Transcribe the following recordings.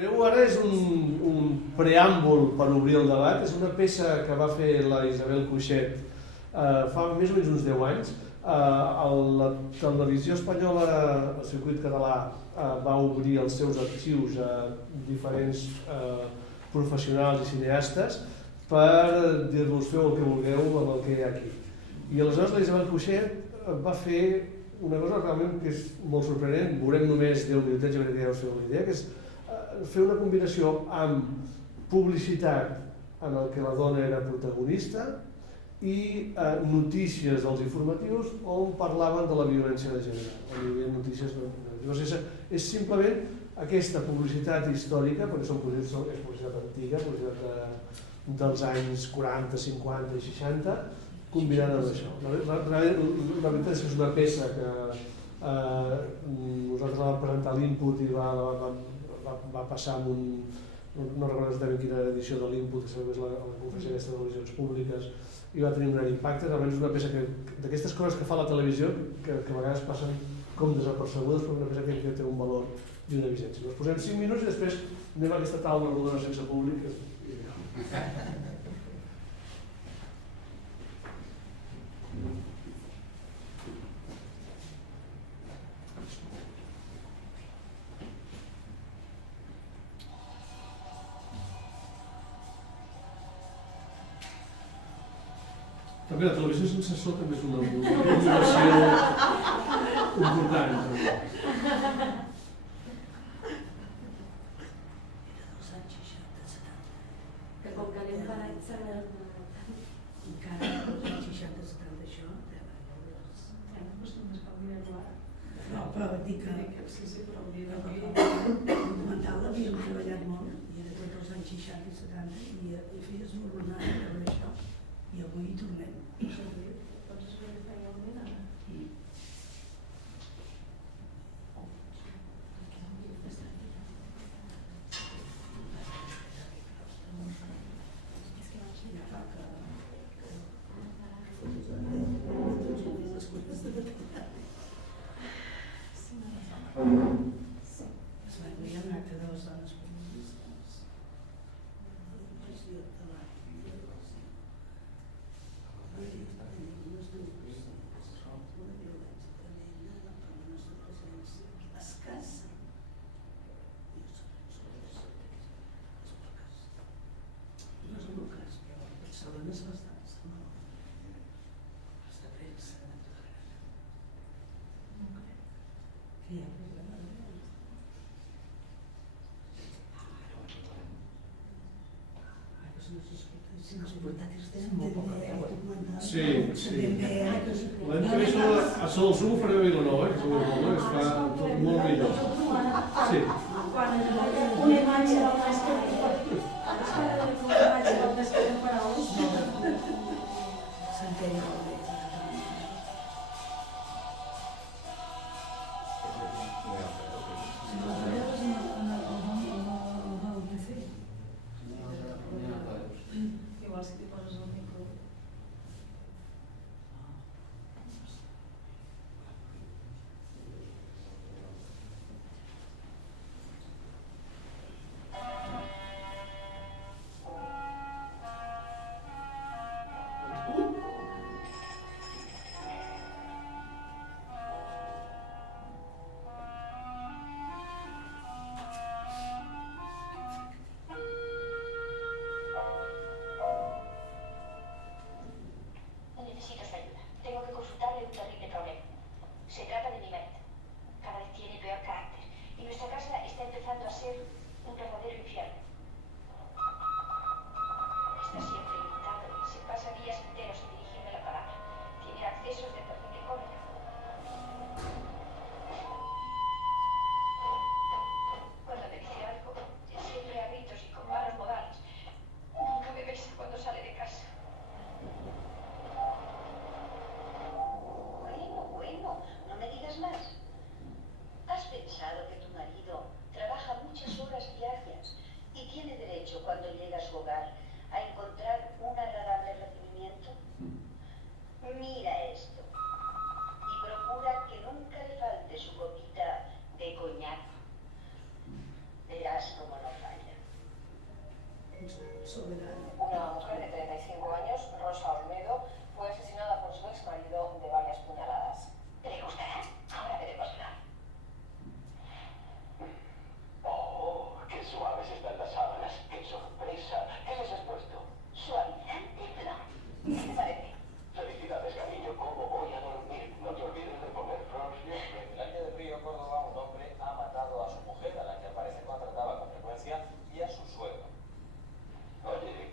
veureu ara és un preàmbul per obrir el debat. És una peça que va fer la Isabel Cuixet fa més o menys uns 10 anys. La televisió espanyola, el circuit català, va obrir els seus arxius a diferents professionals i cineastes per dir-los feu el que vulgueu amb el que hi ha aquí. I aleshores la Isabel Cuixet va fer una cosa realment que és molt sorprenent, veurem només 10 minutets i ja us feu la idea, que és fer una combinació amb publicitat en el que la dona era protagonista i notícies dels informatius on parlaven de la violència de gènere. On hi havia notícies és simplement aquesta publicitat històrica, perquè és publicitat antiga, publicitat dels anys 40, 50 i 60, combinada amb això. La veritat és que és una peça que nosaltres la vam presentar a l'Input i va passar amb un... no recordo exactament quina edició de l'Input, que és la conferència de televisions públiques, i va tenir un gran impacte. Realment és una peça d'aquestes coses que fa la televisió que a vegades passen com desapercebudes, però una peça que té un valor i una vigència. Ens posem 5 minuts i després anem a aquesta taula rodona sense públic. També la televisió sense so també és una innovació important. Que com que anem parats serà encara als anys 60-70 això doncs només cal mirar-ho ara. No, però dic que el documental l'havíem treballat molt i era tot els anys 60 i 70 i feies molt bona per això i avui hi tornem. Pots escoltar que feia un minut ara? Sí. L'any que ve a Solsó ho farem a Vilanova, que es fa tot molt millor. Sí. Una imatge del mestre de paraules. S'entén molt bé. Igual si t'hi poses el micro. soberano. Una mujer de 35 años, Rosa Olmedo, fue asesinada por su ex marido de varias puñaladas. ¿Le gustará? Ahora veremoslo. Oh, qué suaves están las sábanas. ¡Qué sorpresa! ¿Qué les has puesto? Suavizante flor. ¿Qué te parece? Felicidades, cariño. ¿Cómo voy a dormir? No te olvides de poner flor siempre. En el Alto del Río, Córdoba, un hombre ha matado a su mujer, a la que al parecer maltrataba con frecuencia, y a su suegro. Oye,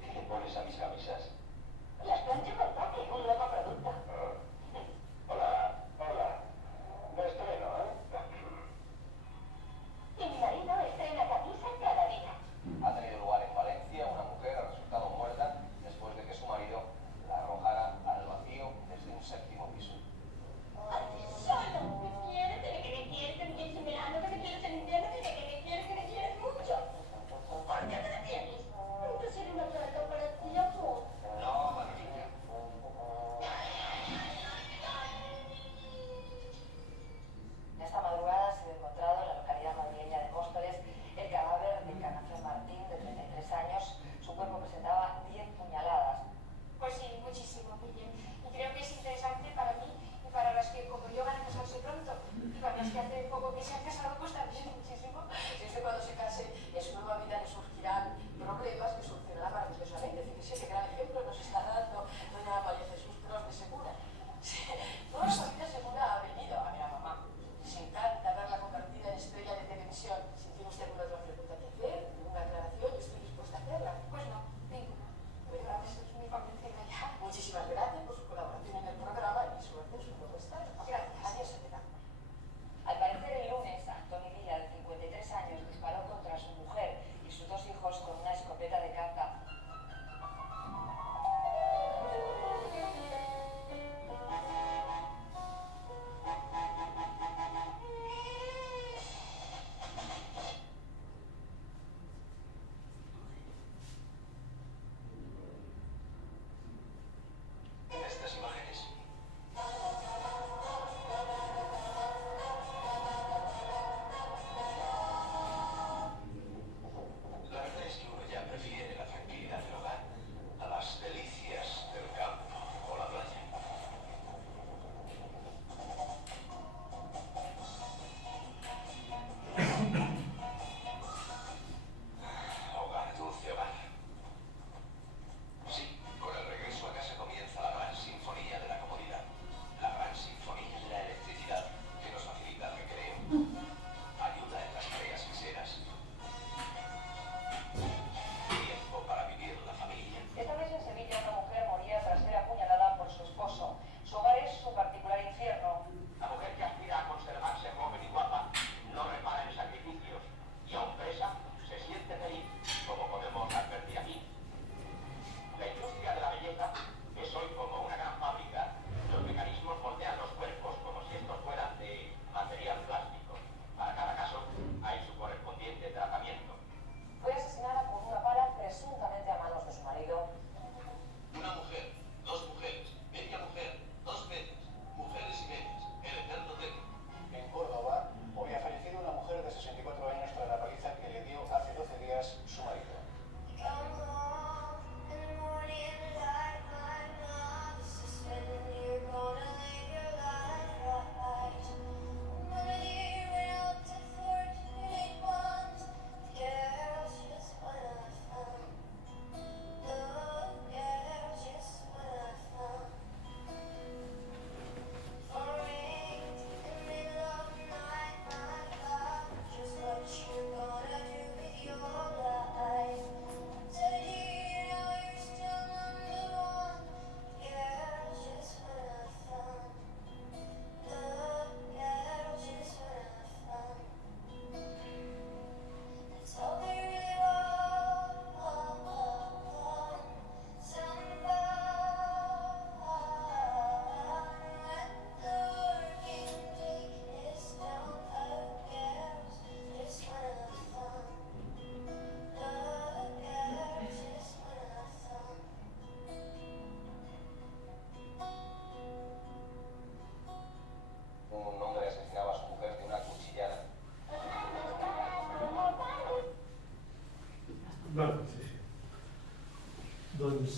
Doncs,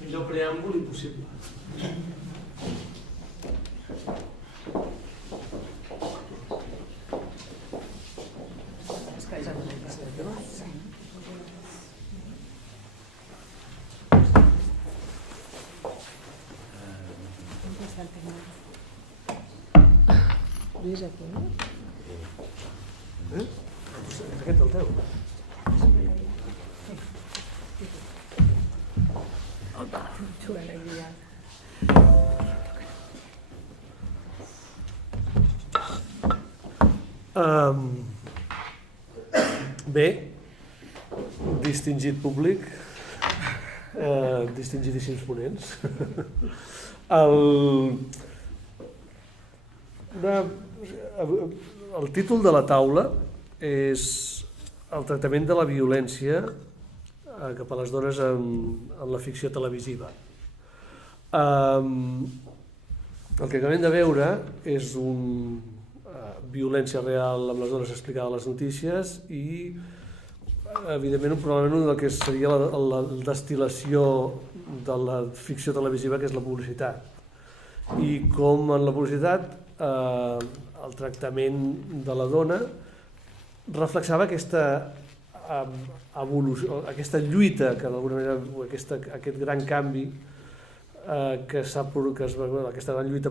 millor preàmbul impossible. Lluís, aquí, no? És aquest el teu? Tu alegria. Bé, distingit públic, distingidíssims ponents. El títol de la taula és el tractament de la violència cap a les dones en la ficció televisiva. El que acabem de veure és violència real amb les dones explicada a les notícies i, evidentment, probablement una del que seria la destil·lació de la ficció televisiva, que és la publicitat. I com en la publicitat el tractament de la dona reflexava aquesta evolució, aquesta lluita, que d'alguna manera, aquest gran canvi aquesta gran lluita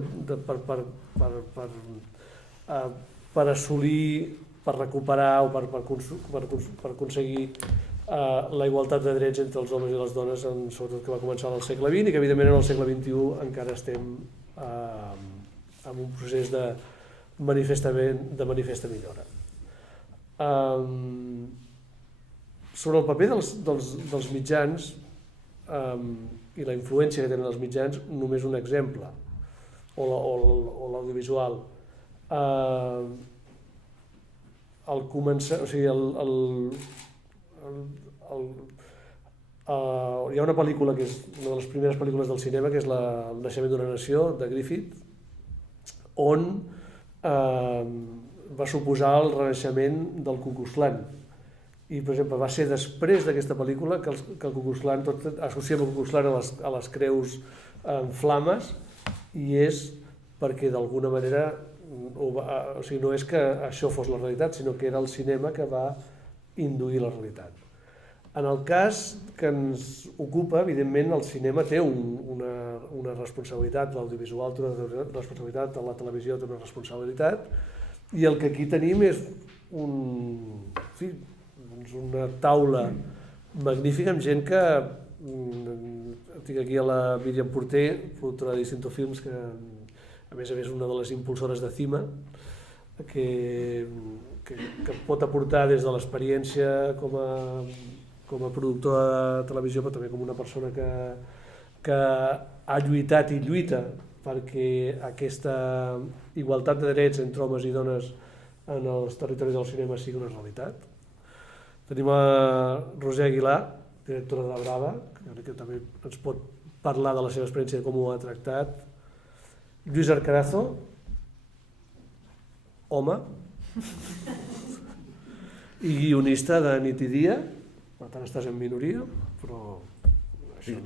per assolir, per recuperar o per aconseguir la igualtat de drets entre els homes i les dones, sobretot que va començar al segle XX i que evidentment en el segle XXI encara estem en un procés de manifesta millora. Sobre el paper dels mitjans i la influència que tenen els mitjans, només un exemple, o l'audiovisual. Al començar, o sigui, hi ha una pel·lícula que és una de les primeres pel·lícules del cinema, que és El naixement d'una nació, de Griffith, on va suposar el renaixement del Ku Klux Klan. I, per exemple, va ser després d'aquesta pel·lícula que el Ku Klux Klan, tot associem el Ku Klux Klan a les creus en flames, i és perquè d'alguna manera, o sigui, no és que això fos la realitat, sinó que era el cinema que va induir la realitat. En el cas que ens ocupa, evidentment, el cinema té una responsabilitat, l'audiovisual té una responsabilitat, la televisió té una responsabilitat, i el que aquí tenim és una taula magnífica amb gent que... Tinc aquí a la Míriam Porter, productora de Distinto Films, que a més és una de les impulsores de CIMA, que pot aportar des de l'experiència com a productora de televisió, però també com una persona que ha lluitat i lluita perquè aquesta igualtat de drets entre homes i dones en els territoris del cinema sigui una realitat. Tenim a Roser Aguilar, directora de Brava, que també ens pot parlar de la seva experiència i com ho ha tractat. Lluís Arcarazo, home, i guionista de Nit i Dia, per tant estàs en minoria, però això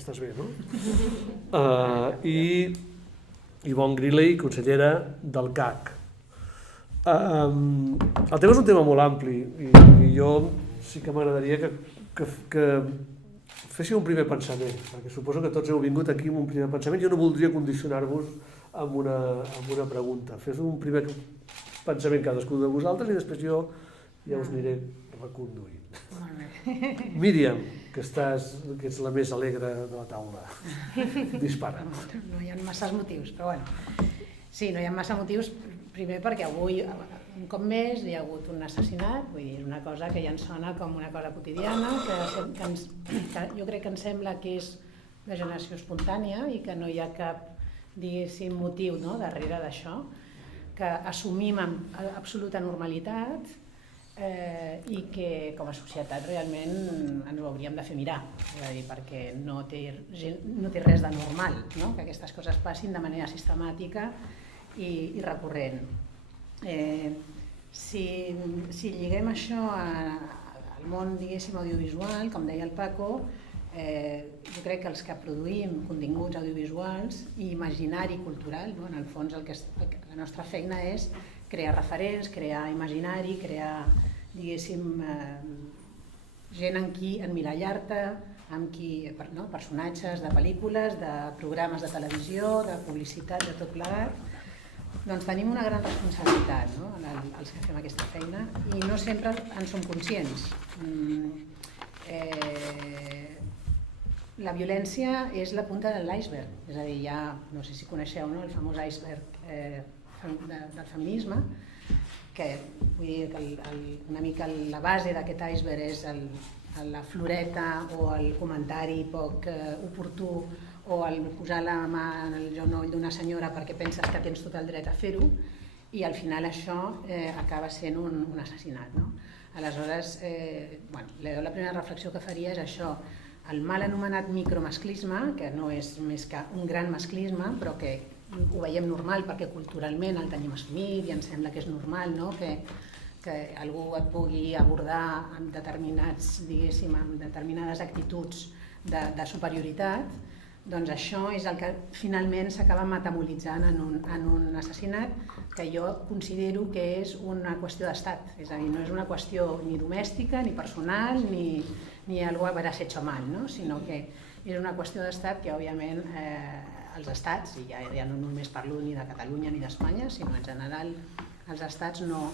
estàs bé, no? I Yvonne Griley, consellera del CAC. El tema és un tema molt ampli i jo sí que m'agradaria que féssiu un primer pensament, perquè suposo que tots heu vingut aquí amb un primer pensament. Jo no voldria condicionar-vos amb una pregunta. Fes un primer pensament cadascú de vosaltres i després jo ja us aniré reconduint. Míriam, que ets la més alegre de la taula. Dispara. No hi ha massa motius, però bueno. Sí, no hi ha massa motius, primer perquè avui, un cop més, hi ha hagut un assassinat, vull dir, una cosa que ja ens sona com una cosa quotidiana, que jo crec que ens sembla que és de generació espontània i que no hi ha cap, diguéssim, motiu darrere d'això, que assumim amb absoluta normalitat i que com a societat realment ens ho hauríem de fer mirar, és a dir, perquè no té res de normal, no? Que aquestes coses passin de manera sistemàtica i recurrent. Si lliguem això a el món, diguéssim, audiovisual, com deia el Paco, jo crec que els que produïm continguts audiovisuals i imaginari cultural, no? En el fons la nostra feina és crear referents, crear imaginari, crear, diguéssim, gent en qui emmirallar-te, amb qui, no? Personatges de pel·lícules, de programes de televisió, de publicitat, de tot plegat. Doncs tenim una gran responsabilitat, no? Els que fem aquesta feina, i no sempre en som conscients. La violència és la punta de l'iceberg, és a dir, no sé si coneixeu, no? El famós iceberg del feminisme, que vull dir que una mica la base d'aquest iceberg és la floreta o el comentari poc oportú o el posar la mà en el genoll d'una senyora perquè penses que tens tot el dret a fer-ho, i al final això acaba sent un assassinat, no? Aleshores, la primera reflexió que faria és això, el mal anomenat micromasclisme, que no és més que un gran masclisme, però que ho veiem normal perquè culturalment el tenim assumit i ens sembla que és normal, no? Que algú et pugui abordar amb determinades actituds de superioritat, doncs això és el que finalment s'acaba metabolitzant en un assassinat, que jo considero que és una qüestió d'estat, és a dir, no és una qüestió ni domèstica, ni personal, ni algo habrás hecho mal, no? Sinó que és una qüestió d'estat que, òbviament, els estats, i ja no només parlo ni de Catalunya ni d'Espanya, sinó en general els estats no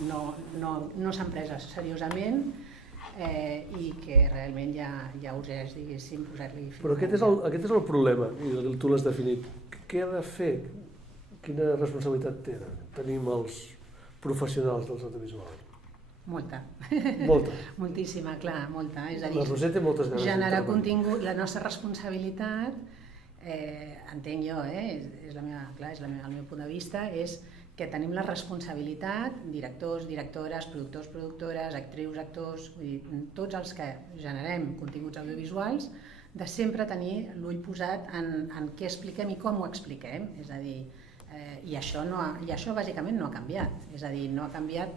s'han pres seriosament i que realment ja urgeix, diguéssim, posar-li fi. Però aquest és el problema, i tu l'has definit. Què ha de fer? Quina responsabilitat tenim els professionals dels audiovisuals? Molta. Molta. Moltíssima, clar, molta. És a La Roser té moltes ganes. Generar contingut, la nostra responsabilitat, entenc jo, és el meu punt de vista, és que tenim la responsabilitat, directors, directores, productors, productores, actrius, actors, tots els que generem continguts audiovisuals, de sempre tenir l'ull posat en què expliquem i com ho expliquem. És a dir, i això bàsicament no ha canviat. És a dir, no ha canviat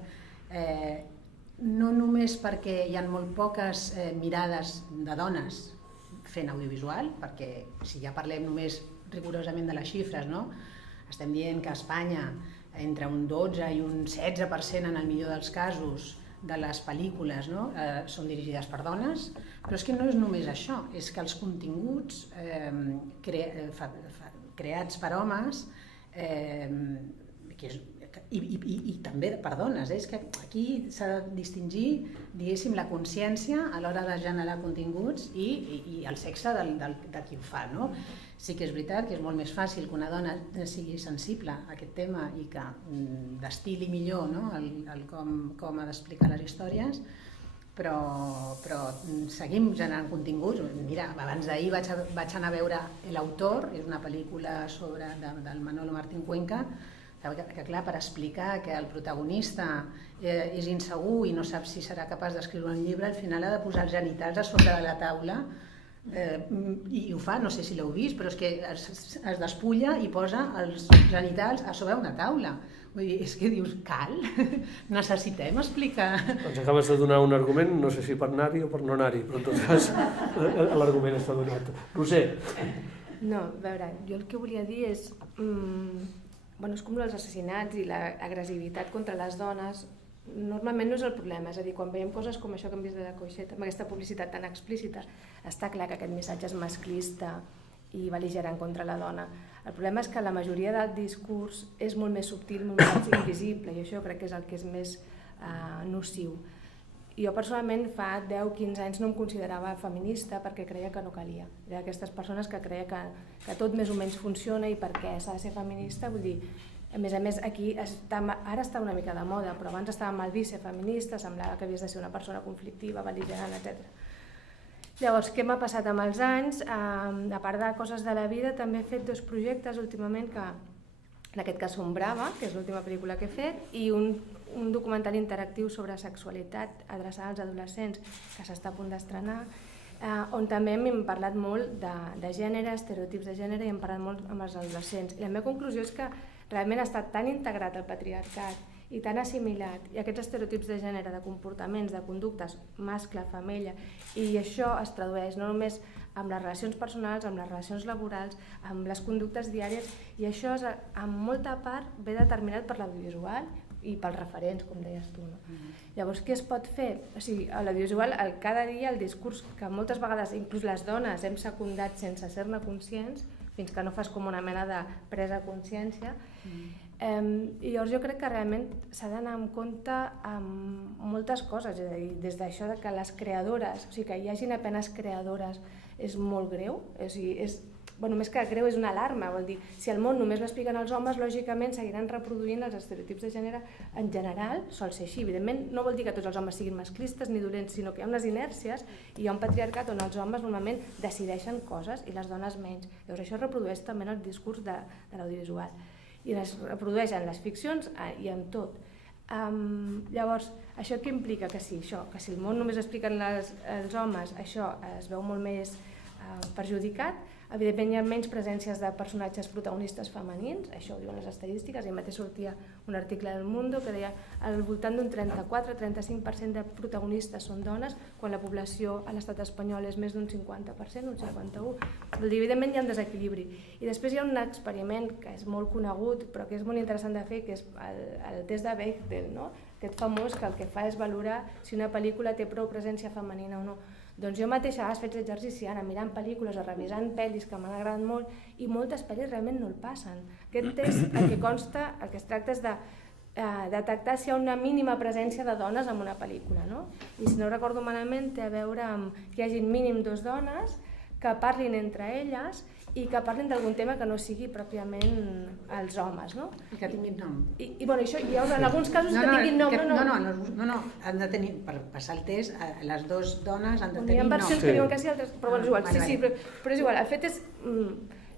no només perquè hi ha molt poques mirades de dones fent audiovisual, perquè si ja parlem només rigorosament de les xifres, no? Estem dient que a Espanya entre un 12 i un 16% en el millor dels casos de les pel·lícules, no? Són dirigides per dones, però és que no és només això, és que els continguts creats per homes i també per dones, és que aquí s'ha de distingir, diguéssim, la consciència a l'hora de generar continguts i el sexe de qui ho fa, no? Sí que és veritat que és molt més fàcil que una dona sigui sensible a aquest tema i que destili millor, no? Com ha d'explicar les històries, però seguim generant continguts. Mira, abans d'ahir vaig anar a veure L'Autor, és una pel·lícula del Manolo Martín Cuenca, que clar, per explicar que el protagonista és insegur i no sap si serà capaç d'escriure un llibre, al final ha de posar els genitals a sobre de la taula i ho fa, no sé si l'heu vist, però és que es despulla i posa els genitals a sobre una taula. Vull dir, és que dius, cal? Necessitem explicar... Ens acabes de donar un argument, no sé si per anar-hi o per no anar-hi, però en tot cas l'argument està donat. Roser. No, a veure, jo el que volia dir és... és com els assassinats i l'agressivitat contra les dones, normalment no és el problema, és a dir, quan veiem coses com això que hem vist de la Coixeta, amb aquesta publicitat tan explícita, està clar que aquest missatge és masclista i bel·ligerant contra la dona. El problema és que la majoria del discurs és molt més subtil, molt més invisible, i això crec que és el que és més nociu. Jo personalment fa 10-15 anys no em considerava feminista perquè creia que no calia. Era d'aquestes persones que creia que tot més o menys funciona i per què s'ha de ser feminista, vull dir, a més aquí ara està una mica de moda, però abans estava mal vist ser feminista, semblava que havies de ser una persona conflictiva, bel·ligerant, etc. Llavors, què m'ha passat amb els anys? A part de coses de la vida, també he fet 2 projectes últimament, en aquest cas Som Brava, que és l'última pel·lícula que he fet, i un documental interactiu sobre sexualitat adreçat als adolescents que s'està a punt d'estrenar, on també hem parlat molt de gènere, estereotips de gènere, i hem parlat molt amb els adolescents. I la meva conclusió és que realment ha estat tan integrat el patriarcat i tan assimilat, i aquests estereotips de gènere, de comportaments, de conductes, mascle, femella, i això es tradueix no només amb les relacions personals, amb les relacions laborals, amb les conductes diàries, i això en molta part ve determinat per l'audiovisual i pels referents, com deies tu. No? Llavors, què es pot fer? O sigui, a l'audiovisual, cada dia el discurs que moltes vegades, inclús les dones, hem secundat sense ser-ne conscients, fins que no fas com una mena de presa de consciència, i llavors jo crec que realment s'ha d'anar en compte amb moltes coses, és a dir, des d'això que les creadores, o sigui, que hi hagin apenes creadores és molt greu, o sigui, més que greu és una alarma, vol dir, si el món només l'expliquen els homes, lògicament seguiran reproduint els estereotips de gènere en general, sol ser així, evidentment no vol dir que tots els homes siguin masclistes ni dolents, sinó que hi ha unes inèrcies i hi ha un patriarcat on els homes normalment decideixen coses i les dones menys, llavors això es reprodueix també en el discurs de l'audiovisual i es reprodueix en les ficcions i en tot. Llavors, això què implica? Que sí, això, que si el món només expliquen els homes, això es veu molt més perjudicat. Evidentment hi ha menys presències de personatges protagonistes femenins, això ho diuen les estadístiques, ahir mateix sortia un article del Mundo que deia al voltant d'un 34-35% de protagonistes són dones, quan la població a l'estat espanyol és més d'un 50%, un 51%. Vol dir, evidentment hi ha un desequilibri. I després hi ha un experiment que és molt conegut, però que és molt interessant de fer, que és el test de Bechdel, no? Aquest famós que el que fa és valorar si una pel·lícula té prou presència femenina o no. Doncs jo mateixa a vegades faig l'exercici ara mirant pel·lícules o revisant pel·lis que m'han agradat molt i moltes pel·lis realment no el passen. Aquest test el que consta, el que es tracta és de detectar si hi ha una mínima presència de dones en una pel·lícula, no? I si no recordo malament té a veure amb que hi hagi mínim 2 dones que parlin entre elles i que parlin d'algun tema que no sigui pròpiament els homes, no? I que tinguin nom. I això, hi ha en alguns casos que tinguin nom, no, han de tenir, per passar el test, les 2 dones han de tenir nom. Hi ha versions que diuen que sí, altres, però és igual, sí, però és igual, el fet és...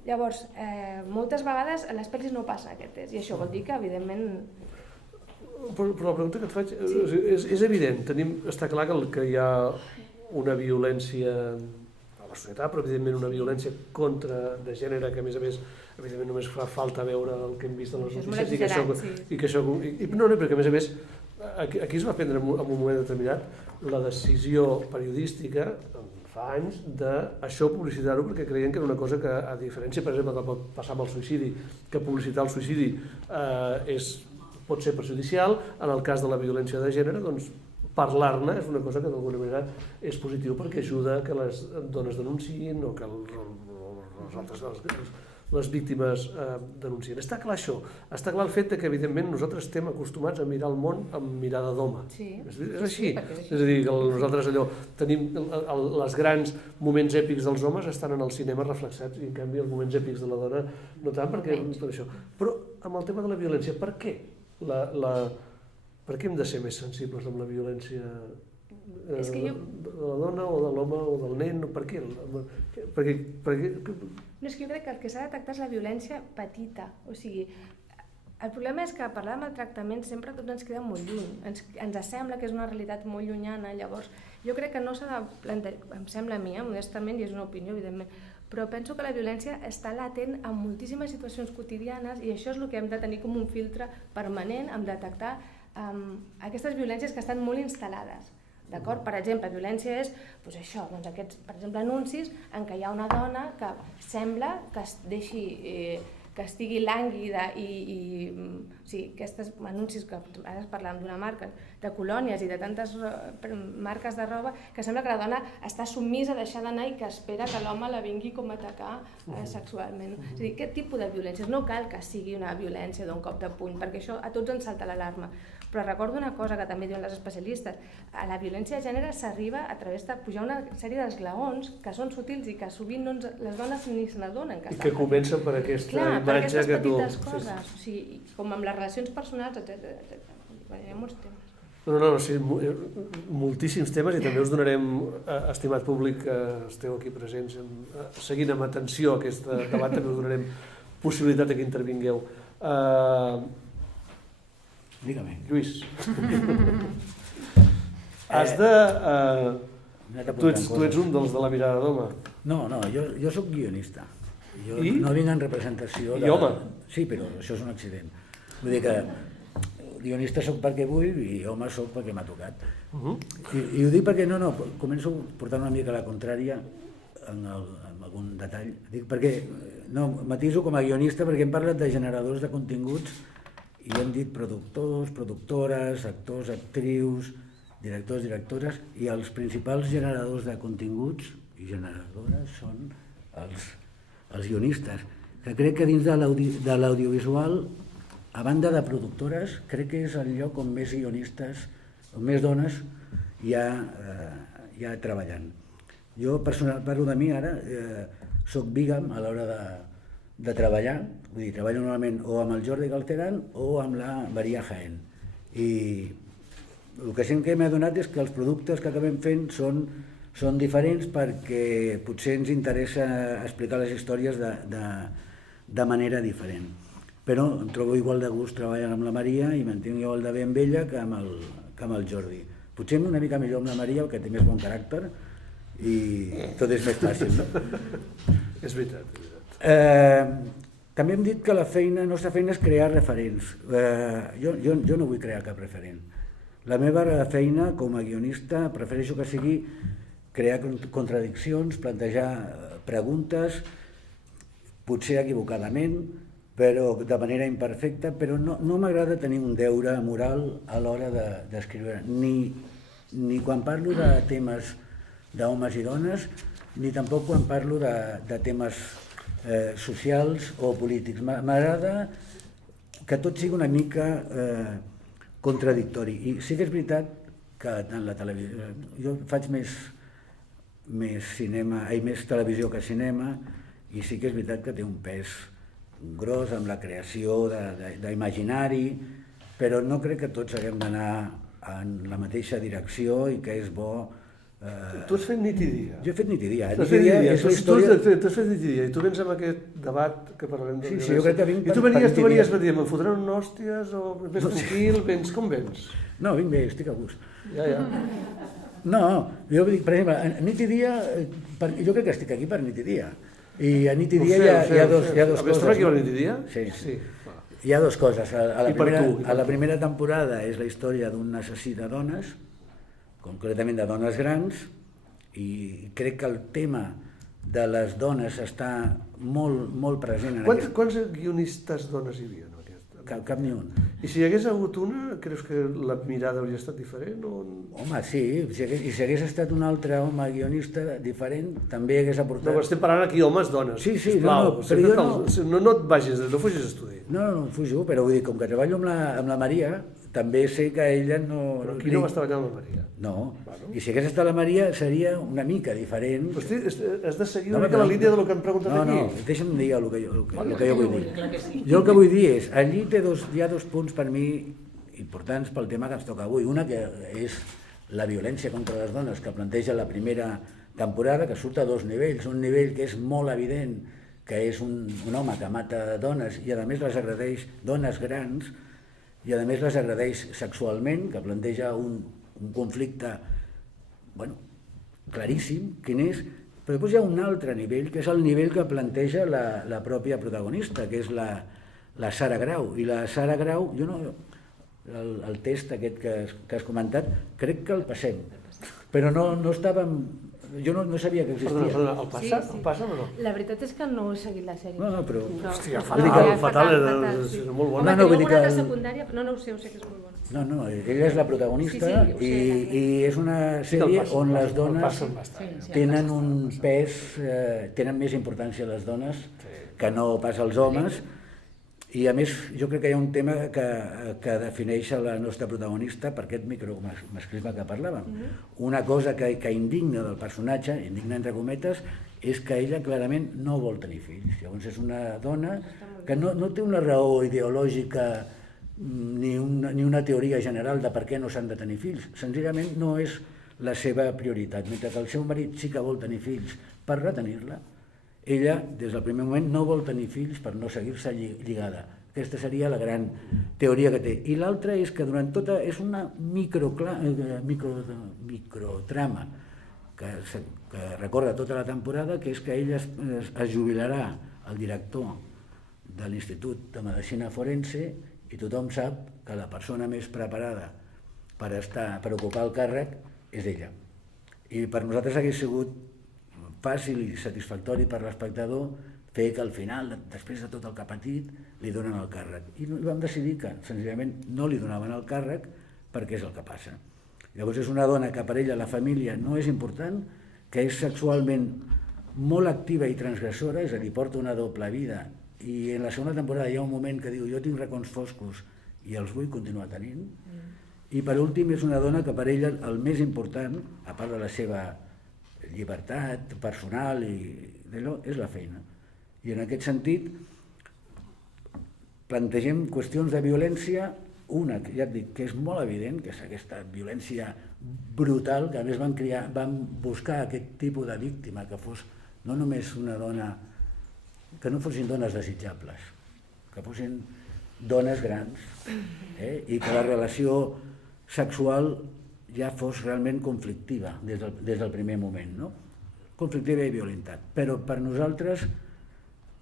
Llavors, moltes vegades a les pel·lis no passa aquest test, i això vol dir que, evidentment... Però la pregunta que et faig és evident, està clar que hi ha una violència a la societat, però evidentment una violència de gènere que a més evidentment només fa falta veure el que hem vist en les notícies no, perquè a més aquí es va prendre en un moment determinat la decisió periodística fa anys d'això publicitar-ho perquè creien que era una cosa que, a diferència per exemple que pot passar amb el suïcidi, que publicitar el suïcidi pot ser perjudicial, en el cas de la violència de gènere doncs parlar-ne és una cosa que d'alguna manera és positiu perquè ajuda que les dones denunciïn o que les víctimes denunciïn. Està clar això, està clar el fet que evidentment nosaltres estem acostumats a mirar el món amb mirada d'home. És així, és a dir, que nosaltres tenim els grans moments èpics dels homes estan en el cinema reflexats i en canvi els moments èpics de la dona no tant perquè tot això. Però amb el tema de la violència, per què? Per què hem de ser més sensibles amb la violència de la dona o de l'home o del nen? Per què? No, és que jo crec que el que s'ha de detectar és la violència petita. O sigui, el problema és que parlar de maltractament sempre tot ens queda molt lluny. Ens sembla que és una realitat molt llunyana, llavors jo crec que no s'ha de plantejar, em sembla a mi, modestament, i és una opinió, evidentment, però penso que la violència està latent en moltíssimes situacions quotidianes i això és el que hem de tenir com un filtre permanent en detectar aquestes violències que estan molt instal·lades. D'acord? Per exemple, violència és això, aquests, per exemple, anuncis en què hi ha una dona que sembla que es deixi que estigui lànguida i aquests anuncis que ara parlàvem d'una marca de colònies i de tantes marques de roba que sembla que la dona està submisa a deixar d'anar i que espera que l'home la vingui com a atacar sexualment. És a dir, aquest tipus de violències no cal que sigui una violència d'un cop de puny perquè això a tots ens salta l'alarma. Però recordo una cosa que també diuen les especialistes, a la violència de gènere s'arriba a través de pujar una sèrie d'esglaons que són sutils i que sovint les dones ni se n'adonen que estan. I que comencen per aquesta imatge que tu... Clar, per aquestes petites coses, o sigui, com amb les relacions personals, etc. Hi ha molts temes. No, sí, moltíssims temes i també us donarem, estimat públic, que esteu aquí presents, seguint amb atenció aquest debat, també us donarem possibilitat que intervingueu. Dígame. Lluís, has de... Tu ets un dels de la mirada d'home. No, jo soc guionista. Jo I? no vinc en representació de... I home. Sí, però això és un accident. Vull dir que guionista sóc perquè vull i home sóc perquè m'ha tocat. I ho dic perquè començo portant una mica la contrària en algun detall. Dic perquè, matiso com a guionista perquè hem parlat de generadors de continguts i hem dit productors, productores, actors, actrius, directors, directores, i els principals generadors de continguts i generadores són els guionistes, que crec que dins de l'audiovisual, a banda de productores, crec que és el lloc on més guionistes, on més dones hi ha treballant. Jo personal parlo de mi ara, soc bígam a l'hora de treballar, vull dir, treballo normalment o amb el Jordi Galceran o amb la Maria Jaén. I el que sempre m'he adonat és que els productes que acabem fent són diferents perquè potser ens interessa explicar les històries de manera diferent. Però em trobo igual de gust treballant amb la Maria i m'entenc igual de bé amb ella que amb el Jordi. Potser una mica millor amb la Maria, que té més bon caràcter i tot és més fàcil, no? És veritat. També hem dit que la nostra feina és crear referents. Jo no vull crear cap referent. La meva feina com a guionista prefereixo que sigui crear contradiccions, plantejar preguntes, potser equivocadament, però de manera imperfecta, però no m'agrada tenir un deure moral a l'hora d'escriure, ni quan parlo de temes d'homes i dones, ni tampoc quan parlo de temes socials o polítics. M'agrada que tot sigui una mica contradictori. I sí que és veritat que en la televisió, jo faig més televisió que cinema, i sí que és veritat que té un pes gros amb la creació d'imaginari, però no crec que tots haguem d'anar en la mateixa direcció i que és bo. Tu has fet Nit i Dia. Jo he fet Nit i Dia. Tu has fet Nit i Dia i tu vens amb aquest debat que parlarem de violència. Sí, jo crec que vinc per Nit i Dia. I tu venies, me'n fotran hòsties o vens tranquil, com vens? No, vinc bé, estic a gust. Ja. No, jo dic, per exemple, a Nit i Dia, jo crec que estic aquí per Nit i Dia. I a Nit i Dia hi ha dos coses. Has estat aquí per Nit i Dia? Sí. Hi ha dues coses. A la primera temporada és la història d'un assassí de dones, concretament de dones grans, i crec que el tema de les dones està molt present en aquest. Quants guionistes dones hi havia? Cap ni un. I si hi hagués hagut una, creus que la mirada hauria estat diferent? Home, sí, i si hagués estat un altre home guionista diferent, també hagués aportat... No, estem parlant aquí homes, dones. Sí, sisplau, però jo no et vagis, no fugis a estudi. No fujo, però vull dir, com que treballo amb la Maria, també sé que ella no... Però aquí no vas treballar amb la Maria. No, i si hagués estat la Maria seria una mica diferent. Hosti, has de seguir una mica la línia del que hem preguntat aquí. No, deixa'm dir el que jo vull dir. Jo el que vull dir és, allí hi ha dos punts per mi importants pel tema que ens toca avui. Una que és la violència contra les dones que planteja la primera temporada, que surt a dos nivells. Un nivell que és molt evident, que és un home que mata dones i a més les agredeix, dones grans, i a més les agredeix sexualment, que planteja un conflicte claríssim, quin és, però després hi ha un altre nivell, que és el nivell que planteja la pròpia protagonista, que és la Sara Grau. I la Sara Grau, el test aquest que has comentat, crec que el passem, però no estàvem... Jo no sabia que existia. Perdona, el passa o no? La veritat és que no he seguit la sèrie. No, però... Hòstia, fatal, és molt bona. Home, teniu una de secundària, però no ho sé que és molt bona. No, ella és la protagonista i és una sèrie on les dones tenen un pes, tenen més importància les dones que no pas els homes. I a més, jo crec que hi ha un tema que defineix la nostra protagonista per aquest micromasclisme que parlàvem. Una cosa que indigna del personatge, indigna entre cometes, és que ella clarament no vol tenir fills. Llavors és una dona que no té una raó ideològica ni una teoria general de per què no s'han de tenir fills. Senzillament no és la seva prioritat. Mentre que el seu marit sí que vol tenir fills per retenir-la, ella, des del primer moment, no vol tenir fills per no seguir-se lligada. Aquesta seria la gran teoria que té. I l'altra és que durant tota... és una microtrama que recorre tota la temporada, que és que ella es jubilarà, el director de l'Institut de Medicina Forense, I tothom sap que la persona més preparada per ocupar el càrrec és ella. I per nosaltres hagués sigut fàcil i satisfactori per l'espectador fer que al final, després de tot el que ha patit, li donen el càrrec. I vam decidir que senzillament no li donaven el càrrec perquè és el que passa. Llavors és una dona que per ella la família no és important, que és sexualment molt activa i transgressora, és a dir, porta una doble vida, i en la segona temporada hi ha un moment que diu jo tinc racons foscos i els vull continuar tenint, i per últim és una dona que per ella el més important, a part de la seva llibertat personal i d'allò, és la feina. I en aquest sentit plantegem qüestions de violència, una que ja et dic que és molt evident, que és aquesta violència brutal, que a més van buscar aquest tipus de víctima que fos no només una dona, que no fossin dones desitjables, que fossin dones grans, i que la relació sexual ja fos realment conflictiva des del primer moment, no? Conflictiva i violenta. Però per nosaltres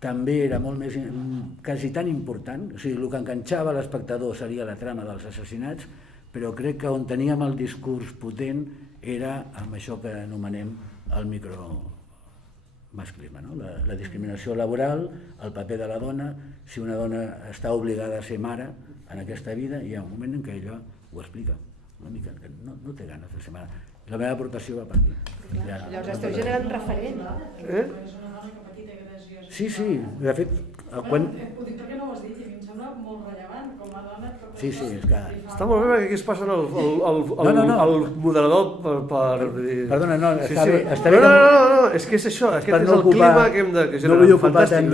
també era molt més, quasi tan important, o sigui, el que enganxava l'espectador seria la trama dels assassinats, però crec que on teníem el discurs potent era amb això que anomenem el micromasclisme, no? La discriminació laboral, el paper de la dona, si una dona està obligada a ser mare en aquesta vida, hi ha un moment en què ella ho explica una mica, que no té ganes de ser mare. La meva aportació va per aquí. Llavors esteu generant referent. Sí, de fet, quan... Ho dic perquè no ho has dit i a mi em sembla molt rellevant com a dona. Sí, és que... Està molt bé perquè aquí es passen el moderador per... Perdona, no, està bé... No, és que és això, aquest és el clima que hem de generar. Fantàstic,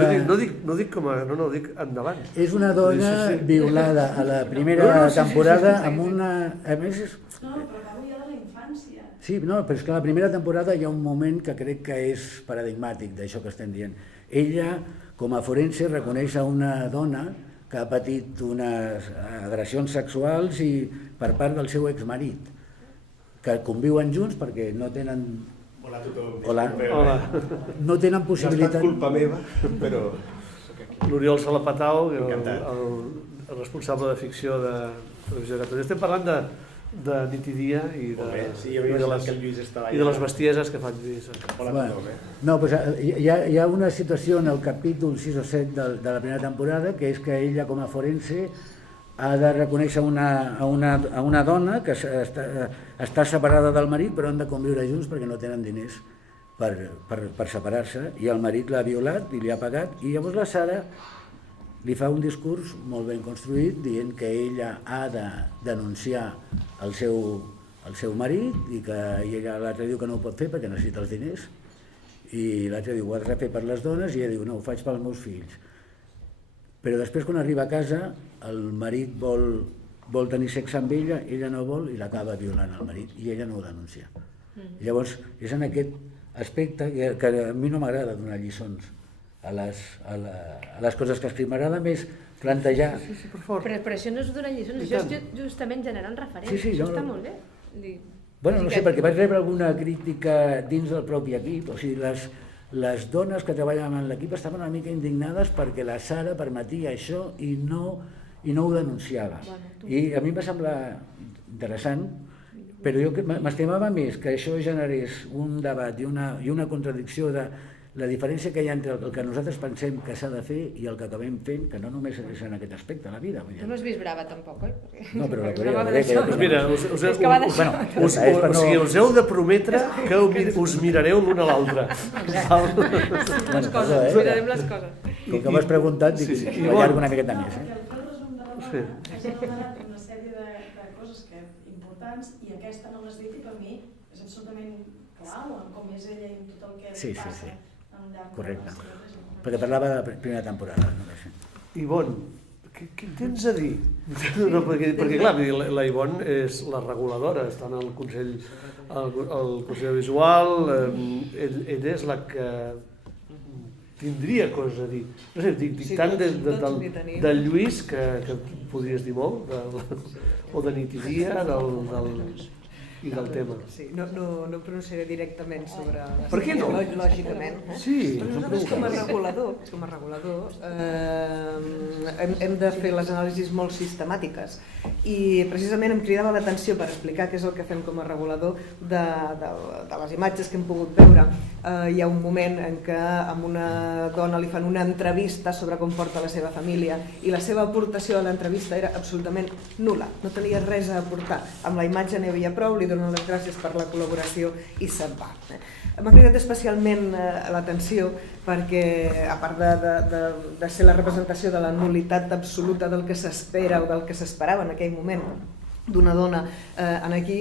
no dic com a... No, dic endavant. És una dona violada a la primera temporada amb una... A més és... No, però acabo ja de la infància. Sí, no, però és que a la primera temporada hi ha un moment que crec que és paradigmàtic d'això que estem dient. Ella, com a forense, reconeix a una dona que ha patit unes agressions sexuals i per part del seu exmarit, que conviuen junts perquè no tenen... Hola a tothom. Hola. No tenen possibilitat... No ha estat culpa meva, però... L'Oriol Salapatau, el responsable de ficció de Televisió de Catalunya. Estem parlant de nit i dia i de les bestieses que fan Lluís. No, doncs hi ha una situació en el capítol 6 o 7 de la primera temporada, que és que ella com a forense ha de reconèixer a una dona que està separada del marit però han de conviure junts perquè no tenen diners per separar-se, i el marit l'ha violat i li ha pagat, i llavors la Sara li fa un discurs molt ben construït dient que ella ha de denunciar el seu marit i ella l'altre diu que no ho pot fer perquè necessita els diners, i l'altre diu ho has de fer per les dones, i ella diu no, ho faig pels meus fills. Però després quan arriba a casa el marit vol tenir sexe amb ella no vol i l'acaba violant el marit i ella no ho denuncia. Llavors és en aquest aspecte que a mi no m'agrada donar lliçons a les coses que escric, m'agrada més plantejar... Però això no és donar lliçons, això és justament generar un referent, això està molt bé. Bueno, no sé, perquè vaig rebre alguna crítica dins del propi equip, o sigui, les dones que treballaven en l'equip estaven una mica indignades perquè la Sara permetia això i no ho denunciava. I a mi em va semblar interessant, però jo m'estimava més que això generés un debat i una contradicció de la diferència que hi ha entre el que nosaltres pensem que s'ha de fer i el que acabem fent, que no només és en aquest aspecte, la vida. Tu no has vist brava tampoc, oi? No, però mira, us heu de prometre que us mirareu l'un a l'altre. Les coses, mirarem les coses. Com que m'has preguntat, dic, m'allargo una miqueta més. Perquè el resum de la dona has donat una sèrie de coses importants i aquesta no l'has dit i per mi és absolutament clau en com és ella i en tot el que passa. Correcte, perquè parlava de la primera temporada. Ivonne, què tens a dir? No, perquè clar, la Ivonne és la reguladora, està en el Consell Visual, ella és la que tindria coses a dir. No sé, dic tant del Lluís, que podries dir molt, o de nit i dia, i del tema. Sí, no em pronunciaré directament sobre... Per què no? Lògicament. Sí, Però nosaltres com a regulador hem de fer les anàlisis molt sistemàtiques i precisament em cridava l'atenció per explicar què és el que fem com a regulador de les imatges que hem pogut veure. Hi ha un moment en què a una dona li fan una entrevista sobre com porta la seva família i la seva aportació a l'entrevista era absolutament nul·la, no tenia res a aportar. Amb la imatge n'hi havia prou, li donen les gràcies per la col·laboració i se'n va. M'ha cridat especialment l'atenció perquè, a part de ser la representació de la nul·litat absoluta del que s'espera o del que s'esperava en aquell moment d'una dona aquí,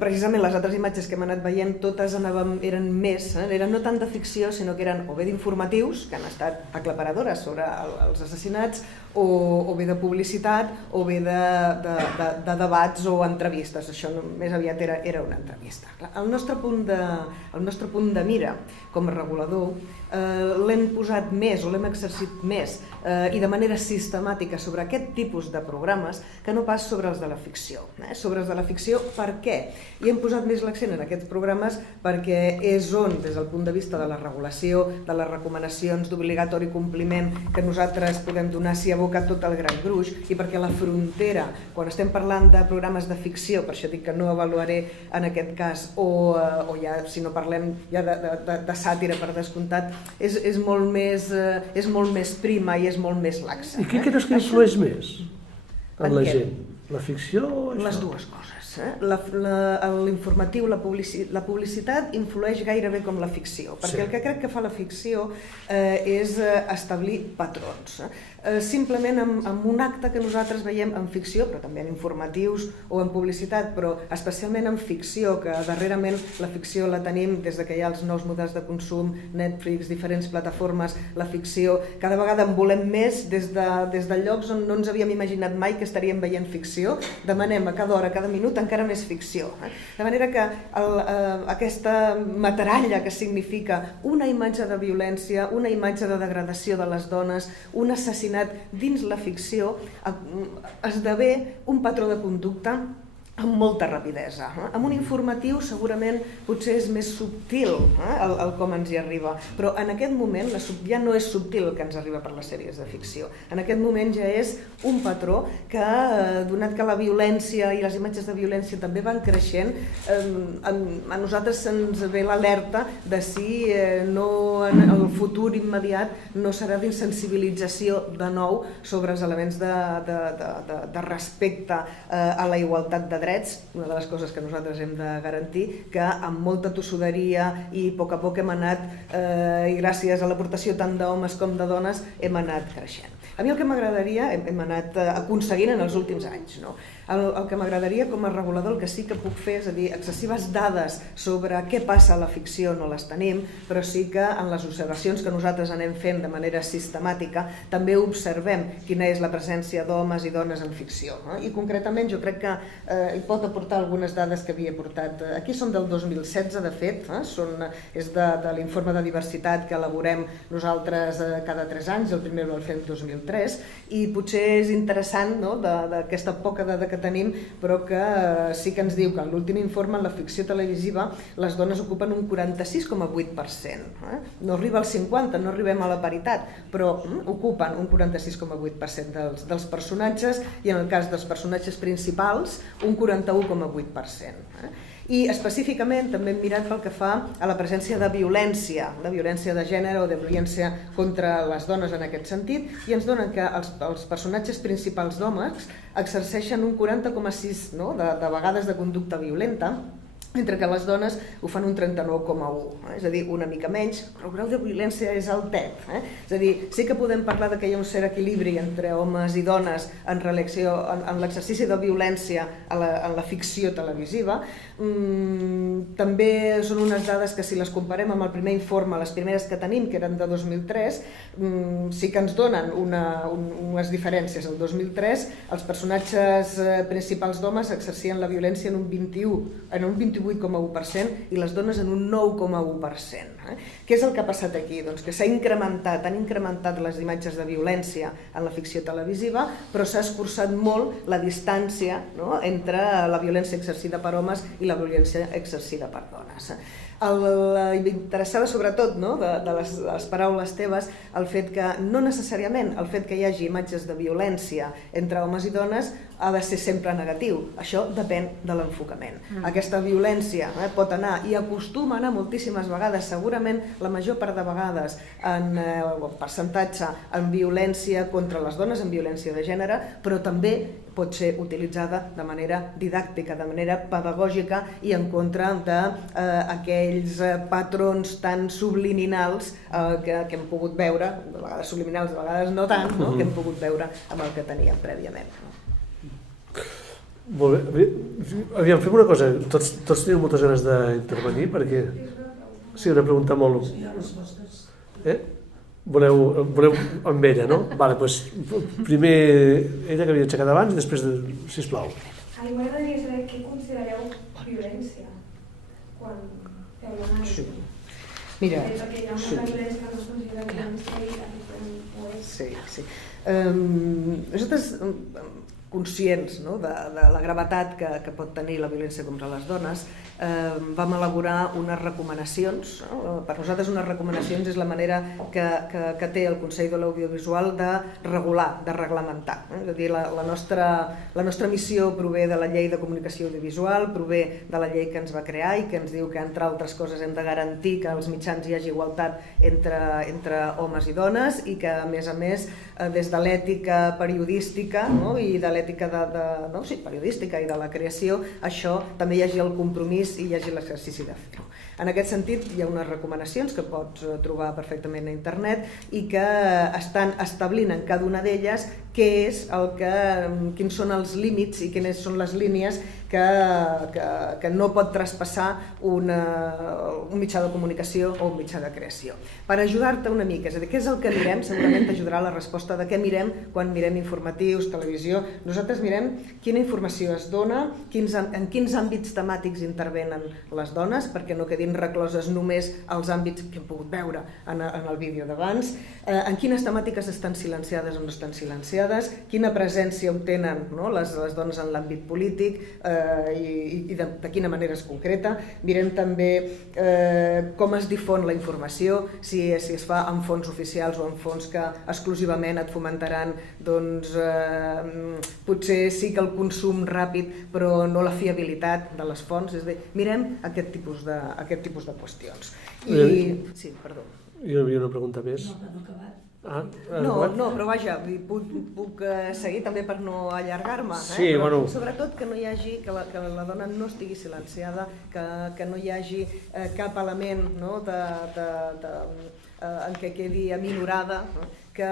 precisament les altres imatges que hem anat veient totes eren més, eren no tant de ficció sinó que eren o bé d'informatius que han estat aclaparadores sobre els assassinats o bé de publicitat o bé de debats o entrevistes. Això més aviat era una entrevista. El nostre punt de mira com a regulador l'hem posat més o l'hem exercit més i de manera sistemàtica sobre aquest tipus de programes que no pas sobre els de la ficció. Sobre els de la ficció, per què? I hem posat més l'accent en aquests programes perquè és on, des del punt de vista de la regulació, de les recomanacions d'obligatori compliment que nosaltres podem donar si aboca tot el gran gruix i perquè la frontera, quan estem parlant de programes de ficció, per això dic que no avaluaré en aquest cas, o ja, si no parlem ja de sàtira per descomptat, és molt més prima i és molt més laxa. I què creus que influeix més en la gent? La ficció o això? Les dues coses. L'informatiu, la publicitat influeix gairebé com la ficció, perquè el que crec que fa la ficció és establir patrons. Simplement amb un acte que nosaltres veiem en ficció, però també en informatius o en publicitat, però especialment en ficció, que darrerament la ficció la tenim des que hi ha els nous models de consum, Netflix, diferents plataformes, la ficció, cada vegada en volem més des de llocs on no ens havíem imaginat mai que estaríem veient ficció, demanem a cada hora, a cada minut, encara més ficció. De manera que aquesta metralla que significa una imatge de violència, una imatge de degradació de les dones, un assassinat dins la ficció esdevé un patró de conducta amb molta rapidesa. Amb un informatiu segurament potser és més subtil el com ens hi arriba, però en aquest moment ja no és subtil el que ens arriba per les sèries de ficció. En aquest moment ja és un patró que, donat que la violència i les imatges de violència també van creixent, a nosaltres se'ns ve l'alerta de si no en el futur immediat no serà d'insensibilització de nou sobre els elements de respecte a la igualtat de drets, una de les coses que nosaltres hem de garantir, que amb molta tossuderia i a poc hem anat, i gràcies a l'aportació tant d'homes com de dones, hem anat creixent. A mi el que m'agradaria, hem anat aconseguint en els últims anys, no? El que m'agradaria com a regulador, el que sí que puc fer, és a dir, excessives dades sobre què passa a la ficció no les tenim, però sí que en les observacions que nosaltres anem fent de manera sistemàtica també observem quina és la presència d'homes i dones en ficció. I concretament jo crec que hi pot aportar algunes dades que havia portat. Aquí són del 2016, de fet, és de l'informe de diversitat que elaborem nosaltres cada 3 anys, el primer el fem el 2003, i potser és interessant d'aquesta poca dada que tenim, però que sí que ens diu que en l'últim informe en la ficció televisiva les dones ocupen un 46,8%. No arriba al 50%, no arribem a la paritat, però ocupen un 46,8% dels personatges i en el cas dels personatges principals un 41,8%. I específicament també hem mirat pel que fa a la presència de violència de gènere o de violència contra les dones en aquest sentit, i ens donen que els personatges principals d'homes exerceixen un 40,6 de vegades de conducta violenta, mentre que les dones ho fan un 39,1, és a dir, una mica menys, però el grau de violència és altet. És a dir, sí que podem parlar que hi ha un cert equilibri entre homes i dones en l'exercici de violència en la ficció televisiva. També són unes dades que si les comparem amb el primer informe, les primeres que tenim, que eren de 2003, sí que ens donen unes diferències. El 2003 els personatges principals d'homes exercien la violència en un 21 18,1% i les dones en un 9,1%. Què és el que ha passat aquí? Doncs que han incrementat les imatges de violència en la ficció televisiva, però s'ha escurçat molt la distància, no?, entre la violència exercida per homes i la violència exercida per dones. M'interessava sobretot, no?, de les paraules teves, el fet que no necessàriament el fet que hi hagi imatges de violència entre homes i dones ha de ser sempre negatiu. Això depèn de l'enfocament. Aquesta violència pot anar i acostuma a anar moltíssimes vegades, segurament la major part de vegades en percentatge en violència contra les dones, en violència de gènere, però també pot ser utilitzada de manera didàctica, de manera pedagògica i en contra d'aquells patrons tan subliminals que hem pogut veure, de vegades subliminals, de vegades no tant, que hem pogut veure amb el que teníem prèviament. Molt bé. Aviam, fem una cosa. Tots teniu moltes ganes d'intervenir perquè... Sí, una pregunta molt... Voleu amb ella, no? Vale, doncs primer ella que havia aixecat abans i després, sisplau. A mi m'agradaria saber què considereu violència quan feu l'anàlisi. Mira, perquè hi ha molta violència que no es considera violència i a diferent ho és. Sí. Nosaltres, conscients de la gravetat que pot tenir la violència contra les dones, vam elaborar unes recomanacions. Per nosaltres unes recomanacions és la manera que té el Consell de l'Audiovisual de regular, de reglamentar. És a dir, la nostra missió prové de la Llei de Comunicació Audiovisual, prové de la llei que ens va crear i que ens diu que, entre altres coses, hem de garantir que als mitjans hi hagi igualtat entre homes i dones i que, a més, des de l'ètica periodística i de l'ètica periodística i de la creació, això també hi hagi el compromís i hi hagi l'exercici de fer-ho. En aquest sentit, hi ha unes recomanacions que pots trobar perfectament a internet i que estan establint en cada una d'elles quins són els límits i quines són les línies que no pot traspassar un mitjà de comunicació o un mitjà de creació. Per ajudar-te una mica, és a dir, què és el que mirem? Segurament t'ajudarà la resposta de què mirem quan mirem informatius, televisió. Nosaltres mirem quina informació es dona, en quins àmbits temàtics intervenen les dones, perquè no quedin recloses només els àmbits que hem pogut veure en el vídeo d'abans, en quines temàtiques estan silenciades o no estan silenciades, quina presència obtenen les dones en l'àmbit polític i de quina manera es concreta. Mirem també com es difon la informació, si es fa amb fons oficials o amb fons que exclusivament et fomentaran, doncs potser sí que el consum ràpid però no la fiabilitat de les fonts. És a dir, mirem aquest tipus de qüestions. Sí, perdó. Hi havia una pregunta més. No, acabat. No, però vaja, puc seguir també per no allargar-me. Sí, bueno. Sobretot que no hi hagi, que la dona no estigui silenciada, que no hi hagi cap element en què quedi aminorada, que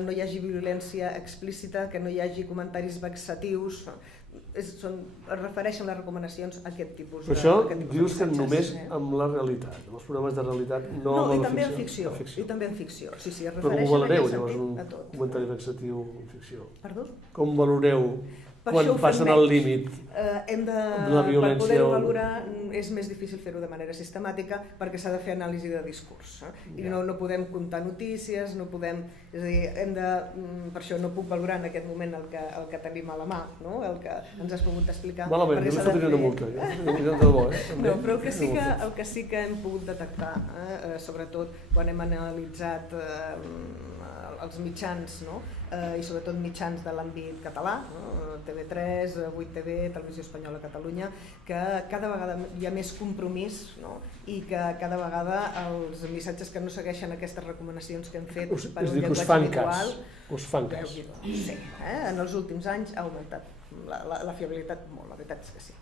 no hi hagi violència explícita, que no hi hagi comentaris vexatius. Es refereixen les recomanacions a aquest tipus de missatges. Però això dius que només amb la realitat, amb els programes de realitat, no amb la ficció. I també en ficció. Sí, es però refereixen com valoreu, en llavors, aquest un sentit a tot. comentari vexatiu en ficció? Perdó? Com valoreu quan passen el límit de la violència? Per poder-ho valorar és més difícil fer-ho de manera sistemàtica perquè s'ha de fer anàlisi de discurs. I no podem comptar notícies, no podem... És a dir, per això no puc valorar en aquest moment el que tenim a la mà, el que ens has pogut explicar. Malament, no s'ha tenir una multa. No, però el que sí que hem pogut detectar, sobretot quan hem analitzat els mitjans, i sobretot mitjans de l'àmbit català, TV3, 8TV, Televisió Espanyola a Catalunya, que cada vegada hi ha més compromís i que cada vegada els missatges que no segueixen aquestes recomanacions que hem fet per un llenguatge habitual... Us fan cas. Sí, en els últims anys ha augmentat la fiabilitat molt, la veritat és que sí.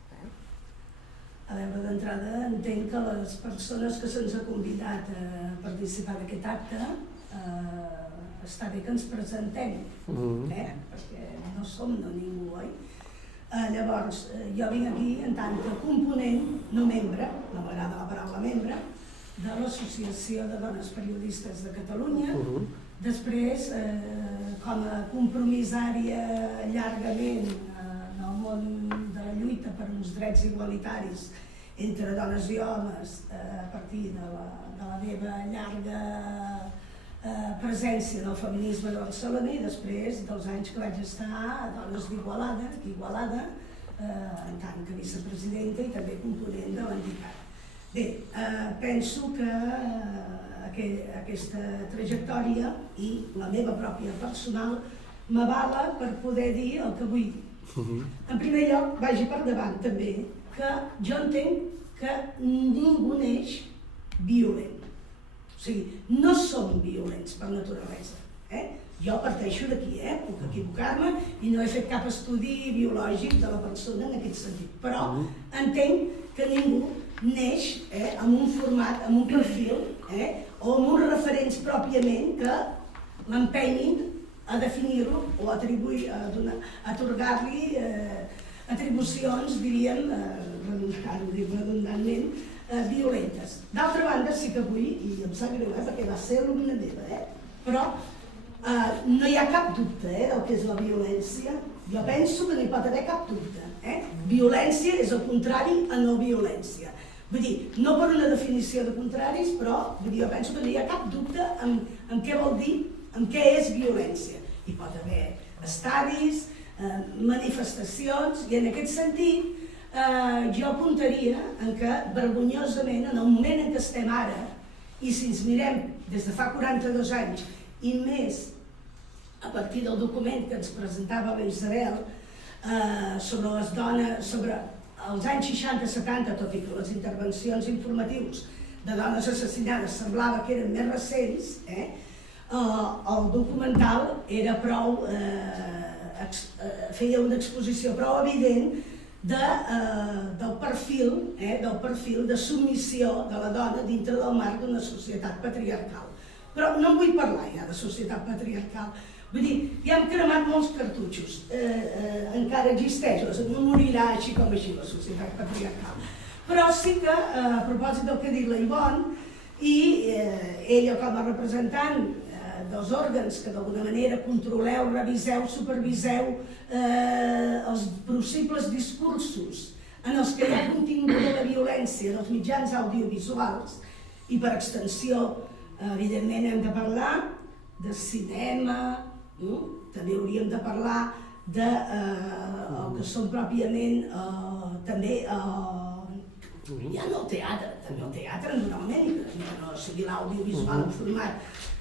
A veure, d'entrada entenc que les persones que se'ns ha convidat a participar d'aquest acte està bé que ens presentem, perquè no som de ningú, oi? Llavors, jo vinc aquí en tant que component, no membre, no m'agrada la paraula membre, de l'Associació de Dones Periodistes de Catalunya. Després, com a compromissària llargament en el món de la lluita per uns drets igualitaris entre dones i homes a partir de la meva llarga presència del feminisme de Barcelona i després dels anys que vaig estar a Dones d'Igualada, en tant que vicepresidenta i també component de l'entitat. Bé, penso que aquesta trajectòria i la meva pròpia personal m'avala per poder dir el que vull dir. En primer lloc, vagi per davant també, que jo entenc que ningú neix violent. O sigui, no som violents per naturalesa. Jo parteixo d'aquí, puc equivocar-me i no he fet cap estudi biològic de la persona en aquest sentit. Però entenc que ningú neix amb un format, amb un perfil o amb uns referents pròpiament que l'empenyin a definir-lo o a atorgar-li atribucions, diríem, redundantment, violentes. D'altra banda, sí que vull, i em sap greu perquè va ser alumna meva, però no hi ha cap dubte del que és la violència. Jo penso que no hi pot haver cap dubte. Violència és el contrari a no violència. Vull dir, no per una definició de contraris, però jo penso que no hi ha cap dubte en què vol dir, en què és violència. Hi pot haver estadis, manifestacions, i en aquest sentit jo apuntaria en que, vergonyosament, en el moment en què estem ara, i si ens mirem des de fa 42 anys, i més a partir del document que ens presentava la Isabel sobre les dones, sobre els anys 60-70, tot i que les intervencions informatius de dones assassinades semblava que eren més recents, el documental era prou, feia una exposició prou evident del perfil de submissió de la dona dintre del marc d'una societat patriarcal. Però no en vull parlar ja de societat patriarcal. Vull dir, ja hem cremat molts cartutxos, encara existeix, no morirà així com així la societat patriarcal. Però sí que, a propòsit del que ha dit la Ivonne, i ella com a representant dels òrgans que d'alguna manera controleu, reviseu, superviseu els possibles discursos en els que hi ha contingut de violència dels mitjans audiovisuals i per extensió, evidentment, hem de parlar de cinema, també hauríem de parlar del que són pròpiament també ja no el teatre, també el teatre normalment, que no sigui l'audiovisual en format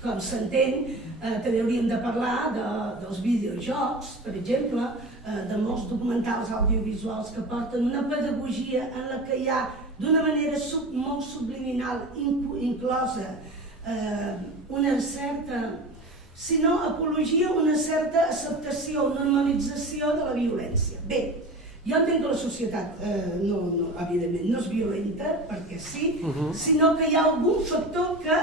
com s'entén, també hauríem de parlar dels videojocs, per exemple, de molts documentals audiovisuals que porten una pedagogia en la que hi ha d'una manera molt subliminal inclosa una certa, si no apologia, una certa acceptació, normalització de la violència. Bé, jo entenc que la societat, evidentment, no és violenta, perquè sí, sinó que hi ha algun factor que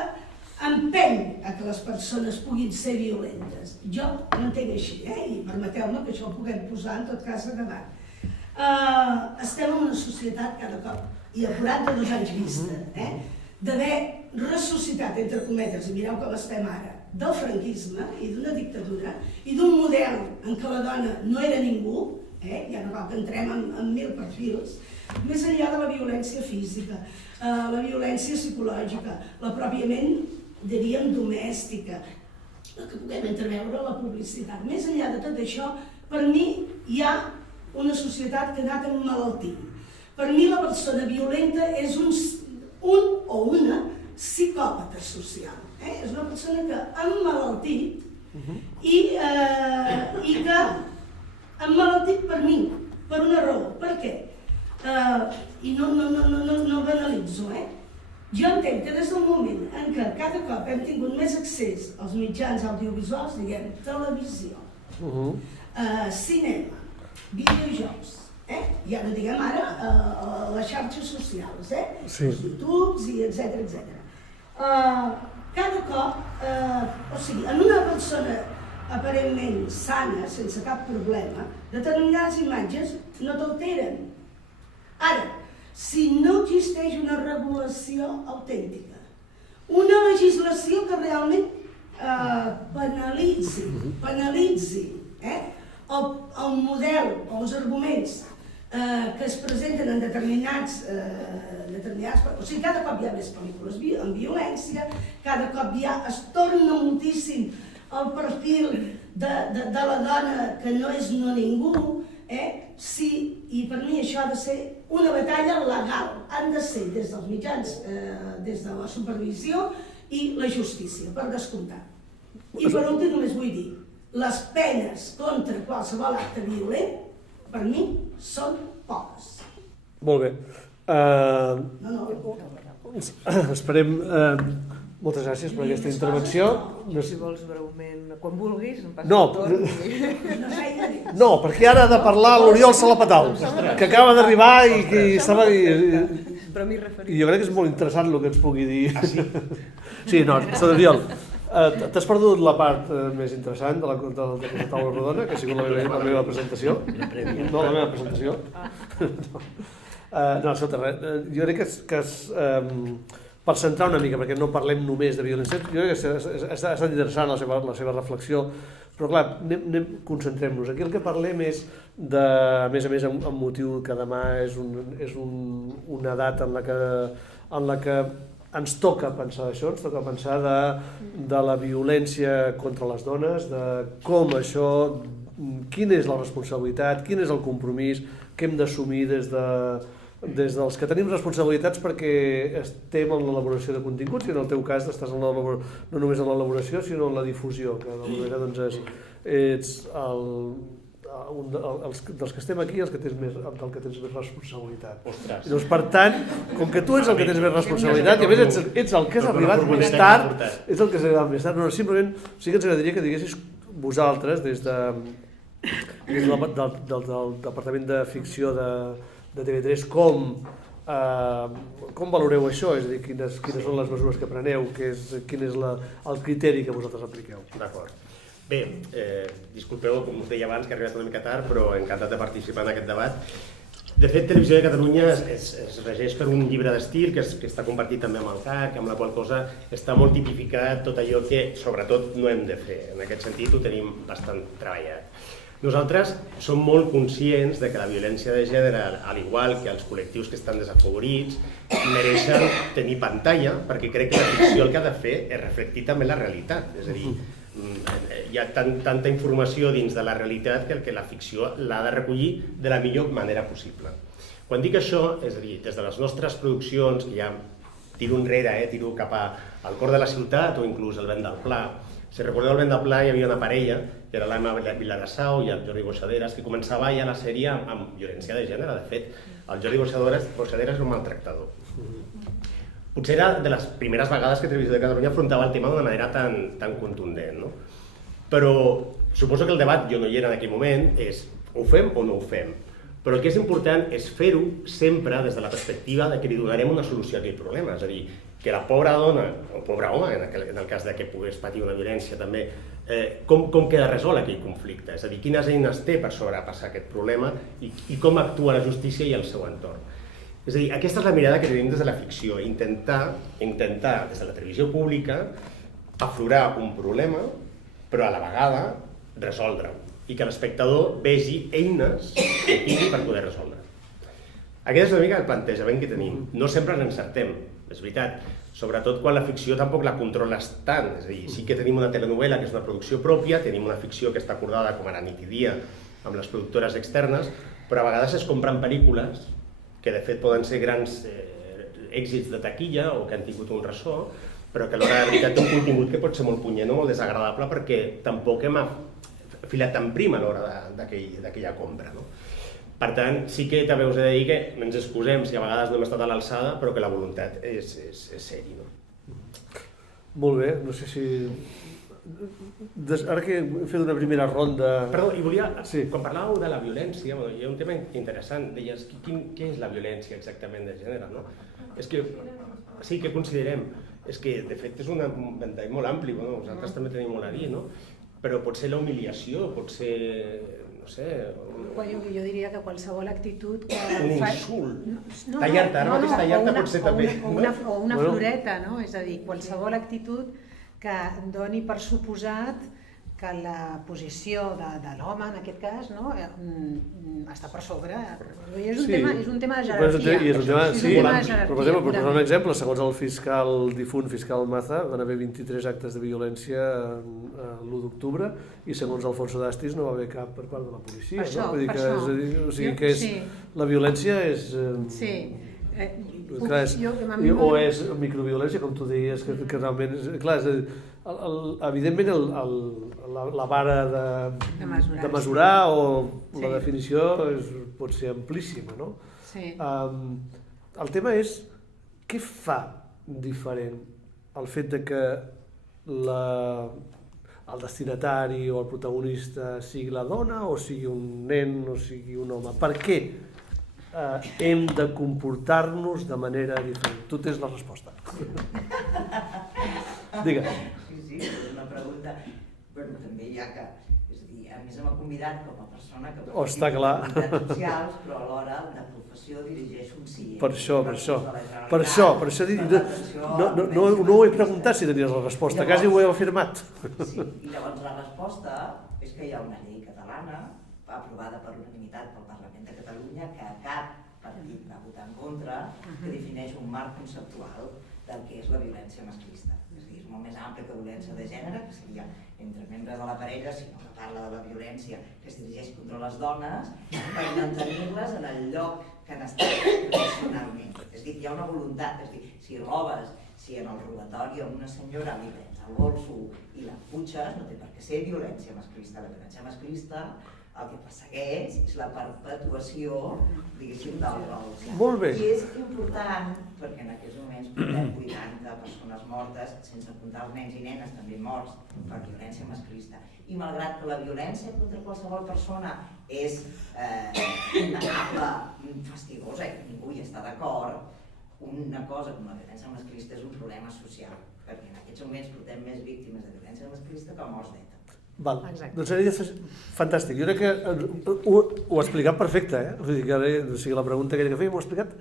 empeny a que les persones puguin ser violentes. Jo no entenc així, i permeteu-me que això ho puguem posar en tot cas a debat. Estem en una societat cada cop, i a 42 anys vista, d'haver ressuscitat, entre cometes, i mireu com estem ara, del franquisme i d'una dictadura, i d'un model en què la dona no era ningú, ja no cal que entrem en mil perfils, més enllà de la violència física, la violència psicològica, la pròpiament, diríem, domèstica, la que puguem entreveure a la publicitat. Més enllà de tot això, per mi hi ha una societat que ha anat emmalaltint. Per mi la persona violenta és un o una psicòpata social. És una persona que ha emmalaltit i que ha emmalaltit per mi, per una raó. Per què? I no banalitzo, Jo entenc que des del moment en què cada cop hem tingut més accés als mitjans audiovisuals, diguem, televisió, cinema, videojocs, ja no diguem ara les xarxes socials, els YouTubes i etcètera. Cada cop, o sigui, en una persona aparentment sana, sense cap problema, determinades imatges no t'alteren. Ara, si no existeix una regulació autèntica, una legislació que realment penalitzi el model o els arguments que es presenten en determinats... O sigui, cada cop hi ha més pel·lícules amb violència, cada cop es torna moltíssim el perfil de la dona que no és no ningú, sí, i per mi això ha de ser una batalla legal. Han de ser des dels mitjans, des de la supervisió i la justícia, per descomptat. I per últim només vull dir, les penes contra qualsevol acte violent, per mi, són poques. Molt bé. Esperem... Moltes gràcies per aquesta intervenció. Si vols breument, quan vulguis, em passi No, el torn. no, perquè ara ha de parlar l'Oriol Salapatal, que acaba d'arribar i que estava... Però m'hi referia. I jo crec que és molt interessant el que ens pugui dir. Sí, no, Oriol, t'has perdut la part més interessant d'aquesta taula rodona, que ha sigut la meva presentació. No, la meva presentació. No, escolta, jo crec que per centrar una mica, perquè no parlem només de violència, jo crec que ha estat interessant la seva reflexió, però clar, concentrem-nos. Aquí el que parlem és de, a més, amb motiu que demà és una data en la que ens toca pensar això, ens toca pensar de la violència contra les dones, de com això, quina és la responsabilitat, quin és el compromís que hem d'assumir des dels que tenim responsabilitats perquè estem en l'elaboració de continguts i en el teu cas estàs no només en l'elaboració sinó en la difusió, que d'alguna manera doncs ets dels que estem aquí del que tens més responsabilitat. Ostres. Doncs per tant, com que tu ets el que tens més responsabilitat i a més ets el que has arribat més tard, simplement sí que ens agradaria que diguessis vosaltres des del Departament de Ficció de TV3 com valoreu això, és a dir, quines són les mesures que preneu, quin és el criteri que vosaltres apliqueu. D'acord. Bé, disculpeu, com us deia abans, que he arribat una mica tard, però encantat de participar en aquest debat. De fet, Televisió de Catalunya es regeix per un llibre d'estil que està compartit també amb el CAC, amb la qual cosa està molt tipificat tot allò que, sobretot, no hem de fer. En aquest sentit, ho tenim bastant treballat. Nosaltres som molt conscients de que la violència de gènere, al igual que els col·lectius que estan desafavorits, mereixen tenir pantalla, perquè crec que la ficció el que ha de fer és reflectir també la realitat. És a dir, hi ha tanta informació dins de la realitat que la ficció l'ha de recollir de la millor manera possible. Quan dic això, és a dir, des de les nostres produccions, que ja tiro enrere, tiro cap al cor de la ciutat o inclús al Vent del Pla. Si recordeu el Vent del Pla hi havia una parella, que era l'Anna Vilarassau i el Jordi Boixaderas, que començava ja la sèrie amb violència de gènere. De fet, el Jordi Boixaderas era un maltractador. Potser era de les primeres vegades que Televisió de Catalunya afrontava el tema d'una manera tan contundent, no? Però suposo que el debat, jo no hi era en aquell moment, és ho fem o no ho fem? Però el que és important és fer-ho sempre des de la perspectiva de que li donarem una solució a aquell problema. És a dir, que la pobra dona, o pobre home, en el cas que pogués patir una violència també, com queda resolt aquell conflicte? És a dir, quines eines té per sobrepassar aquest problema i com actua la justícia i el seu entorn? És a dir, aquesta és la mirada que tenim des de la ficció, intentar des de la televisió pública aflorar un problema, però a la vegada resoldre'l, i que l'espectador vegi eines que tingui per poder resoldre. Aquest és una mica el plantejament que tenim. No sempre l'encertem, és veritat, sobretot quan la ficció tampoc la controles tant. És a dir, sí que tenim una telenovela que és una producció pròpia, tenim una ficció que està acordada com ara Nit i Dia amb les productores externes, però a vegades es compren pel·lícules que de fet poden ser grans èxits de taquilla o que han tingut un ressò, però que a l'hora de veritat té un contingut que pot ser molt punyent o molt desagradable perquè tampoc hem filat tan prim a l'hora d'aquella compra. Per tant, sí que també us he de dir que ens excusem si a vegades no hem estat a l'alçada, però que la voluntat és ser-hi. Molt bé, no sé si... Ara que hem fet una primera ronda... Perdó, i volia... Quan parlàveu de la violència, hi ha un tema interessant. Deies, què és la violència exactament de gènere, no? És que... Sí, què considerem? És que, de fet, és un ventall molt ampli, nosaltres també tenim molt a dir, no? Però pot ser la humiliació, pot ser... no sé... Jo diria que qualsevol actitud que... Un insult. Tallar-te, ara mateix tallar-te pot ser també... O una floreta, no? És a dir, qualsevol actitud que doni per suposat que la posició de l'home, en aquest cas, no, està per sobre. És un tema de jerarquia. I és un tema, sí, de jerarquia, però per exemple, per posar un exemple, segons el difunt fiscal Maza, van haver 23 actes de violència l'1 d'octubre i segons Alfonso Dastis no va haver cap per part de la policia. Per això, Vull dir per que, això. o sigui que és, la violència és... Sí. Clar, o és microviolència, com tu deies, que realment... Clar, evidentment la vara de mesurar o la definició pot ser amplíssima, no? Sí. El tema és què fa diferent el fet de que el destinatari o el protagonista sigui la dona o sigui un nen o sigui un home. Per què hem de comportar-nos de manera diferent? Tu tens la resposta. Digues. Sí, és una pregunta. Bueno, també hi ha que... És a dir, a més m'ha convidat com a persona que Està clar. entitats socials, però alhora de professió dirigeix un CIE. Per això no ho he preguntat si tenies la resposta, quasi ho he afirmat. Sí, i llavors la resposta és que hi ha una llei catalana aprovada per unanimitat pel Parlament de Catalunya que cap partit va votar en contra, que defineix un marc conceptual del que és la violència masclista. És a dir, és molt més ampli que violència de gènere, que seria entre membres de la parella, sinó que parla de la violència que es dirigeix contra les dones per mantenir-les en el lloc que han estat tradicionalment. És a dir, hi ha una voluntat, és a dir, si robes, si en el robatori a una senyora li prens el bolso i la putxes, no té per què ser violència masclista. La violència masclista el que persegueix és la perpetuació, diguéssim, del rol. Molt bé. I és important, perquè en aquests moments portem 80 persones mortes, sense comptar els nens i nenes també morts per violència masclista. I malgrat que la violència contra qualsevol persona és innegable, fastigosa, i ningú hi està d'acord, una cosa com la violència masclista és un problema social, perquè en aquests moments portem més víctimes de violència masclista que morts d'ETA. Val. Doncs ara ja fantàstic. Jo crec que ho ha explicat perfecte, eh? Vull dir que ara, o sigui, la pregunta aquella que feia m'ho ha explicat.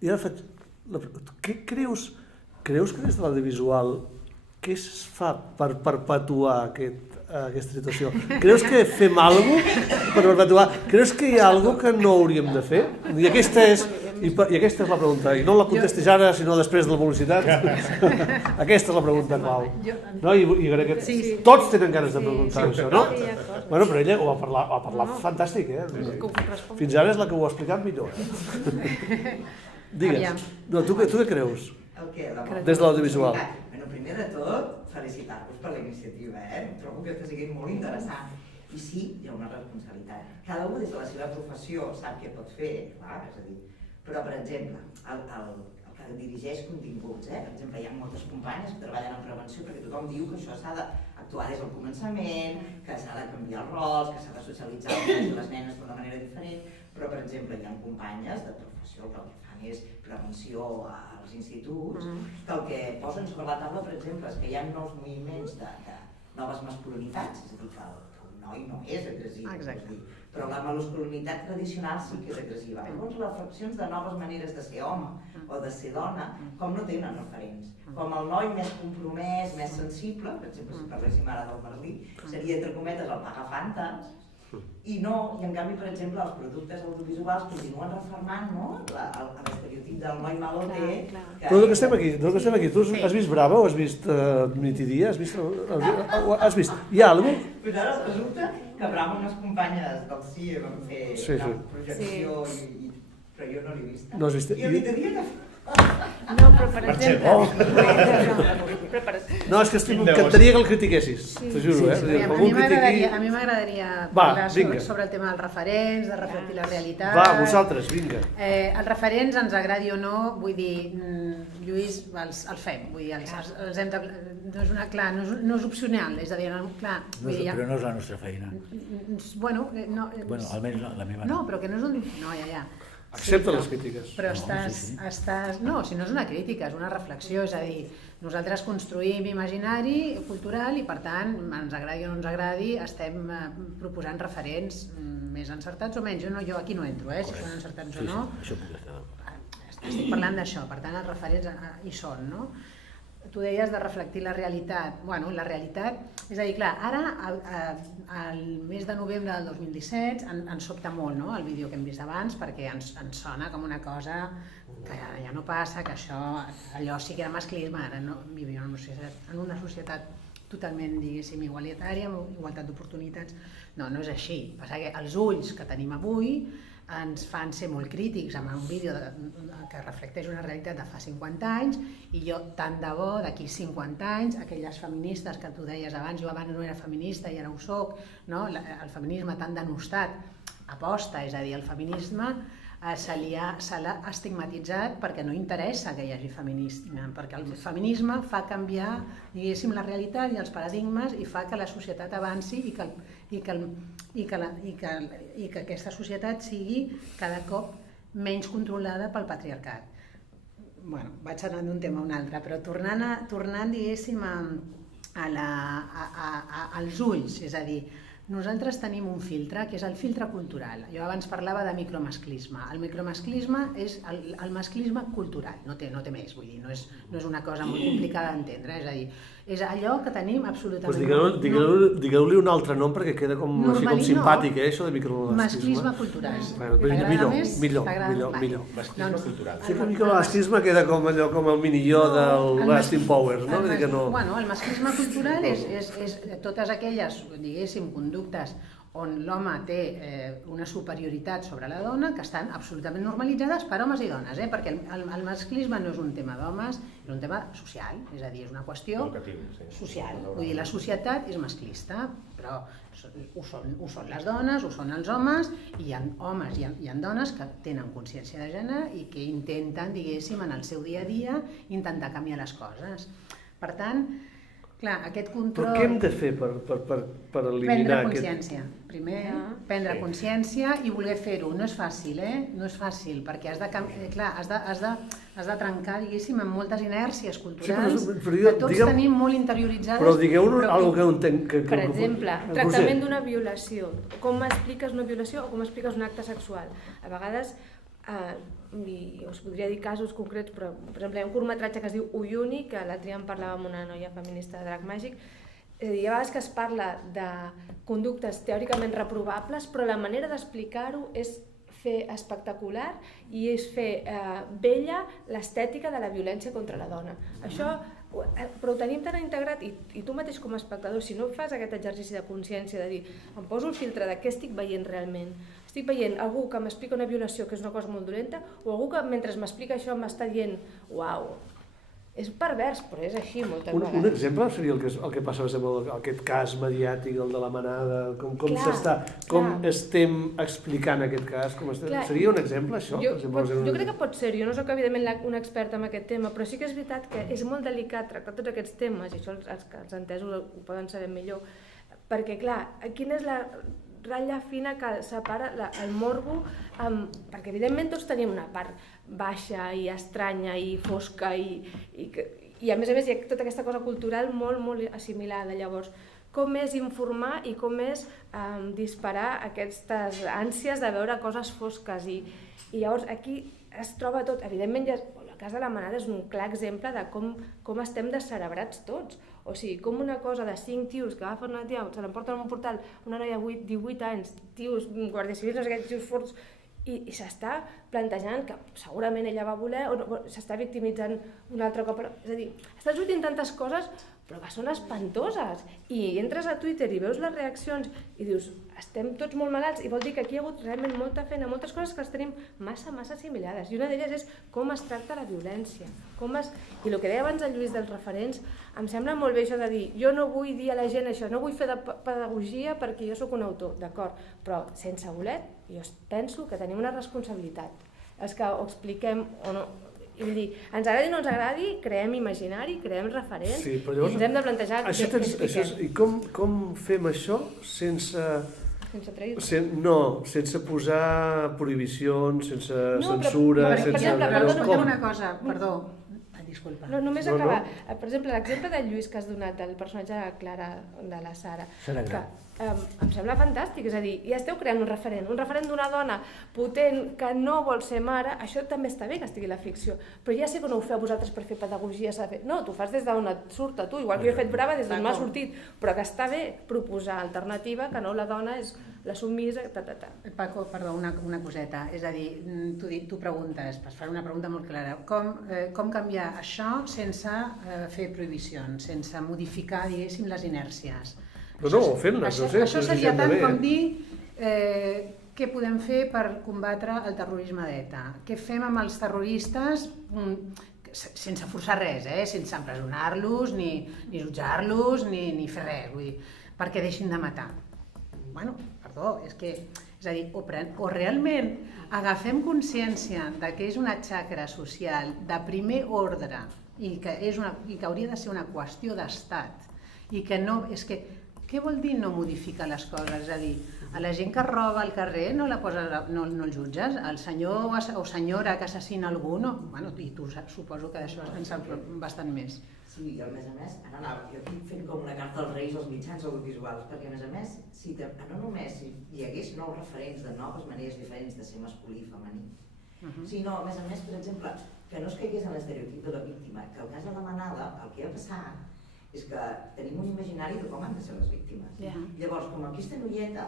I ara faig... Què creus que des de l'audiovisual què es fa per perpetuar aquesta situació? Creus que fem alguna cosa per perpetuar? Creus que hi ha alguna cosa que no hauríem de fer? I aquesta és la pregunta, i no la contestis ara, sinó després de la publicitat. Aquesta és la pregunta clau. I crec que tots tenen ganes de preguntar això, no? Bueno, però ella ho ha parlat fantàstic, eh? Fins ara és la que ho ha explicat millor. Digues, tu què creus? Des de l'audiovisual. Bueno, primer de tot, felicitar-vos per la iniciativa, trobo que sigui molt interessant. I sí, hi ha una responsabilitat. Cada un des de la seva professió sap què pot fer, clar, és a dir, però, per exemple, el que dirigeix continguts, per exemple, hi ha moltes companyes que treballen en prevenció perquè tothom diu que això s'ha d'actuar des del començament, que s'ha de canviar els rols, que s'ha de socialitzar els nens i les nenes d'una manera diferent, però, per exemple, hi ha companyes de professió que el que fan és prevenció als instituts, que el que posen sobre la taula, per exemple, és que hi ha nous moviments de noves masculinitats, és a dir, que el noi no és agressiu, però la masculinitat tradicional sí que és agressiva. Llavors, les reflexions de noves maneres de ser home o de ser dona, com no tenen referents. Com el noi més compromès, més sensible, per exemple, si parléssim ara del Merlí, seria, entre cometes, el pagafantes, i en canvi, per exemple, els productes audiovisuals continuen refermant l'estereotip del noi malote. Però del que estem aquí, tu has vist Brava o has vist Nit i Dia? Has vist? Hi ha alguna cosa? Però ara resulta que Brava, unes companyes del CIE van fer la projecció, però jo no l'he vista. No has vist? I el Nit i Dia no, però per exemple... No, és que m'encantaria que el critiquessis, t'ho juro, A mi m'agradaria parlar sobre el tema dels referents, de reflectir la realitat... Va, vosaltres, vinga. Els referents, ens agradi o no, vull dir, Lluís, els fem, vull dir, els hem de... No és opcional, és a dir, clar... Però no és la nostra feina. Bueno, almenys la meva no. No, però que no és un... No, ja. Accepta les crítiques. Però estàs... No, si no és una crítica, és una reflexió, és a dir, nosaltres construïm imaginari cultural i, per tant, ens agradi o no ens agradi, estem proposant referents més encertats o menys. Jo aquí no entro, si són encertats o no. Això puc estar. Estic parlant d'això, per tant, els referents hi són, no? tu deies de reflectir la realitat. Bueno, la realitat, és a dir, clar, ara, al mes de novembre del 2017, ens sobta molt, no?, el vídeo que hem vist abans, perquè ens sona com una cosa que ja no passa, que allò sí que era masclisme, ara no, vivim en una societat totalment, diguéssim, igualitària, amb igualtat d'oportunitats. No, no és així. Passa que els ulls que tenim avui ens fan ser molt crítics amb un vídeo que reflecteix una realitat de fa 50 anys i jo, tant de bo, d'aquí 50 anys, aquelles feministes que tu deies abans, jo abans no era feminista i ara ho soc, no? El feminisme tan denostat aposta, és a dir, el feminisme se l'ha estigmatitzat perquè no interessa que hi hagi feminisme, perquè el feminisme fa canviar, diguéssim, la realitat i els paradigmes i fa que la societat avanci i que aquesta societat sigui cada cop menys controlada pel patriarcat. Bueno, vaig anant d'un tema a un altre, però tornant diguéssim, als ulls, és a dir, nosaltres tenim un filtre, que és el filtre cultural. Jo abans parlava de micromasclisme. El micromasclisme és el masclisme cultural, no té més, vull dir, no és una cosa molt complicada d'entendre, és a dir, és allò que tenim absolutament... Digueu-li un altre nom perquè queda com simpàtic, això de micromasclisme. Masclisme cultural. Millor. Masclisme cultural. Sí que el micromasclisme queda com allò, com el mini-jo del Austin Powers, no? Bueno, el masclisme cultural és totes aquelles, diguéssim, conductes on l'home té una superioritat sobre la dona que estan absolutament normalitzades per homes i dones, perquè el masclisme no és un tema d'homes, és un tema social, és a dir, és una qüestió social. Vull dir, la societat és masclista, però ho són les dones, ho són els homes, i hi ha homes i hi ha dones que tenen consciència de gènere i que intenten, diguéssim, en el seu dia a dia, intentar canviar les coses. Per tant, clar, aquest control... Però què hem de fer per eliminar prendre consciència. Primer, prendre consciència i voler fer-ho. No és fàcil, no és fàcil, perquè has de trencar, diguéssim, amb moltes inèrcies culturals que tots tenim molt interioritzades. Però digueu-nos alguna cosa que no entenc. Per exemple, tractament d'una violació. Com expliques una violació o com expliques un acte sexual? A vegades... i us podria dir casos concrets, però per exemple hi ha un curtmetratge que es diu Uyuni, que l'altre dia en parlava amb una noia feminista de Drac Màgic. És a dir, hi ha vegades que es parla de conductes teòricament reprovables, però la manera d'explicar-ho és fer espectacular i és fer bella l'estètica de la violència contra la dona. Això, però ho tenim tan integrat i tu mateix com a espectador, si no fas aquest exercici de consciència de dir, em poso el filtre de què estic veient realment, estic veient algú que m'explica una violació que és una cosa molt dolenta o algú que mentre m'explica això m'està dient uau, és pervers però és així moltes vegades. Un exemple seria el que passa amb aquest cas mediàtic, el de la manada, com estem explicant aquest cas, seria un exemple això? Jo crec que pot ser, jo no soc evidentment una experta en aquest tema, però sí que és veritat que és molt delicat tractar tots aquests temes i això els entesos ho poden saber millor, perquè clar, quina és la ratlla fina que separa el morbo, perquè evidentment tots tenim una part baixa i estranya i fosca i a més hi ha tota aquesta cosa cultural molt assimilada. Llavors, com és informar i com és disparar aquestes ànsies de veure coses fosques i llavors aquí es troba tot, evidentment el cas de la manada és un clar exemple de com estem descerebrats tots. O sigui, com una cosa de 5 tios que agafen una tia, se l'emporten en un portal, una noia de 18 anys, tios, guàrdies civils, no sé què, tios forts, i s'està plantejant que segurament ella va voler, o s'està victimitzant un altre cop. És a dir, estan sortint tantes coses, però que són espantoses. I entres a Twitter i veus les reaccions i dius, estem tots molt malalts, i vol dir que aquí hi ha hagut realment molta feina, moltes coses que les tenim massa assimilades. I una d'elles és com es tracta la violència. I el que deia abans el Lluís dels referents, em sembla molt bé això de dir, jo no vull dir a la gent això, no vull fer de pedagogia perquè jo sóc un autor, d'acord, però sense bolet, jo penso que tenim una responsabilitat. Els que ho expliquem o no, i vull dir, ens agradi o no ens agradi, creem imaginari, creem referents i ens hem de plantejar què expliquem. I com fem això sense posar prohibicions, sense censura, sense... Perdó, una cosa, perdó, Disculpa. No, només acabar. Per exemple, l'exemple de Lluís que has donat, del personatge de Clara, de la Sara, que em sembla fantàstic, és a dir, ja esteu creant un referent d'una dona potent que no vol ser mare, això també està bé que estigui a la ficció, però ja sé que no ho feu vosaltres per fer pedagogia, no, t'ho fas des d'on et surt a tu, igual que jo he fet Brava des d'on m'ha sortit, però que està bé proposar alternativa, que no la dona és la submisa, Paco, perdó, una coseta, és a dir, tu preguntes, vas fer una pregunta molt clara, com canviar això sense fer prohibicions, sense modificar, diguéssim, les inèrcies? No, fem-les, no sé. Això seria tant com dir què podem fer per combatre el terrorisme d'ETA, què fem amb els terroristes sense forçar res, sense empresonar-los, ni jutjar-los, ni fer res, vull dir, perquè deixin de matar. Bueno, perdó, és a dir, o realment agafem consciència que és una xacra social de primer ordre i que hauria de ser una qüestió d'estat i que no, és que què vol dir no modificar les coses? És a dir, a la gent que roba al carrer no el jutges? Al senyor o senyora que assassina algú, no? Bueno, i tu suposo que d'això en saps bastant més. Sí, i a més, ara anava jo aquí fent com una carta als Reis als mitjans audiovisuals, perquè a més, no només hi hagués nous referents de noves maneres diferents de ser masculí i femení, sinó, a més, per exemple, que no es caigués en l'estereotip de la víctima, que el cas de la Manada, el que ha passat és que tenim un imaginari de com han de ser les víctimes. Llavors, com aquesta noieta,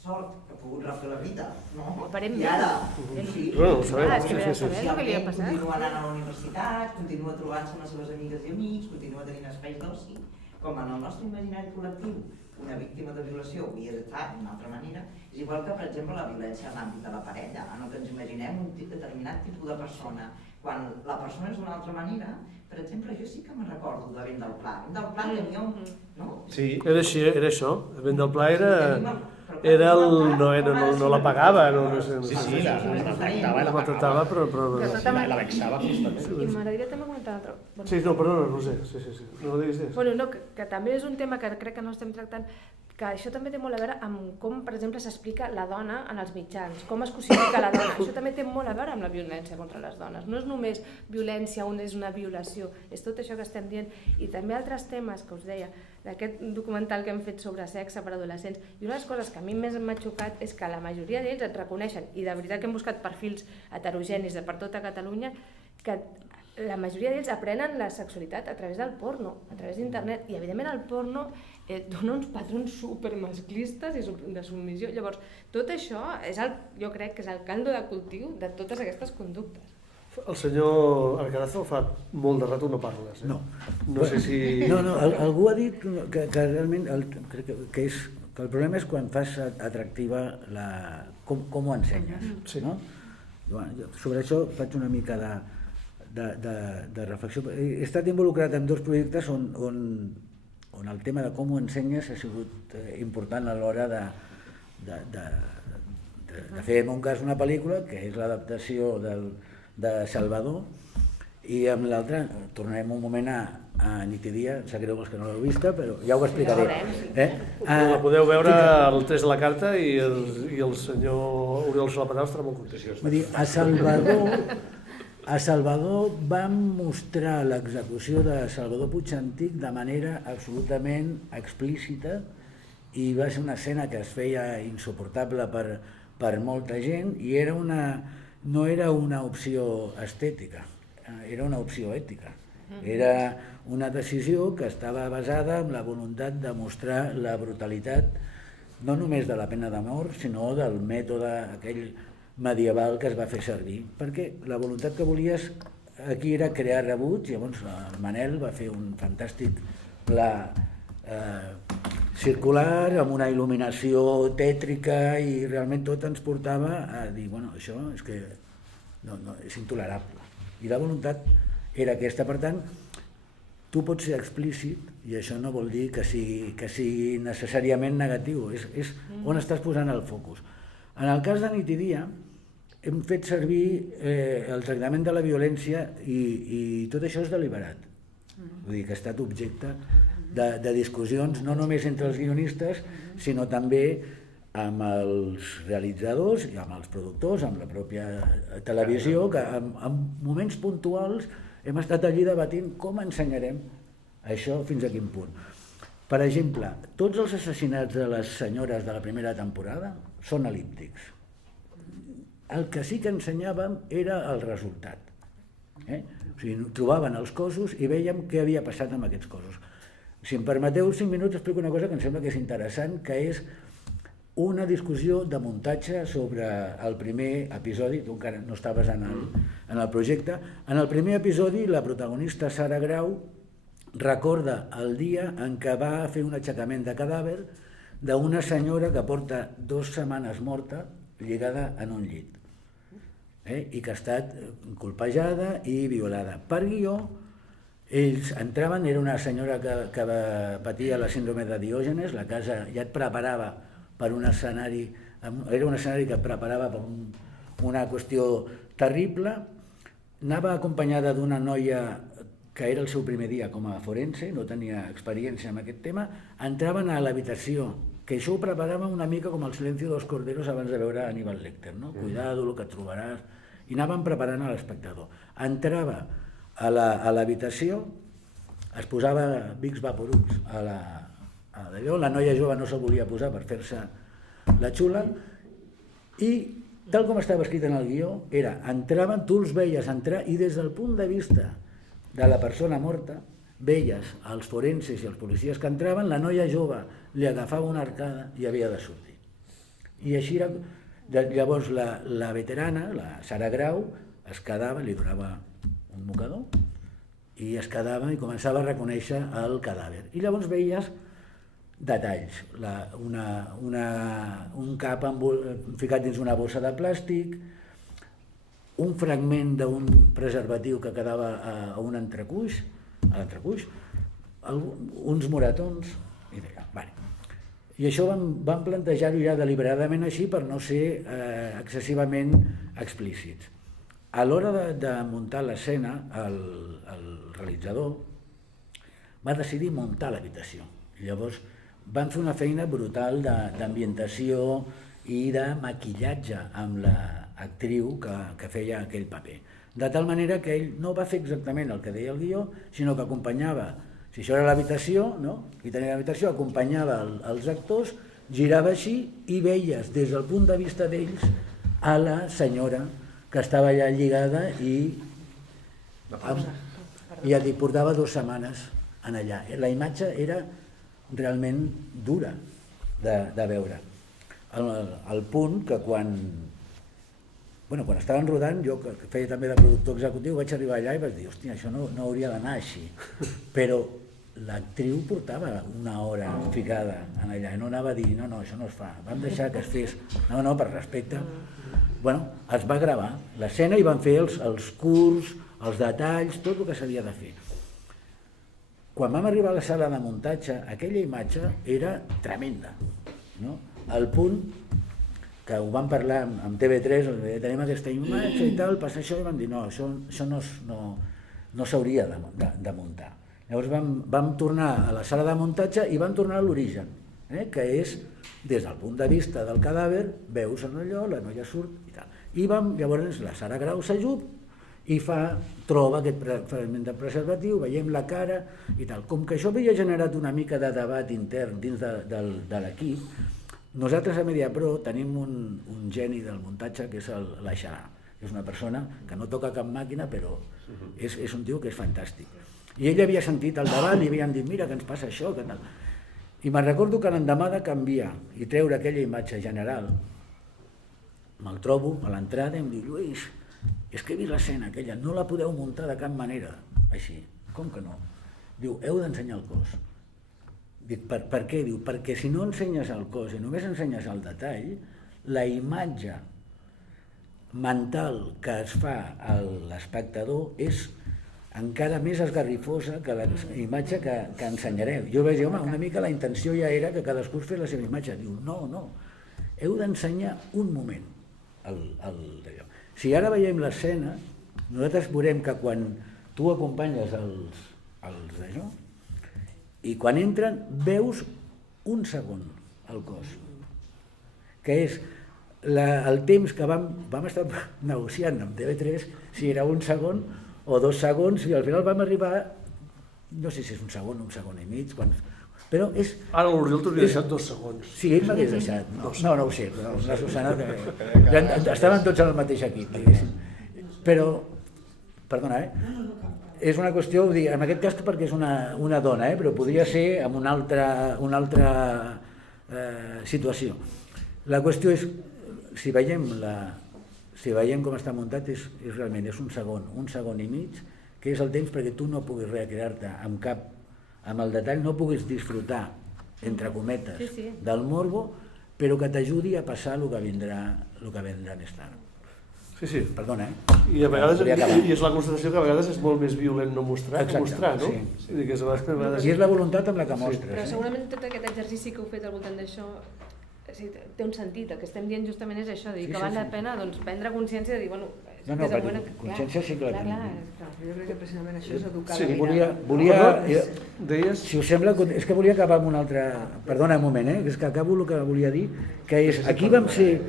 sort, que ha pogut refer la vida, no? I ara, socialment, continua anant a la universitat, continua trobant-se amb les seves amigues i amics, continua tenint espais d'oci, com en el nostre imaginari col·lectiu una víctima de violació hauria d'estar d'una altra manera, és igual que, per exemple, la violència en l'àmbit de la parella, en el que ens imaginem un determinat tipus de persona. Quan la persona és d'una altra manera, per exemple, jo sí que me'n recordo de Vent del Pla. Vent del Pla tenia un... Sí, era això. Vent del Pla no la pagava, Sí, la maltractava, però... La vexava justament. I m'agradaria també comentar un altre... Sí, no, perdona, Roser, sí. No ho diguis. Bueno, no, que també és un tema que crec que no estem tractant, que això també té molt a veure amb com, per exemple, s'explica la dona en els mitjans, com es cosifica la dona. Això també té molt a veure amb la violència contra les dones. No és només violència on és una violació, és tot això que estem dient. I també altres temes que us deia, d'aquest documental que hem fet sobre sexe per adolescents. I una de les coses que a mi més m'ha xocat és que la majoria d'ells et reconeixen, i de veritat que hem buscat perfils heterogenis de per tota Catalunya, que la majoria d'ells aprenen la sexualitat a través del porno, a través d'internet, i evidentment el porno dona uns patrons supermasclistes i de submissió. Llavors, tot això jo crec que és el caldo de cultiu de totes aquestes conductes. El senyor Arcarazo fa molt de rato no parles. No. No sé si... No, algú ha dit que realment crec que el problema és quan fas atractiva com ho ensenyes. Sobre això faig una mica de reflexió. He estat involucrat en 2 projectes on el tema de com ho ensenyes ha sigut important a l'hora de fer, en un cas, una pel·lícula, que és l'adaptació de Salvador, i amb l'altre tornarem un moment a Nit i Dia, em sap greu els que no l'heu vista, però ja ho explicaré. La podeu veure al 3 de la carta i el senyor Oriol Solapatau estarà molt content. Vull dir, a Salvador vam mostrar l'execució de Salvador Puig Antic de manera absolutament explícita i va ser una escena que es feia insuportable per molta gent i no era una opció estètica, era una opció ètica. Era una decisió que estava basada en la voluntat de mostrar la brutalitat no només de la pena de mort, sinó del mètode aquell medieval que es va fer servir, perquè la voluntat que volies aquí era crear rebuig. Llavors el Manel va fer un fantàstic pla circular amb una il·luminació tètrica i realment tot ens portava a dir, bueno, això és que no, és intolerable. I la voluntat era aquesta. Per tant, tu pots ser explícit i això no vol dir que sigui necessàriament negatiu, és on estàs posant el focus. En el cas de Nit i Dia hem fet servir el tractament de la violència i tot això és deliberat. Vull dir que ha estat objecte de discussions no només entre els guionistes, sinó també amb els realitzadors i amb els productors, amb la pròpia televisió, que en moments puntuals hem estat allí debatint com ensenyarem això fins a quin punt. Per exemple, tots els assassinats de les senyores de la primera temporada són el·líptics. El que sí que ensenyàvem era el resultat. O sigui, trobaven els cossos i vèiem què havia passat amb aquests cossos. Si em permeteu 5 minuts, explico una cosa que em sembla que és interessant, que és una discussió de muntatge sobre el primer episodi. Tu encara no estaves en el projecte. En el primer episodi, la protagonista Sara Grau recorda el dia en què va fer un aixecament de cadàver d'una senyora que porta 2 setmanes morta lligada en un llit i que ha estat colpejada i violada. Per guió, ells entraven, era una senyora que patia la síndrome de Diògenes, la casa ja et preparava per un escenari, era un escenari que et preparava per una qüestió terrible, anava acompanyada d'una noia que era el seu primer dia com a forense, no tenia experiència en aquest tema, entraven a l'habitació, que això ho preparava una mica com el Silencio de los Corderos abans de veure Aníbal Lecter, no? Cuidado, el que et trobaràs, i anaven preparant a l'espectador. Entrava a l'habitació, es posava Vicks Vaporub a d'allò, la noia jove no se'l volia posar per fer-se la xula, i tal com estava escrit en el guió, era, entraven, tu els veies entrar, i des del punt de vista de la persona morta, veies els forenses i els policies que entraven, la noia jove li agafava una arcada i havia de sortir. I així era. Llavors la veterana, la Sara Grau, es quedava, li donava un mocador, i es quedava i començava a reconèixer el cadàver. I llavors veies detalls, un cap ficat dins una bossa de plàstic, un fragment d'un preservatiu que quedava a un entrecuix, uns moratons, i deia, vale. I això vam plantejar-ho ja deliberadament així per no ser excessivament explícits. A l'hora de muntar l'escena, el realitzador va decidir muntar l'habitació. Llavors van fer una feina brutal d'ambientació i de maquillatge amb l'actriu que feia aquell paper. De tal manera que ell no va fer exactament el que deia el guió, sinó que acompanyava, si això era l'habitació, no? I tenia l'habitació, acompanyava els actors, girava així i veies des del punt de vista d'ells a la senyora que estava allà lligada i et portava 2 setmanes en allà. La imatge era realment dura de veure. Al punt que quan estaven rodant, jo que feia també de productor executiu, vaig arribar allà i vaig dir, hòstia, això no hauria d'anar així. Però l'actriu portava 1 hora ficada en allà i no anava a dir, no, això no es fa. Vam deixar que es fes, no, per respecte. Es va gravar l'escena i van fer els curts, els detalls, tot el que s'havia de fer. Quan vam arribar a la sala de muntatge, aquella imatge era tremenda. Al punt que ho vam parlar amb TV3, tenim aquesta imatge i tal, passa això, i vam dir, no, això no s'hauria de muntar. Llavors vam tornar a la sala de muntatge i vam tornar a l'origen, que és, des del punt de vista del cadàver, veus en allò, la noia surt i tal. I llavors la Sara Grau s'ajup i troba aquest fragment de preservatiu, veiem la cara i tal. Com que això havia generat una mica de debat intern dins de l'equip, nosaltres a Mediapro tenim un geni del muntatge que és l'Aixarà. És una persona que no toca cap màquina, però és un tio que és fantàstic. I ell havia sentit el debat, li havien dit, mira que ens passa això, que tal. I me'n recordo que l'endemà de canviar i treure aquella imatge general, me'l trobo a l'entrada i em diu, Lluís, és que he vist l'escena aquella, no la podeu muntar de cap manera, així. Com que no? Diu, heu d'ensenyar el cos. Dic, per què? Diu, perquè si no ensenyes el cos i només ensenyes el detall, la imatge mental que es fa a l'espectador és encara més esgarrifosa que la imatge que ensenyarem. Jo vaig dir, home, una mica la intenció ja era que cadascú es fes la seva imatge. Diu, no, heu d'ensenyar un moment d'allò. Si ara veiem l'escena, nosaltres veurem que quan tu acompanyes els d'allò, i quan entren veus un segon al cos, que és el temps que vam estar negociant amb TV3 si era un segon o 2 segons, i al final vam arribar, no sé si és un segon i mig, però és... Ara l'Oriol t'hauria deixat 2 segons. Sí, ell m'hauria deixat. No ho sé, però la Susana... Estaven tots en el mateix equip, diguéssim. Però, perdona, és una qüestió, en aquest cas perquè és una dona, però podria ser en una altra situació. La qüestió és, si veiem com està muntat, és realment un segon i mig, que és el temps perquè tu no puguis recrear-te amb el detall, no puguis disfrutar, entre cometes, del morbo, però que t'ajudi a passar el que vindrà més tard. Sí. Perdona, I a vegades, i és la constatació que a vegades és molt més violent no mostrar que mostrar, no? I és la voluntat amb la que mostres. Però segurament tot aquest exercici que heu fet al voltant d'això té un sentit. El que estem dient justament és això, que val la pena prendre consciència de dir, bueno... No, perquè consciència sí que la tenim. Jo crec que precisament això és educar Sí, la mirada. Si us sembla, és que volia acabar amb una altra... Perdona un moment, és que acabo el que volia dir, que és, aquí vam ser...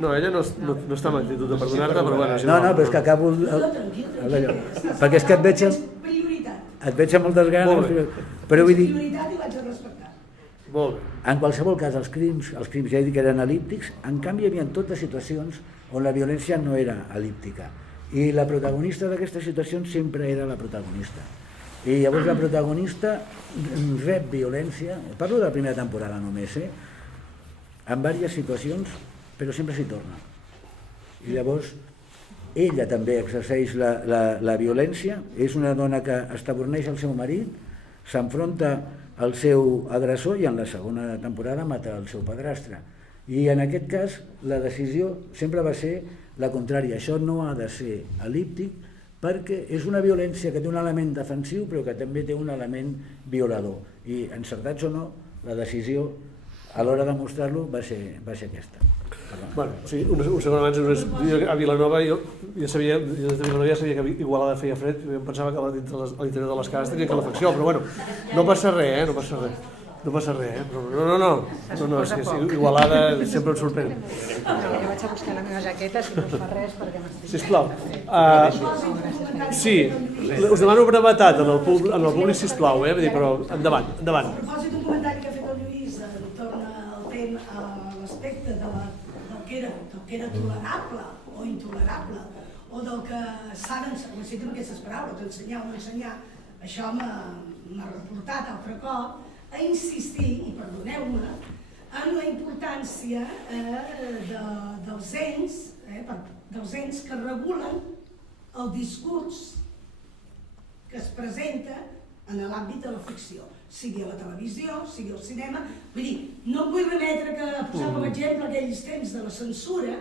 No, ella no està amb actitud de perdonar-te, però bueno... No, però és que acabo... Perquè és que et veig amb moltes ganes, però vull dir... Prioritat i vaig a respectar. Molt bé. En qualsevol cas, els crims ja he dit que eren el·líptics, en canvi hi havia totes situacions on la violència no era el·líptica. I la protagonista d'aquestes situacions sempre era la protagonista. I llavors la protagonista rep violència, parlo de la primera temporada només, en diverses situacions, però sempre s'hi torna. I llavors ella també exerceix la violència, és una dona que estaborneix el seu marit, s'enfronta al seu agressor i en la segona temporada mata el seu padrastre. I en aquest cas la decisió sempre va ser la contrària. Això no ha de ser el·líptic perquè és una violència que té un element defensiu però que també té un element violador. I encertats o no, la decisió a l'hora de mostrar-lo va ser aquesta. Bueno, sí, un segon abans, a Vilanova jo ja sabia que Igualada feia fred, jo em pensava que a l'interior de les cases tenien calefacció, però bueno, no passa res, no passa res. No, és que Igualada sempre em sorprèn. Jo vaig a buscar la meva jaqueta, si no us fa res, perquè m'estic... Sisplau. Sí, us demano brevetat en el públic, sisplau, però endavant. A propòsit d'un comentari que ha fet el Lluís, torna al tema, a l'aspecte del que era tolerable o intolerable, o del que s'ha d'ensenyar, necessitem aquestes paraules, d'ensenyar o no ensenyar, això m'ha reportat altre cop, a insistir, i perdoneu-me, en la importància dels ens que regulen el discurs que es presenta en l'àmbit de la ficció, sigui a la televisió, sigui al cinema. Vull dir, no em vull remetre a posar com a exemple aquells temps de la censura,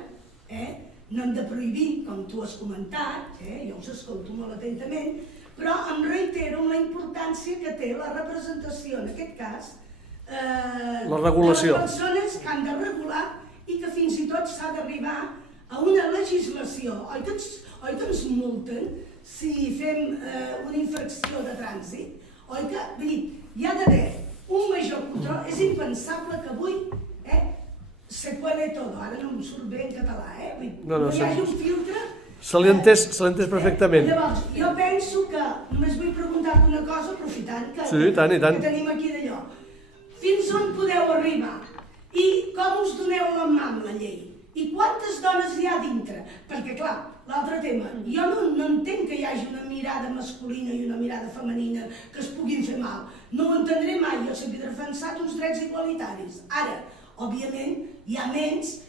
no hem de prohibir, com tu has comentat, jo us escolto molt atentament, però em reitero en la importància que té la representació, en aquest cas, la regulació, de les persones que han de regular i que fins i tot s'ha d'arribar a una legislació. Oi que ens multen si fem una infracció de trànsit? Oi que, vull dir, hi ha d'haver un major control. És impensable que avui se cuele todo, ara no em surt bé en català, no hi hagi un filtre. Se l'he entès perfectament. Llavors, jo penso que, només vull preguntar-te una cosa, aprofitant que tenim aquí d'allò. Fins on podeu arribar? I com us doneu la mà amb la llei? I quantes dones hi ha dintre? Perquè, clar, l'altre tema, jo no entenc que hi hagi una mirada masculina i una mirada femenina que es puguin fer mal. No ho entendré mai, jo sempre he defensat uns drets igualitaris. Ara, òbviament, hi ha ments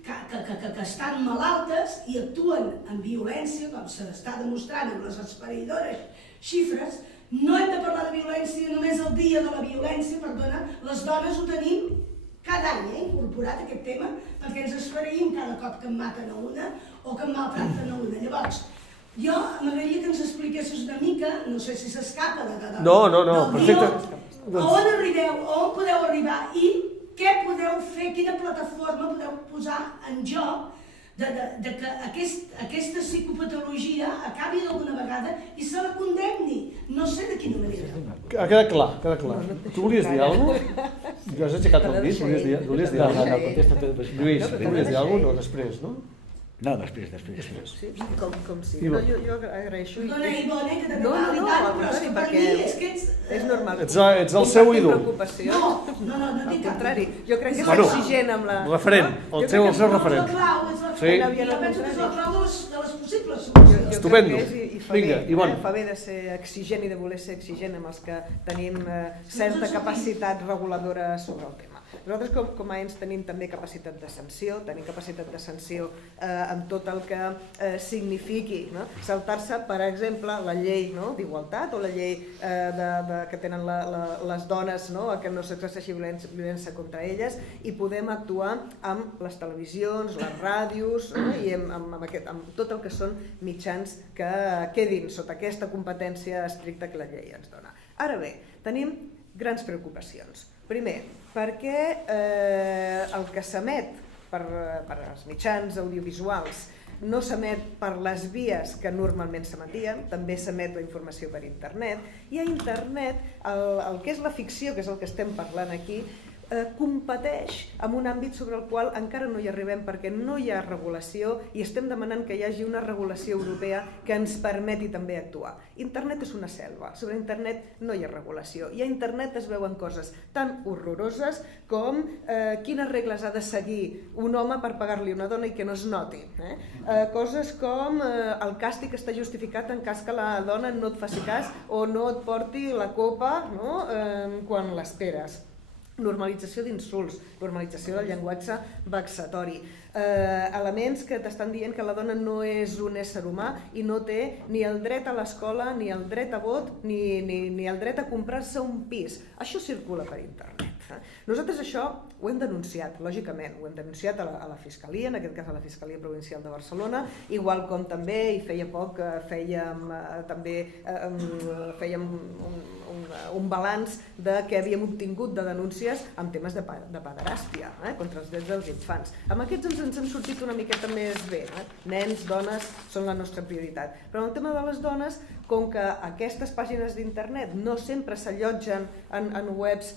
que estan malaltes i actuen amb violència, com s'està demostrant amb les esfereïdores xifres. No hem de parlar de violència només el dia de la violència, perdona, les dones ho tenim cada any incorporat aquest tema, perquè ens esfereïm cada cop que en maten a una o que en maltracten a una. Llavors, jo m'agradaria que ens expliquessis una mica, no sé si s'escapa del perfecte. On arribeu, on podeu arribar i què podeu fer, quina plataforma podeu posar en joc de que aquesta psicopatologia acabi d'alguna vegada i se la condemni. No sé de quina manera. Ha quedat clar. Tu volies dir alguna cosa? Jo has aixecat el dit, volies dir alguna cosa? Lluís, tu volies dir alguna cosa? No, després, no? No, després. Sí, com sí. Ivo. No, jo agraeixo. Dona, Ivone, que també No, va al contrari, perquè és que ets... és normal. Ets el seu ídol. Preocupació. No, Al dic cap. contrari, jo crec que és Bueno, exigent amb la... referent, el seu referent. És la clau, és la Sí. clau. Jo penso que és la clau de les possibles Jo solucions. Estupendo. crec que és, i fa Vinga, bé, Ivonne. fa bé de ser exigent i de voler ser exigent amb els que tenim certa capacitat reguladora sobre el tema. Nosaltres com a ENS tenim també capacitat de sanció, amb tot el que signifiqui, no? Saltar-se, per exemple, la llei, no? d'igualtat o la llei que tenen les dones, no? Que no s'exerceixi violència contra elles, i podem actuar amb les televisions, les ràdios, no? I amb tot el que són mitjans que quedin sota aquesta competència estricta que la llei ens dona. Ara bé, tenim grans preocupacions. Primer, perquè el que s'emet per als mitjans audiovisuals no s'emet per les vies que normalment s'emetien, també s'emet la informació per internet, i a internet el que és la ficció, que és el que estem parlant aquí, competeix en un àmbit sobre el qual encara no hi arribem perquè no hi ha regulació, i estem demanant que hi hagi una regulació europea que ens permeti també actuar. Internet és una selva, sobre internet no hi ha regulació, i a internet es veuen coses tan horroroses com quines regles ha de seguir un home per pagar-li una dona i que no es noti. Coses com el càstig està justificat en cas que la dona no et faci cas o no et porti la copa quan l'esperes. Normalització d'insults, normalització del llenguatge vexatori, elements que t'estan dient que la dona no és un ésser humà i no té ni el dret a l'escola, ni el dret a vot, ni el dret a comprar-se un pis. Això circula per internet. Nosaltres això ho hem denunciat, lògicament, ho hem denunciat a la Fiscalia, en aquest cas a la Fiscalia Provincial de Barcelona, igual com també, i feia poc, fèiem un balanç de què havíem obtingut de denúncies en temes de pederàstia contra els drets dels infants. Amb aquests ens hem sortit una miqueta més bé. Nens, dones, són la nostra prioritat. Però en el tema de les dones, com que aquestes pàgines d'internet no sempre s'allotgen en webs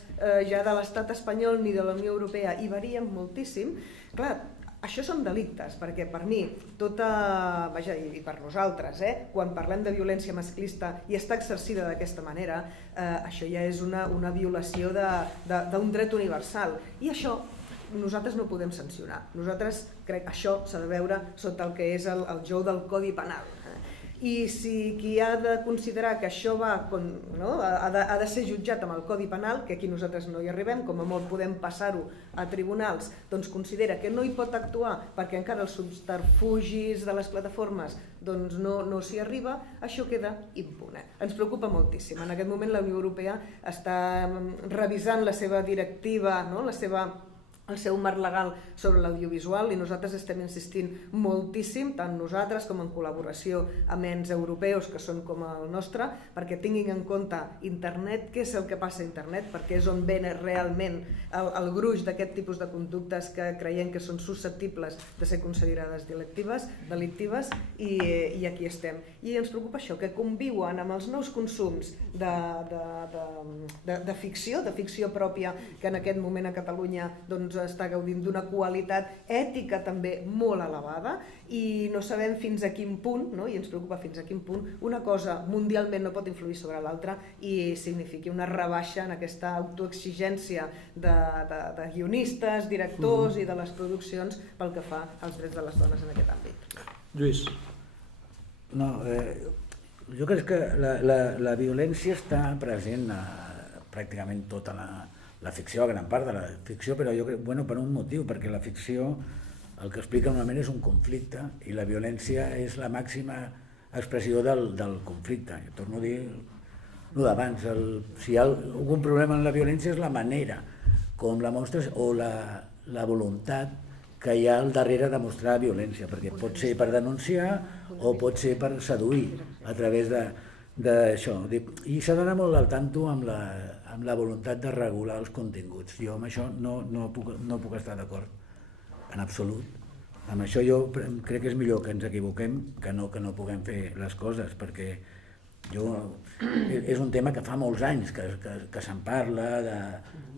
ja de l'estat espanyol ni de la Unió Europea i varien moltíssim, clar, això són delictes, perquè per mi, i per nosaltres, quan parlem de violència masclista i està exercida d'aquesta manera, això ja és una violació d'un dret universal. I això nosaltres no podem sancionar. Nosaltres crec que això s'ha de veure sota el que és el jou del Codi Penal. I si qui ha de considerar que això ha de ser jutjat amb el Codi Penal, que aquí nosaltres no hi arribem, com a molt podem passar-ho a tribunals, doncs considera que no hi pot actuar perquè encara els subterfugis de les plataformes no s'hi arriba, això queda impune. Ens preocupa moltíssim. En aquest moment la Unió Europea està revisant la seva directiva, el seu marc legal sobre l'audiovisual, i nosaltres estem insistint moltíssim, tant nosaltres com en col·laboració amb ens europeus que són com el nostre, perquè tinguin en compte internet, què és el que passa a internet, perquè és on ven realment el gruix d'aquest tipus de conductes que creiem que són susceptibles de ser considerades delictives, i aquí estem. I ens preocupa això, que conviuen amb els nous consums de ficció pròpia, que en aquest moment a Catalunya està gaudint d'una qualitat ètica també molt elevada, i no sabem fins a quin punt, i ens preocupa fins a quin punt, una cosa mundialment no pot influir sobre l'altra i signifiqui una rebaixa en aquesta autoexigència de guionistes, directors i de les produccions pel que fa als drets de les dones en aquest àmbit. Lluís. Jo crec que la violència està present a pràcticament tota la ficció, a gran part de la ficció, però jo crec, per un motiu, perquè la ficció el que explica normalment és un conflicte i la violència és la màxima expressió del conflicte. Jo torno a dir el d'abans, si hi ha algun problema en la violència és la manera com la mostres o la voluntat que hi ha al darrere de mostrar violència, perquè pot ser per denunciar o pot ser per seduir a través d'això. I s'ha d'anar molt al tanto amb la voluntat de regular els continguts. Jo amb això no puc estar d'acord, en absolut. Amb això jo crec que és millor que ens equivoquem que no puguem fer les coses, perquè és un tema que fa molts anys que se'n parla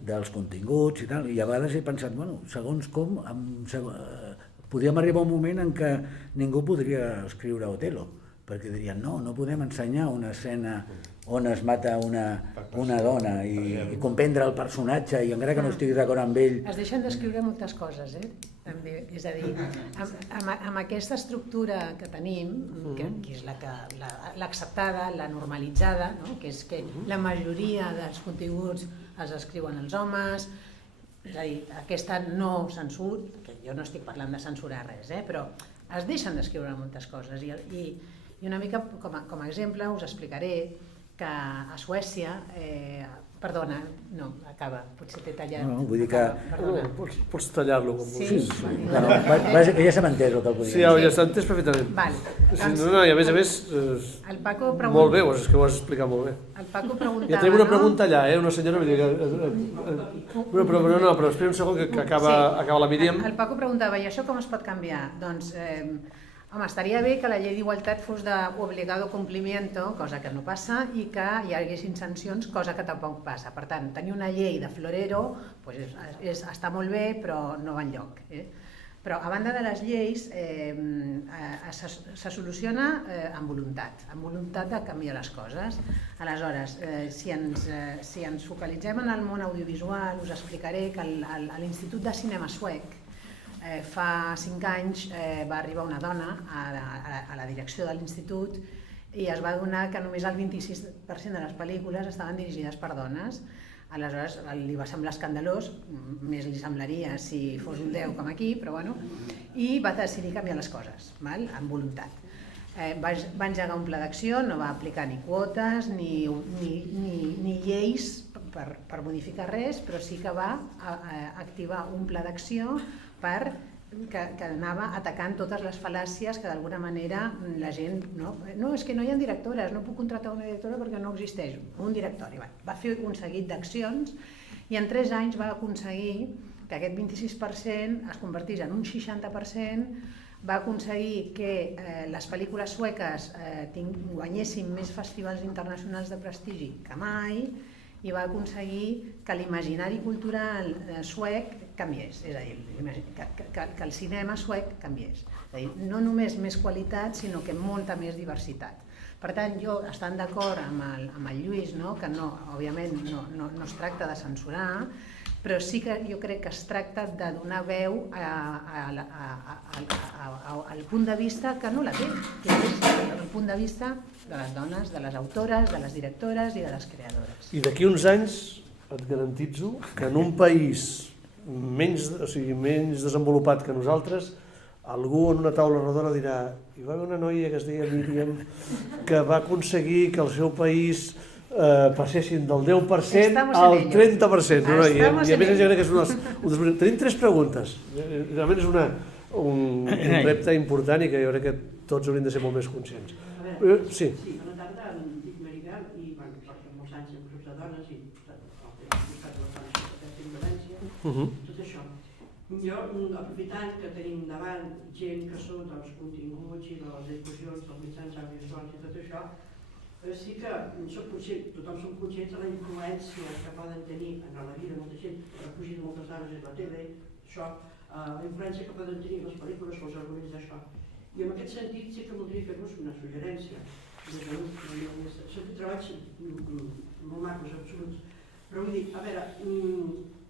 dels continguts i tal, i a vegades he pensat, segons com, podíem arribar a un moment en què ningú podria escriure Otelo, perquè dirien no podem ensenyar una escena on es mata una dona i comprendre el personatge i encara que no estigui d'acord amb ell. Es deixen d'escriure moltes coses, també. És a dir, amb aquesta estructura que tenim, que és l'acceptada, la normalitzada, que és que la majoria dels continguts els escriuen els homes, és a dir, aquesta no censura, que jo no estic parlant de censurar res, però es deixen d'escriure moltes coses i una mica com a exemple us explicaré que a Suècia, perdona, no, acaba, potser t'he tallat. No, vull dir que... Pots tallar-lo com vulguis. Ja s'ha entès el que el volia dir. Sí, ja s'ha entès perfectament. No, i a més, molt bé, és que ho has explicat molt bé. El Paco preguntava... Ja tenim una pregunta allà, una senyora... Però espera un segon que acaba la Míriam. El Paco preguntava, i això com es pot canviar? Doncs... Home, estaria bé que la llei d'igualtat fos d'obligado complimiento, cosa que no passa, i que hi haguessin sancions, cosa que tampoc passa. Per tant, tenir una llei de florero està molt bé, però no va enlloc. Però, a banda de les lleis, se soluciona amb voluntat de canviar les coses. Aleshores, si ens focalitzem en el món audiovisual, us explicaré que a l'Institut de Cinema Suec, fa 5 anys va arribar una dona a la direcció de l'institut i es va adonar que només el 26% de les pel·lícules estaven dirigides per dones. Aleshores li va semblar escandalós, més li semblaria si fos un 10 com aquí, però bueno, i va decidir canviar les coses, amb voluntat. Va engegar un pla d'acció, no va aplicar ni quotes ni lleis per modificar res, però sí que va activar un pla d'acció que anava atacant totes les fal·làcies que d'alguna manera la gent... No, és que no hi ha directores, no puc contractar una directora perquè no existeix un directori. Va fer un seguit d'accions i en 3 anys va aconseguir que aquest 26% es convertís en un 60%, va aconseguir que les pel·lícules sueques guanyessin més festivals internacionals de prestigi que mai i va aconseguir que l'imaginari cultural suec canviés, és a dir, que el cinema suec canviés. És a dir, no només més qualitat, sinó que molta més diversitat. Per tant, jo, estant d'acord amb el Lluís, que òbviament no es tracta de censurar, però sí que jo crec que es tracta de donar veu al punt de vista que no la té, que és el punt de vista de les dones, de les autores, de les directores i de les creadores. I d'aquí uns anys et garantitzo que en un país menys desenvolupat que nosaltres, algú en una taula rodona dirà hi va haver una noia que es deia Míriam que va aconseguir que el seu país passessin del 10% al 30%. I a més jo crec que és un dels... Tenim 3 preguntes. Realment és un repte important i que jo crec que tots hauríem de ser molt més conscients. Sí. Bona tarda, em dic Maribel i porto molts anys en grups de dones i tot això. Jo, aprofitant que tenim davant gent que són dels continguts i de les difusions dels mitjans audiovisuals i tot això, sí que tothom som conscients de la influència que poden tenir en la vida de molta gent, el refugi de moltes dones és la tele, això, la influència que poden tenir les pel·lícules o els arguments d'això. I en aquest sentit sí que voldria fer-vos una suggerència. Són treballs molt macos, absoluts. Però vull dir, a veure,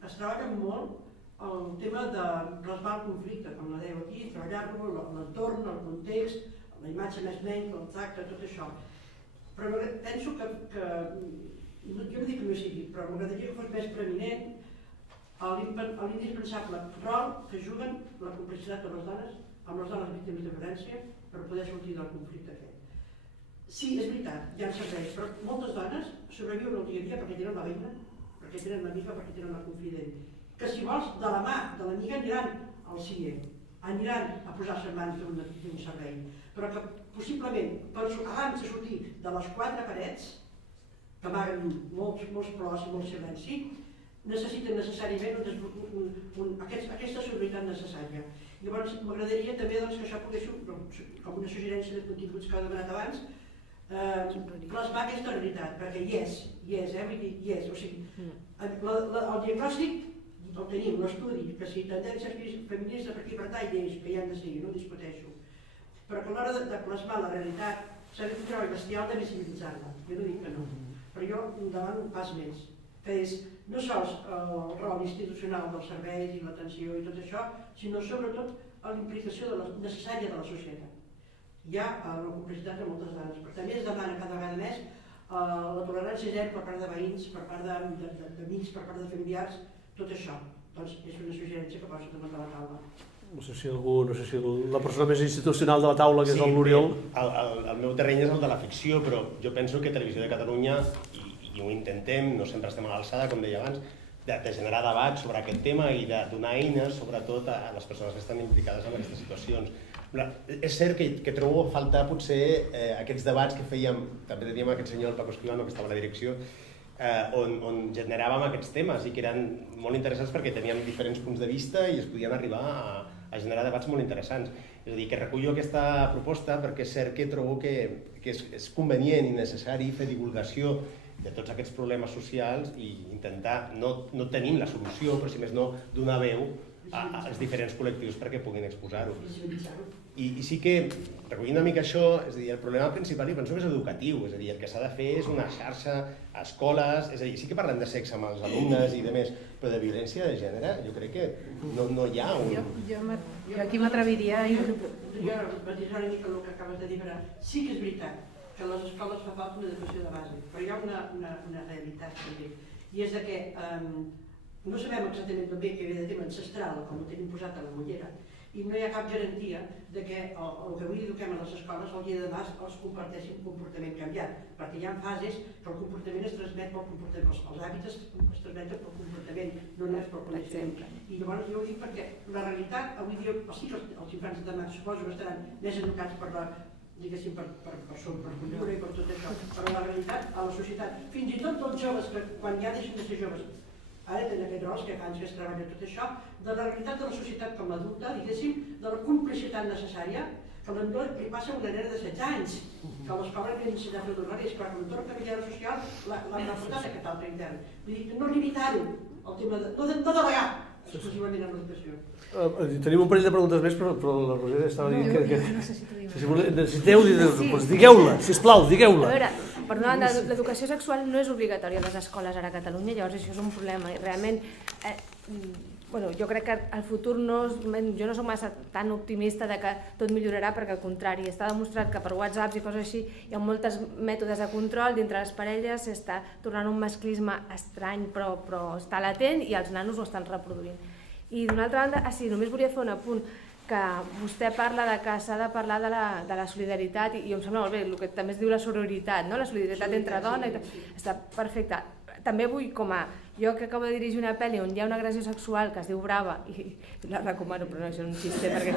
es treballa molt el tema de plasmar el conflicte, com la dèieu aquí, treballar-lo, l'entorn, el context, la imatge més menys, el tracte, tot això. Però penso que, jo no dic que no sigui, però m'agradaria que fos més preeminent l'indispensable rol que juguen la complicitat de les dones amb les dones víctimes de violència per poder sortir del conflicte aquest. Sí, és veritat, hi ha serveis, però moltes dones sobreviuen el dia a dia perquè tenen la veïna, perquè tenen l'amiga, perquè tenen la confident. Que si vols, de la mà de l'amiga aniran al CIE, aniran a posar-se en mans d'un servei, però que possiblement, abans de sortir de les 4 parets, que amaguen molts plors i molt silenci, necessiten necessàriament aquesta solidaritat necessària. Llavors, m'agradaria també que això pogués, com una suggerència de continguts que heu demanat abans, plasmar aquesta realitat, perquè hi és, vull dir, hi és. O sigui, el diagnòstic tenim l'estudi, que si tendències feministes per llibertat i lleis, que hi han de seguir, no ho discuteixo, però que a l'hora de plasmar la realitat s'ha de fer un treball bestial de visibilitzar-la. Jo no dic que no, però jo endavant un pas més, que és no sols el rol institucional dels serveis i l'atenció i tot això, sinó sobretot la implicació necessària de la societat. Hi ha la complicitat de moltes dones, però també es demana cada vegada més la tolerància zero per part de veïns, per part d'amics, per part de familiars, tot això. Doncs és una suggerència que poso damunt de la taula. No sé si la persona més institucional de la taula, que és l'Oriol... El meu terreny és el de la ficció, però jo penso que Televisió de Catalunya, i ho intentem, no sempre estem a l'alçada, com deia abans, de generar debat sobre aquest tema i de donar eines, sobretot, a les persones que estan implicades en aquestes situacions. És cert que trobo a faltar potser aquests debats que fèiem, també teníem aquest senyor, el Paco Escribano, que estava a la direcció, on generàvem aquests temes i que eren molt interessants perquè teníem diferents punts de vista i es podien arribar a generar debats molt interessants. És a dir, que recullo aquesta proposta perquè és cert que trobo que és convenient i necessari fer divulgació de tots aquests problemes socials i intentar, no tenim la solució, però si més no, donar veu als diferents col·lectius perquè puguin exposar-ho. I sí que, recollint una mica això, és a dir, el problema principal jo penso que és educatiu, és a dir, el que s'ha de fer és una xarxa a escoles, és a dir, sí que parlem de sexe amb els alumnes i demés, però de violència de gènere jo crec que no hi ha un... Jo aquí m'atreviria... Jo matisar una mica el que acabes de dir, però sí que és veritat que a les escoles fa falta una educació de base, però hi ha una realitat també, i és que no sabem exactament ben bé que ve de tema ancestral, com ho tenim posat a la mollera, i no hi ha cap garantia de que el que avui eduquem a les escoles el dia de demà els comparteixin un comportament canviat, perquè hi ha fases que el comportament es transmet pel comportament, els hàbits es transmeten pel comportament, no només pel coneixement. I llavors jo ho dic perquè la realitat, avui dia, sí que els infants de demà suposo que estaran més educats per la diguéssim, per cultura i per tot això, però la realitat a la societat, fins i tot dels joves que quan ja deixen de ser joves ara tenen aquests rols que fa anys que es treballa tot això, de la realitat de la societat com a adulta, diguéssim, de la complicitat necessària, que l'entorn li passa a una nena de 16 anys, que a l'escola havia d'ensenyar a fer l'horari, però que l'entorn familiar i social l'ha portat aquest altre intern. Vull dir, no limitar-ho, el tema de... no delegar exclusivament en l'educació. Tenim un parell de preguntes més, però la Roser estava dient que... Si necessiteu, doncs digueu-la, sisplau, digueu-la. A veure, per una banda, l'educació sexual no és obligatòria a les escoles ara a Catalunya, llavors això és un problema. I realment, jo crec que al futur jo no soc massa tan optimista de que tot millorarà, perquè al contrari, està demostrat que per WhatsApps i coses així hi ha molts mètodes de control dintre les parelles, s'està tornant un masclisme estrany però està latent i els nanos ho estan reproduint. I d'una altra banda, només volia fer un apunt, que vostè parla de que s'ha de parlar de la solidaritat i em sembla molt bé, el que també es diu la sororitat, la solidaritat entre dones, està perfecte. També vull, jo que acabo de dirigir una pel·li on hi ha una agressió sexual que es diu Brava, i la recomano, però no, això és un xiste, perquè...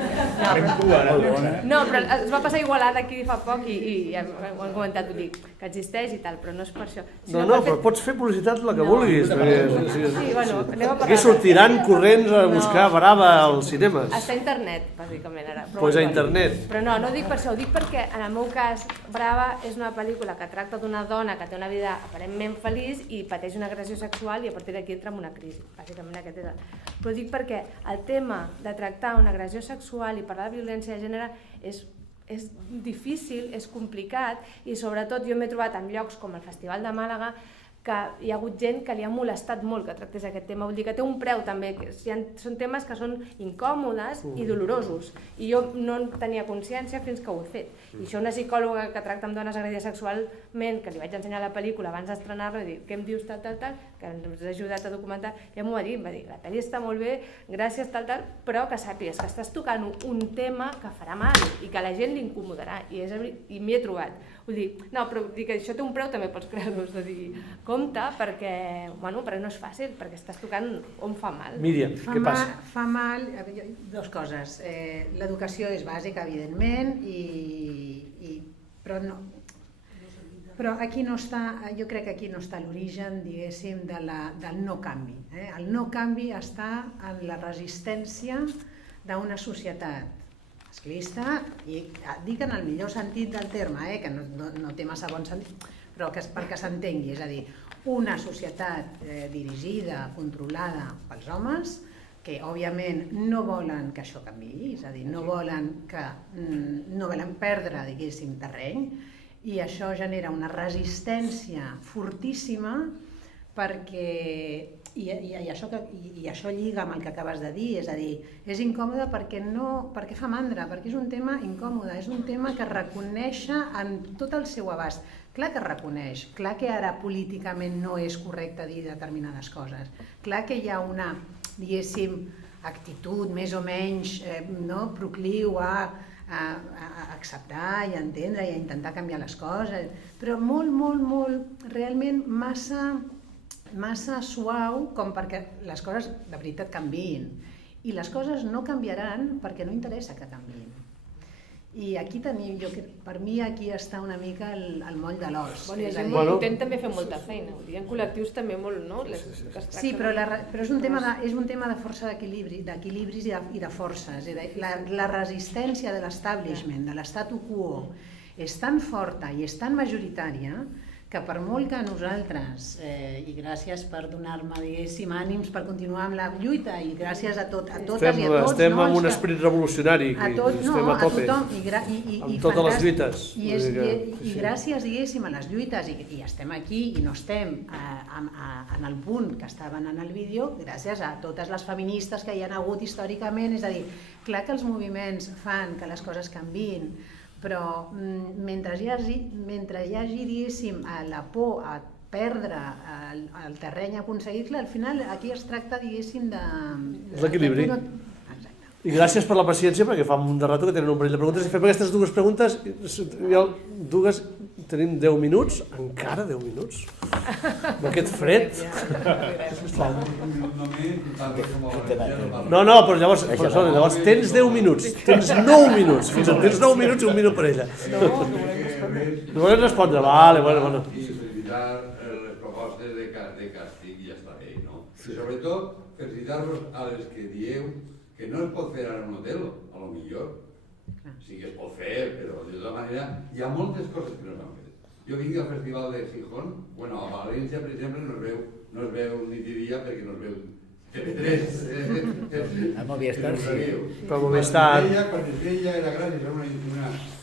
No, però es va passar a Igualada aquí fa poc i ja ho han comentat, vull dir, que existeix i tal, però no és per això. No, però pots fer publicitat la que vulguis. Sí, bueno, anem a parlar... Aquí sortiran corrents a buscar Brava als cinemes. Està a internet, bàsicament, ara. Doncs a internet. Però no ho dic per això, ho dic perquè en el meu cas Brava és una pel·lícula que tracta d'una dona que té una vida aparentment feliç i pateix una agressió sexual i a partir d'aquí entra en una crisi, bàsicament aquest és el... Però dic perquè el tema de tractar una agressió sexual i parlar de violència de gènere és difícil, és complicat i sobretot jo m'he trobat en llocs com el Festival de Màlaga que hi ha hagut gent que li ha molestat molt que tractés aquest tema, vull dir que té un preu també, són temes que són incòmodes i dolorosos i jo no en tenia consciència fins que ho he fet i això una psicòloga que tracta amb dones agredides sexualment, que li vaig ensenyar la pel·lícula abans d'estrenar-la i dir què em dius tal, que ens ha ajudat a documentar, ja m'ho va dir, la pel·li està molt bé, gràcies tal, però que sàpigues que estàs tocant un tema que farà mal i que a la gent li incomodarà i m'hi he trobat. Vull dir, no, però que això té un preu també pels creadors, de dir, compte, perquè no és fàcil, perquè estàs tocant on fa mal. Míriam, què passa? Fa mal, dues coses. L'educació és bàsica, evidentment, però aquí no està, jo crec que aquí no està l'origen, diguéssim, del no canvi. El no canvi està en la resistència d'una societat masclista, i dic en el millor sentit del terme, que no té massa bon sentit, però perquè s'entengui, és a dir, una societat dirigida, controlada pels homes, que òbviament no volen que això canviï, és a dir, no volen perdre, diguéssim, terreny, i això genera una resistència fortíssima perquè, i això lliga amb el que acabes de dir, és a dir, és incòmode perquè fa mandra, perquè és un tema incòmode, és un tema que reconeix en tot el seu abast. Clar que reconeix, clar que ara políticament no és correcte dir determinades coses, clar que hi ha una, diguéssim, actitud més o menys procliu a acceptar i a entendre i a intentar canviar les coses, però molt, realment massa suau com perquè les coses de veritat canviïn. I les coses no canviaran perquè no interessa que canviïn. I aquí tenim, per mi aquí està una mica el moll de l'os. I la gent intent també fer molta feina, hi ha col·lectius també molt, no? Sí, però és un tema de força d'equilibris i de forces. La resistència de l'establishment, de l'statu quo, és tan forta i és tan majoritària que per molt que nosaltres, i gràcies per donar-me, diguéssim, ànims per continuar amb la lluita, i gràcies a totes i a tots... Estem amb un esperit revolucionari, estem a tope, amb totes les lluites. I gràcies, diguéssim, a les lluites, i estem aquí i no estem en el punt que estaven en el vídeo, gràcies a totes les feministes que hi ha hagut històricament, és a dir, clar que els moviments fan que les coses canviïn, però mentre hi hagi, diguéssim, la por a perdre el terreny aconseguit-la, al final aquí es tracta, diguéssim, de... l'equilibri. I gràcies per la paciència, perquè fa un de rato que tenen un parell de preguntes, i fem aquestes dues preguntes, tenim 10 minuts, encara 10 minuts, amb aquest fred. No, però llavors tens 10 minuts, tens 9 minuts, fins on tens 9 minuts i un minut per ella. No volen respondre, vale. I felicitar les propostes de càstig ja està bé, no? I sobretot felicitar-vos a les que dieu que no es pot fer ara un hotel, a lo millor. Sí que es pot fer, però de tota manera hi ha moltes coses que no s'han fet. Jo vinc al Festival de Gijón, bueno, a València, per exemple, no es veu nit i dia perquè no es veu TV3. A Movistar sí. Però Movistar... Quan es veia era gràcies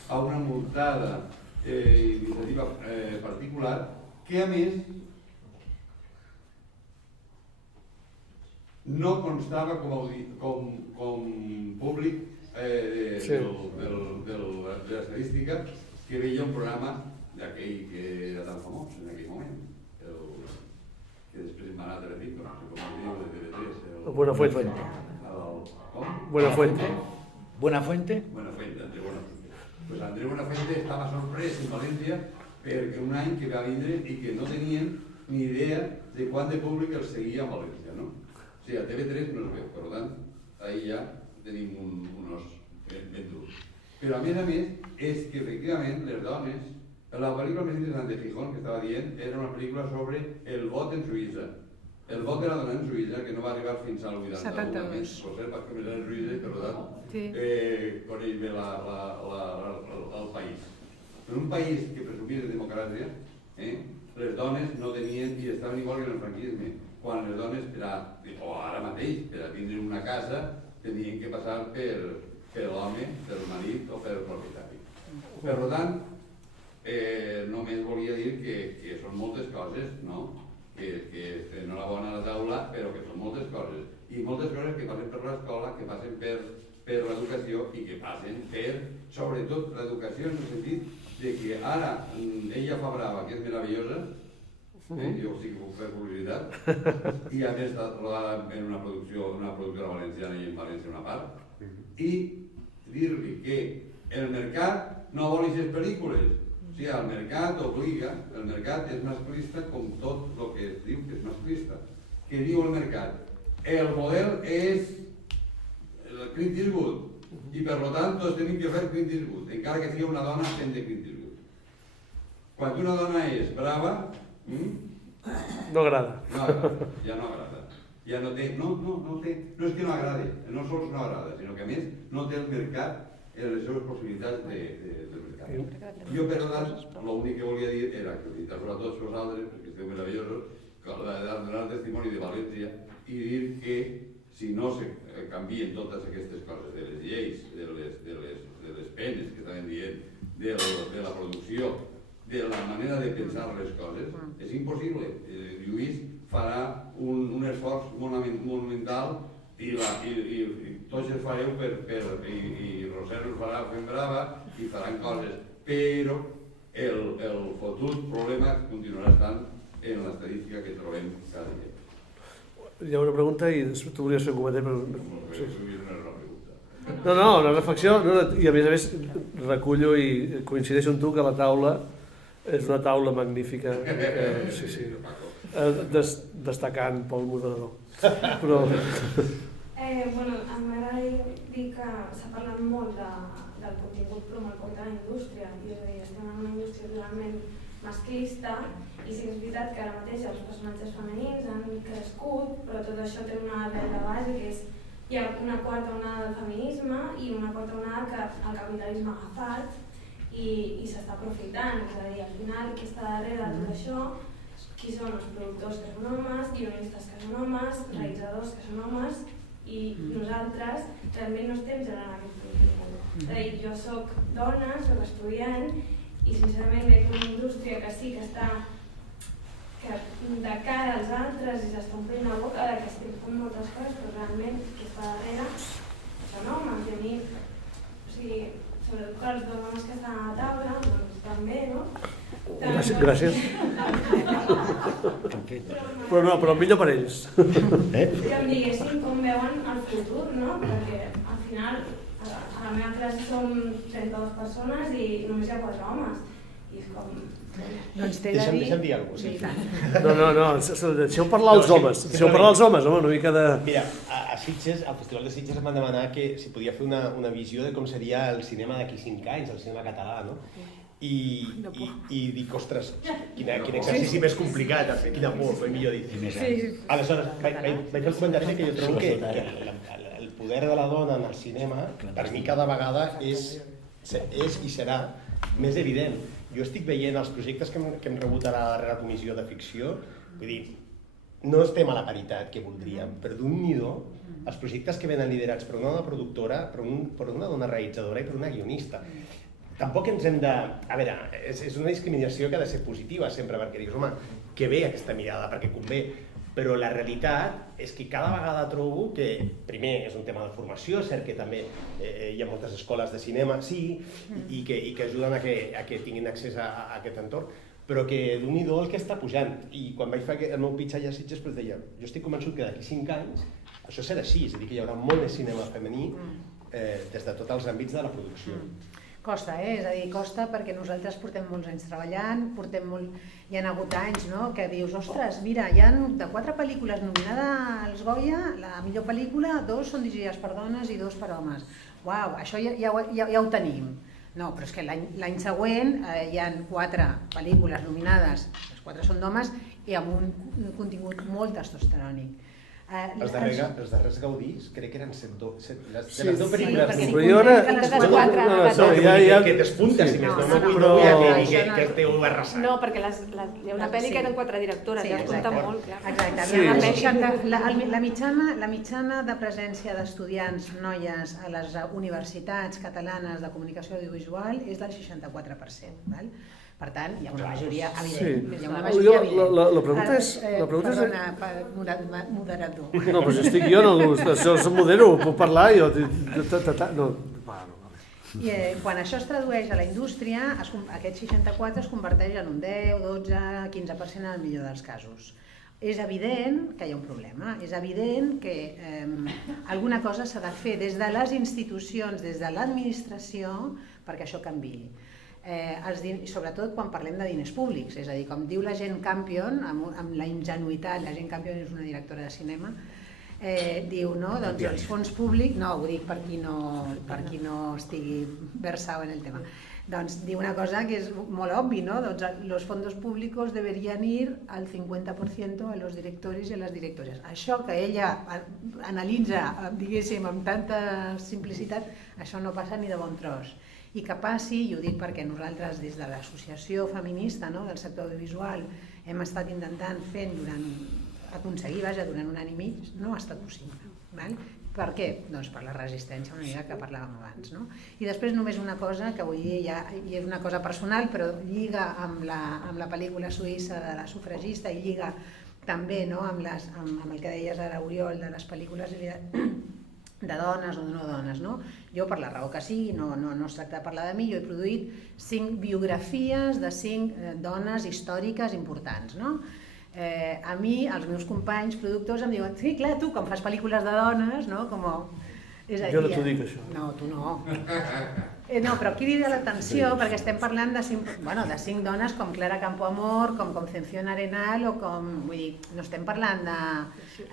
a una multada iniciativa particular que, a més, no constava com públic de l'estadística, que veia un programa d'aquell que era tan famós en aquell moment, que després em va anar a Telecinco, no sé com es diu, de TV3. Buenafuente. Com? Buenafuente. Buenafuente, André Buenafuente. Pues André Buenafuente estava sorprès en València perquè un any que va vindre i que no tenien ni idea de quant de públic els seguia a València, no? O sigui, a TV3 no es veu, per tant, ahí ja tenim uns ben durs. Però a més, és que efectivament les dones, la pel·lícula més interessant de Gijón que estava dient era una pel·lícula sobre el vot en Suïssa. El vot de la dona en Suïssa, que no va arribar fins al 81, per cert, va començar en Suïssa i per tant coneix bé el país. En un país que presumís de democràcia, les dones no tenien i estaven igual que en el franquisme. Quan les dones, o ara mateix, per a tindre una casa, tenien que passar per l'home, per el marit o per el propietari. Per tant, només volia dir que són moltes coses, no? Que enhorabona a la taula, però que són moltes coses. I moltes coses que passen per l'escola, que passen per l'educació i que passen per, sobretot, l'educació en el sentit de que ara ella fa brava, que és meravellosa, jo sí que puc fer publicitat, i a més està rodada en una productora valenciana i en València una part, i dir-li que el mercat no vol aquestes pel·lícules. O sigui, el mercat obliga, el mercat és masclista com tot el que es diu que és masclista. Què diu el mercat? El model és el Clint Eastwood, i per tant tots tenim que fer Clint Eastwood, encara que sigui una dona fent de Clint Eastwood. Quan una dona és brava, no agrada. Ja no agrada. Ja no té, no és que no agradi, no sols no agrada, sinó que a més no té el mercat en les seves possibilitats del mercat. Jo, per tant, l'únic que volia dir era felicitar-vos a tots vosaltres, perquè esteu meravellosos, donar testimoni de València i dir que si no se canvien totes aquestes coses de les lleis, de les penes que estaven dient, de la producció, de la manera de pensar les coses, és impossible. Lluís farà un esforç monumental i tots els fareu i Roser us farà fent brava i faran coses, però el fotut problema continuarà estant en l'estadística que trobem cada dia. Hi ha una pregunta i tu volies fer un comentari. No, una reflexió, i a més recullo i coincideixo amb tu que la taula és una taula magnífica, destacant pel moderador. Però... M'agrada dir que s'ha parlat molt del contingut però molt poc de la indústria, i és a dir, estem en una indústria totalment masclista i sí que és veritat que ara mateix els personatges femenins han crescut, però tot això té una arrel base que és hi ha una quarta onada del feminisme i una quarta onada que el capitalisme ha agafat i s'està aprofitant, és a dir, al final qui està darrere de tot això, qui són els productors que són homes, guionistes que són homes, realitzadors que són homes i nosaltres realment no estem generant aquest contingut. És a dir, jo soc dona, soc estudiant i sincerament veig una indústria que sí que està de cara als altres i s'està omplint la boca que estem fent moltes coses, però realment qui està darrere són homes. I a mi, sobretot que els dos homes que estan a la taula, doncs també, no? Gràcies. Però millor per ells. Que em diguessin com veuen el futur, no? Perquè al final a la meva classe som 32 persones i només hi ha 4 homes. I és com... Deixa'm dir alguna cosa. No, deixeu parlar els homes. Deixeu parlar els homes, home, una mica de... Mira, a Sitges, al Festival de Sitges em van demanar que si podia fer una visió de com seria el cinema d'aquí 5 anys, el cinema català, no? I dic, ostres, quin exercici més complicat, quina por, millor dit. Aleshores, vaig fer el comentari que jo trobo que el poder de la dona en el cinema, per mi cada vegada és i serà més evident. Jo estic veient els projectes que hem rebut a la darrera comissió de ficció, vull dir, no estem a la paritat que voldríem, però d'un-n'hi-do, els projectes que venen liderats per una dona productora, per una dona realitzadora i per una guionista. Tampoc ens hem de... A veure, és una discriminació que ha de ser positiva sempre, perquè dius, home, que bé aquesta mirada, perquè convé. Però la realitat és que cada vegada trobo que, primer, és un tema de formació, és cert que també hi ha moltes escoles de cinema, sí, i que ajuden a que tinguin accés a aquest entorn, però que d'un-n'hi-do el que està pujant. I quan vaig fer el meu pitch allà a Sitges, deia, jo estic convençut que d'aquí 5 anys això serà així, és a dir, que hi haurà molt més cinema femení des de tots els àmbits de la producció. Costa, és a dir, costa perquè nosaltres portem molts anys treballant, hi ha hagut anys que dius, ostres, mira, hi ha de 4 pel·lícules nominades als Goya, la millor pel·lícula, 2 són dirigides per dones i 2 per homes. Uau, això ja ho tenim. No, però és que l'any següent hi ha 4 pel·lícules nominades, les 4 són d'homes i amb un contingut molt testosterònic. Els darrers Gaudís crec que eren 7 de les 2 pel·lícules que despuntes i més no vull dir que esteu arrasant. No, perquè hi ha una pel·li que eren 4 directores, ja es compta molt. Exacte, la mitjana de presència d'estudiants noies a les universitats catalanes de comunicació audiovisual és del 64%. Per tant, hi ha una majoria evident. La pregunta és... Perdona, moderador. No, però si estic jo, això modero, puc parlar jo... Quan això es tradueix a la indústria, aquest 64 es converteix en un 10, 12, 15% en el millor dels casos. És evident que hi ha un problema, és evident que alguna cosa s'ha de fer des de les institucions, des de l'administració, perquè això canviï. Sobretot quan parlem de diners públics, és a dir, com diu la Jane Campion, amb la ingenuïtat, la Jane Campion és una directora de cinema, diu, no, doncs els fons públics, no, ho dic per qui no estigui versat en el tema, Doncs diu una cosa que és molt obvi, ¿no? Los fondos públicos deberían ir al 50% a los directores y a las directores. Això que ella analitza, diguéssim, amb tanta simplicitat, això no passa ni de bon tros. I que passi, i ho dic perquè nosaltres des de l'associació feminista del sector audiovisual hem estat intentant fent aconseguir, durant un any i mig, no ha estat possible. Per què? Doncs per la resistència una mica que parlàvem abans. I després només una cosa que vull dir, ja és una cosa personal, però lliga amb la pel·lícula suïssa de la sufragista i lliga també amb el que deies ara, Oriol, de les pel·lícules de dones o de no dones. Jo, per la raó que sigui, no es tracta de parlar de mi, jo he produït 5 biografies de 5 dones històriques importants. A mi, els meus companys productors em diuen, sí, clar, tu, com fas pel·lícules de dones, no? Jo no t'ho dic, això. No, tu no. No, però crida l'atenció perquè estem parlant de 5 dones com Clara Campoamor, com Concepción Arenal o com... Vull dir, no estem parlant de...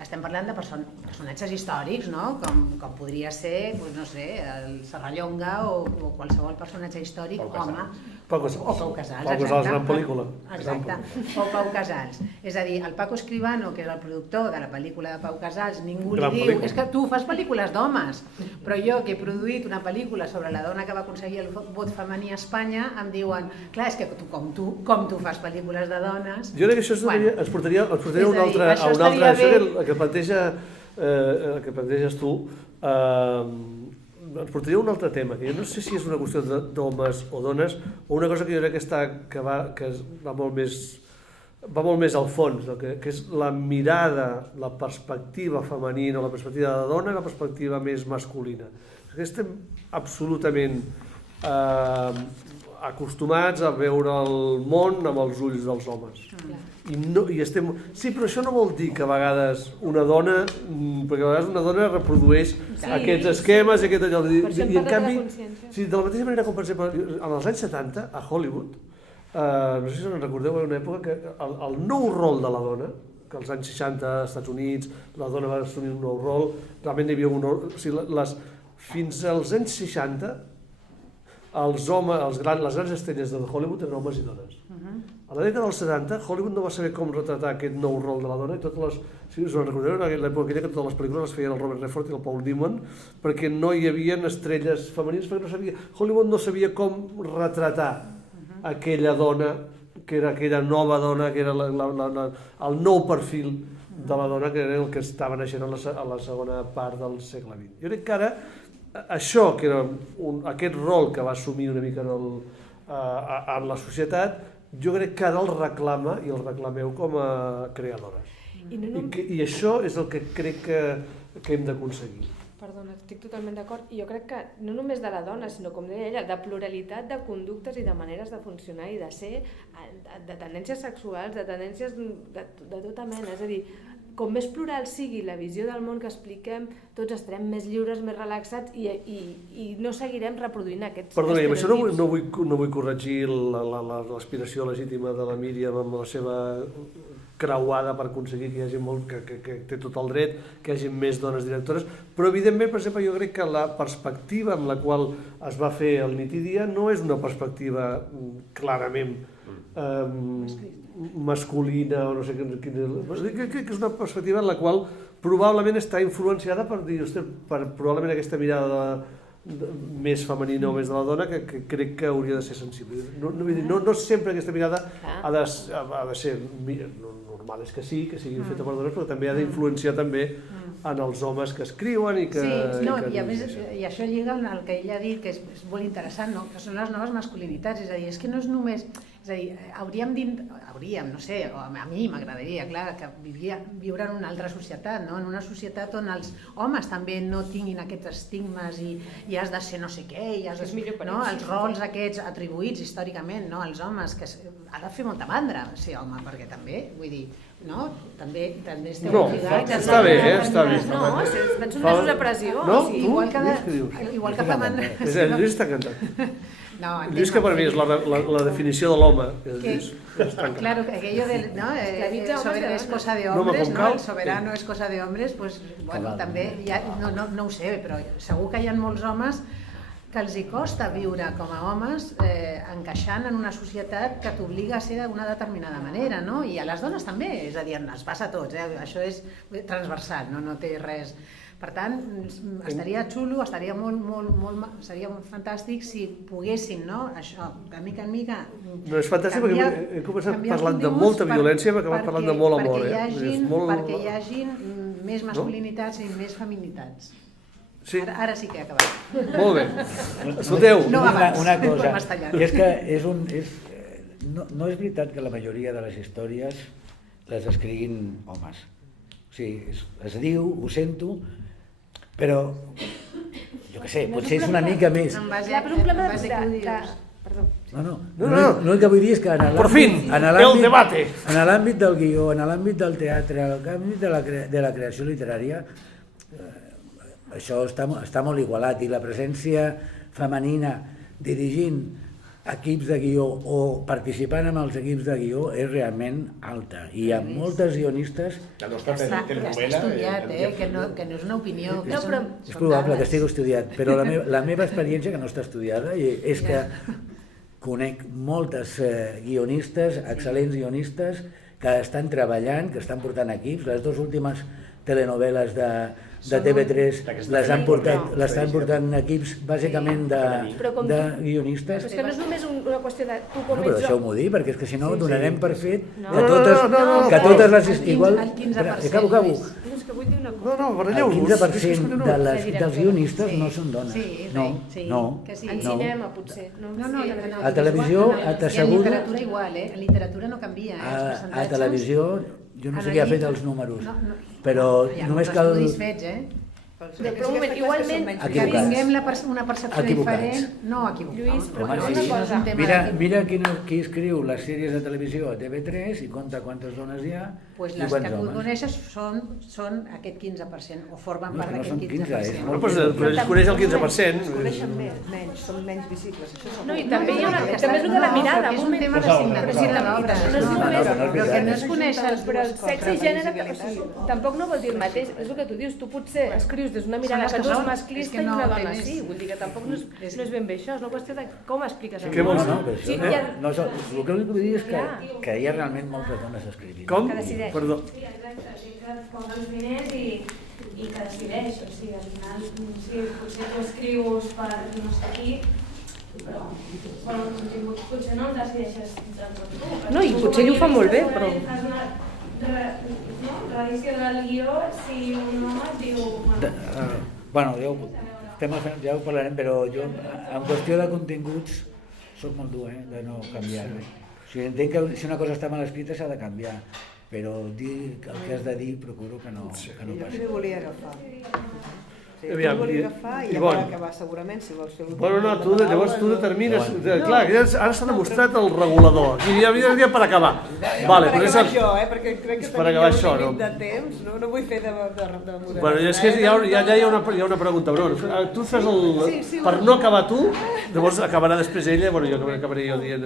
Estem parlant de personatges històrics, no? Com podria ser, no sé, el Serrallonga o qualsevol personatge històric, home. Pau Casals. O Pau Casals, Pau Casals, gran pel·lícula. Exacte, o Pau Casals. És a dir, el Paco Escribano, que és el productor de la pel·lícula de Pau Casals, ningú li diu, és que tu fas pel·lícules d'homes, però jo que he produït una pel·lícula sobre la dona que va aconseguir el vot femení a Espanya, em diuen, clar, és que com tu fas pel·lícules de dones... Jo crec que això ens portaria a un altre... Això que planteges tu, ens portaria a un altre tema, que jo no sé si és una qüestió d'homes o dones, o una cosa que jo crec que va molt més al fons, que és la mirada, la perspectiva femenina, la perspectiva de la dona i la perspectiva més masculina. Estem absolutament acostumats a veure el món amb els ulls dels homes. Sí, però això no vol dir que a vegades una dona, perquè a vegades una dona reprodueix aquests esquemes i en canvi, de la mateixa manera com per exemple en els anys 70 a Hollywood, no sé si us en recordeu, en una època que el nou rol de la dona, que als anys 60 als Estats Units la dona va assumir un nou rol, realment hi havia un nou... Fins als anys 60 les grans estrelles de Hollywood eren homes i dones. A la dècada dels 70, Hollywood no va saber com retratar aquest nou rol de la dona i si us en recordeu, en l'època aquella que totes les pel·lícules les feien el Robert Redford i el Paul Newman perquè no hi havia estrelles femenines, perquè Hollywood no sabia com retratar aquella dona, que era aquella nova dona, que era el nou perfil de la dona que era el que estava naixent a la segona part del segle XX. Jo crec que ara això, que era aquest rol que va assumir una mica en la societat, jo crec que ara el reclama i el reclameu com a creadores. I això és el que crec que hem d'aconseguir. Perdona, estic totalment d'acord. I jo crec que no només de la dona, sinó, com deia ella, de pluralitat de conductes i de maneres de funcionar i de ser, de tendències sexuals, de tendències de tota mena. És a dir, com més plural sigui la visió del món que expliquem, tots estarem més lliures, més relaxats i no seguirem reproduint aquests estereotips. Perdona, i amb això no vull corregir l'aspiració legítima de la Míriam amb la seva creuada per aconseguir que hi hagi que té tot el dret, que hi hagi més dones directores, però evidentment, per exemple, jo crec que la perspectiva amb la qual es va fer el Nit i Dia no és una perspectiva clarament masculina o no sé quina... Crec que és una perspectiva en la qual probablement està influenciada per dir, probablement aquesta mirada més femenina o més de la dona que crec que hauria de ser sensible. No sempre aquesta mirada ha de ser... Normal és que sí, que sigui feta per dones, però també ha d'influenciar també en els homes que escriuen i que... Sí, i a més, i això lliga amb el que ella ha dit, que és molt interessant, que són les noves masculinitats, és a dir, és que no és només... És a dir, hauríem, no sé, a mi m'agradaria, clar, que viure en una altra societat, en una societat on els homes també no tinguin aquests estigmes i has de ser no sé què, i has de... Els rols aquests atribuïts històricament als homes, que ha de fer molta mandra ser home, perquè també, vull dir, no? També esteu obligats... No, està bé, està bé. No, van sotmesos a pressió. No, tu? Igual que fa mandra... El Lluís està encantat. El Lluís, que per mi és la definició de l'home. Claro, aquello de es cosa de hombres, el soberano es cosa de hombres, pues bueno, també, no ho sé, però segur que hi ha molts homes que els hi costa viure com a homes encaixant en una societat que t'obliga a ser d'una determinada manera, no? I a les dones també, és a dir, ens passa a tots, això és transversal, no té res. Per tant, estaria xulo, seria molt fantàstic si poguéssim, no? Això, de mica en mica... No, és fantàstic perquè he començat parlant de molta violència i hem acabat parlant de molt amor. Perquè hi hagin més masculinitats i més feminitats. Ara sí que he acabat. Molt bé. Escolteu. Una cosa, és que no és veritat que la majoria de les històries les escriguin homes. O sigui, es diu, ho sento, però, jo què sé, potser és una mica més. Hi ha un problema de... Perdó. No, el que vull dir és que en l'àmbit del guió, en l'àmbit del teatre, en l'àmbit de la creació literària, això està molt igualat i la presència femenina dirigint equips de guió o participant en els equips de guió és realment alta. I hi ha moltes guionistes... Està estudiat, que no és una opinió. És probable que estigui estudiat, però la meva experiència, que no està estudiada, és que conec moltes guionistes, excel·lents guionistes, que estan treballant, que estan portant equips. Les dues últimes telenovel·les de TV3 l'estan portant equips bàsicament de guionistes. Però és que no és només una qüestió de tu com ets... Però deixeu-m'ho dir, perquè és que si no donarem per fet que totes les... El 15%. Acabo. És que vull dir una cosa. El 15% dels guionistes no són dones. No. En cinema, potser. A televisió, t'asseguro... I en literatura igual, en literatura no canvia. A televisió, jo no sé qui ha fet els números, però només cal... Però un moment, igualment, que tinguem una percepció diferent, no equivocats. Lluís, però una cosa... Mira qui escriu les sèries de televisió a TV3 i compta quantes dones hi ha i quants homes. Les que tu coneixes són aquest 15%, o formen part d'aquest 15%. Però es coneix el 15%. Es coneixen menys, són menys visibles. No, i també hi ha també és el de la mirada. És un tema de signatura d'obres. El que no es coneix... Però el sexe i gènere tampoc no vol dir el mateix. És el que tu dius, tu potser escrius des d'una mirada que tu és masclista i una dona sí. Vull dir que tampoc no és ben bé això, és una qüestió de com expliques el món. El que vull dir és que hi ha realment moltes dones escrivint. Com? Perdó. Sí, exacte, gent que posa els diners i que decideix, o sigui, al final, sí, potser tu escrius per no sé qui, però els continguts potser no els decideixes entre tu. No, i potser ell ho fa molt bé, però... Reedició del guió, si un home et diu... Bueno, ja ho parlarem, però jo, en qüestió de continguts, soc molt dur, de no canviar res. O sigui, entenc que si una cosa està mal escrita s'ha de canviar, però dir el que has de dir procuro que no passi. Jo també volia agafar. I ja per acabar segurament, si vols fer Bueno, no, llavors tu determines... Clar, ara s'ha demostrat el regulador. I ja havia per acabar. Vale, per acabar això, perquè crec que tenim ja un límit de temps, no vull fer de model. Bueno, és que ja hi ha una pregunta, però tu fes el... Per no acabar tu, llavors acabarà després ella, bueno, jo acabaré jo dient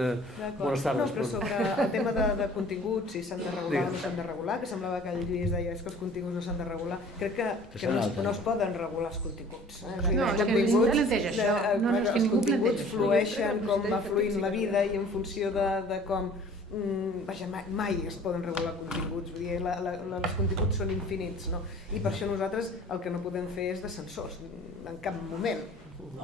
bones tardes. No, però sobre el tema de continguts, si s'han de regular o no s'han de regular, que semblava que el Lluís deia que els continguts no s'han de regular, crec que no es poden regular els continguts. No, és que ningú planteja això. Els continguts flueixen com va fluint la vida i en funció de com... Vaja, mai es poden regular continguts, vull dir, els continguts són infinits, no? I per això nosaltres el que no podem fer és de censors, en cap moment.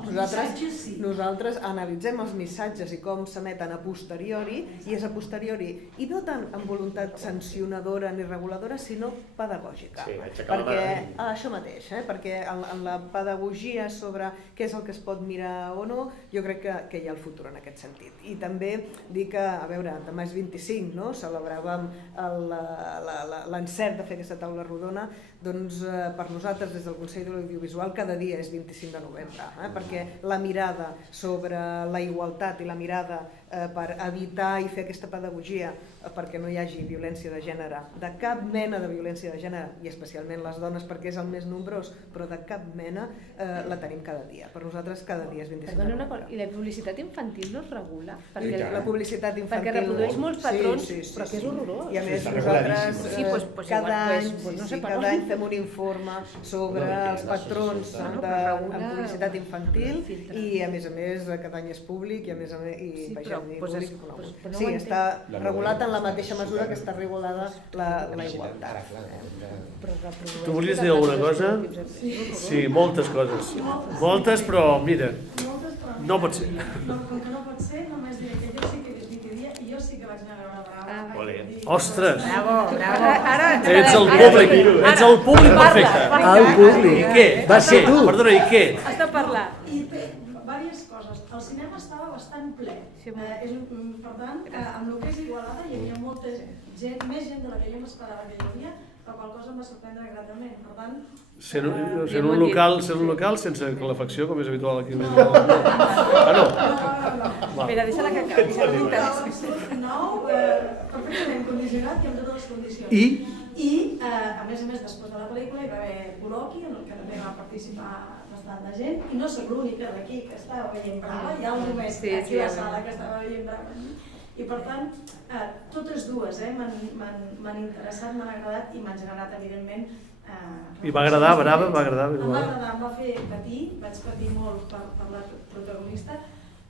Nosaltres analitzem els missatges i com s'emeten a posteriori, i és a posteriori, i no tant amb voluntat sancionadora ni reguladora, sinó pedagògica. Perquè, això mateix, perquè en la pedagogia sobre què és el que es pot mirar o no, jo crec que hi ha el futur en aquest sentit. I també dir que, a veure, demà és 25, no? Celebràvem l'encert de fer aquesta taula rodona, doncs per nosaltres des del Consell de l'Audiovisual cada dia és 25 de novembre, perquè la mirada sobre la igualtat i la mirada per evitar i fer aquesta pedagogia perquè no hi hagi violència de gènere, de cap mena de violència de gènere, i especialment les dones perquè és el més nombrós, però de cap mena, la tenim cada dia. Per nosaltres cada dia és 25 de novembre. I la publicitat infantil no es regula? La publicitat infantil... Perquè reprodueix molts patrons, però que és horrorós. I a més nosaltres cada any fem un informe sobre els patrons en publicitat infantil i a més cada any és públic i a més sí, està regulat en la mateixa mesura que està regulada la igualtat. Tu volies dir alguna cosa? Sí, moltes coses. Moltes, però mira, no pot ser. Com que no pot ser, només diré que jo sí que diria i jo sí que vaig anar a veure Brava. Ostres! Bravo! Ets el públic perfecte. El públic. I què? Va ser tu. Perdona, i què? Has de parlar. I té diverses coses. El cinema estava bastant ple. Per tant, amb el que és Igualada hi havia molta gent, més gent de la que jo m'esperava que hi havia, la qual cosa em va sorprendre gratament. Per tant... Sent un local sense calefacció, com és habitual aquí. Ah, no? Espera, deixa-la que acabi. Nou, perfectament condicionat i amb totes les condicions. I, a més, després de la pel·lícula hi va haver col·loqui en el que també va participar bastant de gent i no soc l'única d'aquí que estava veient Brava, hi ha algú més aquí a la sala que estava veient Brava. I per tant, totes dues m'han interessat, m'han agradat i m'han generat, evidentment, I va agradar, Brava? Va agradar? Em va agradar, em va fer patir, vaig patir molt per la protagonista.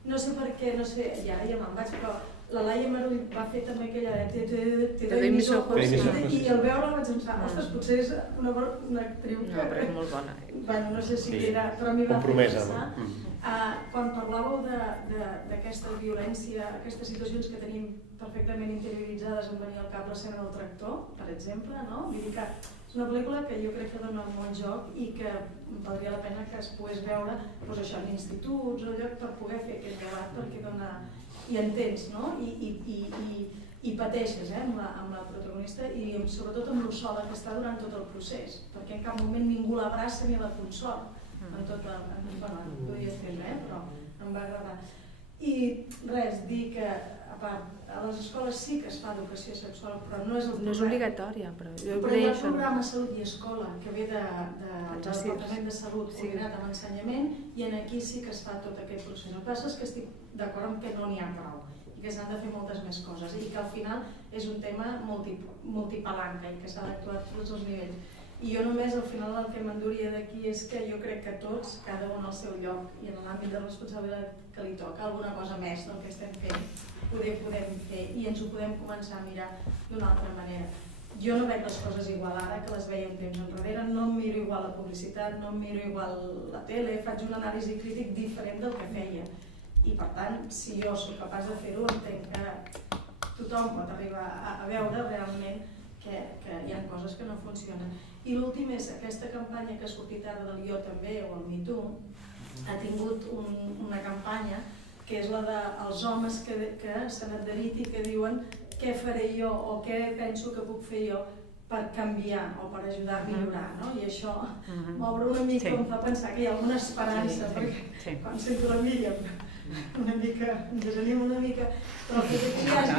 No sé per què, no sé, i ara ja me'n vaig, però la Laia Marull va fer també aquella te doy mis ojos i al veure-la vaig pensar, ostres, potser és una actriu que... No, però és molt bona. Bueno, no sé si era, però a mi va fer pensar. Quan parlàveu d'aquesta violència, aquestes situacions que tenim perfectament interioritzades, em venia al cap l'escena del tractor, per exemple, no? Vull dir que és una pel·lícula que jo crec que dona un bon joc i que valdria la pena que es pogués veure en instituts o lloc per poder fer aquest debat, perquè dona... i entens, no? I pateixes amb la protagonista i sobretot amb lo sola que està durant tot el procés, perquè en cap moment ningú l'abraça ni la consola en tot el... Bueno, podia entendre, però em va agradar. I res, dir que a part, a les escoles sí que es fa educació sexual, però no és el programa. No és obligatòria, però... Però hi ha el programa Salut i Escola, que ve del Departament de Salut coordinat amb ensenyament, i aquí sí que es fa tot aquest procés. El que passa és que estic d'acord amb que no n'hi ha prou, i que s'han de fer moltes més coses, i que al final és un tema multipalanca i que s'ha d'actuar a tots els nivells. I jo només al final el que m'enduria d'aquí és que jo crec que tots, cada un al seu lloc i en l'àmbit de responsabilitat que li toca, alguna cosa més del que estem fent, podem fer i ens ho podem començar a mirar d'una altra manera. Jo no veig les coses igual ara que les veia un temps enrere, no em miro igual la publicitat, no em miro igual la tele, faig un anàlisi crític diferent del que feia. I per tant, si jo soc capaç de fer-ho, entenc que tothom pot arribar a veure realment que hi ha coses que no funcionen. I l'últim és aquesta campanya que ha sortit ara del Jo també, o el Me Too, ha tingut una campanya que és la dels homes que s'han adherit i que diuen què faré jo o què penso que puc fer jo per canviar o per ajudar a millorar, no? I això m'obre una mica, em fa pensar que hi ha alguna esperança, perquè quan sento la Míriam una mica, em desanimo una mica, però que aquí hi hagi...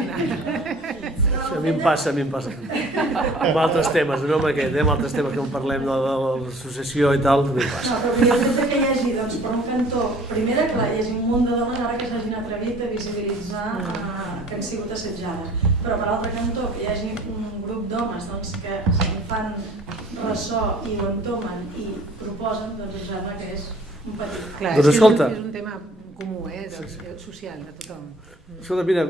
A mi em passa. Amb altres temes, no amb aquest, amb altres temes que en parlem de l'associació i tal, també em passa. No, però el fet que hi hagi, doncs, per un cantó, primera, clar, hi hagi un munt de dones ara que s'hagin atrevit a visibilitzar que han sigut assetjades, però per altre cantó, que hi hagi un grup d'homes que se'n fan ressò i ho entomen i proposen, doncs em sembla que és un petit. Clar, doncs escolta, és un tema comú, social, de tothom. Escolta, mira,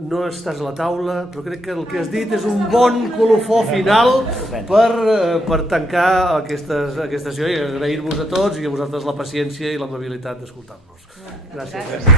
no estàs a la taula, però crec que el que has dit és un bon colofó final per tancar aquesta sessió i agrair-vos a tots i a vosaltres la paciència i l'amabilitat d'escoltar-nos. Gràcies.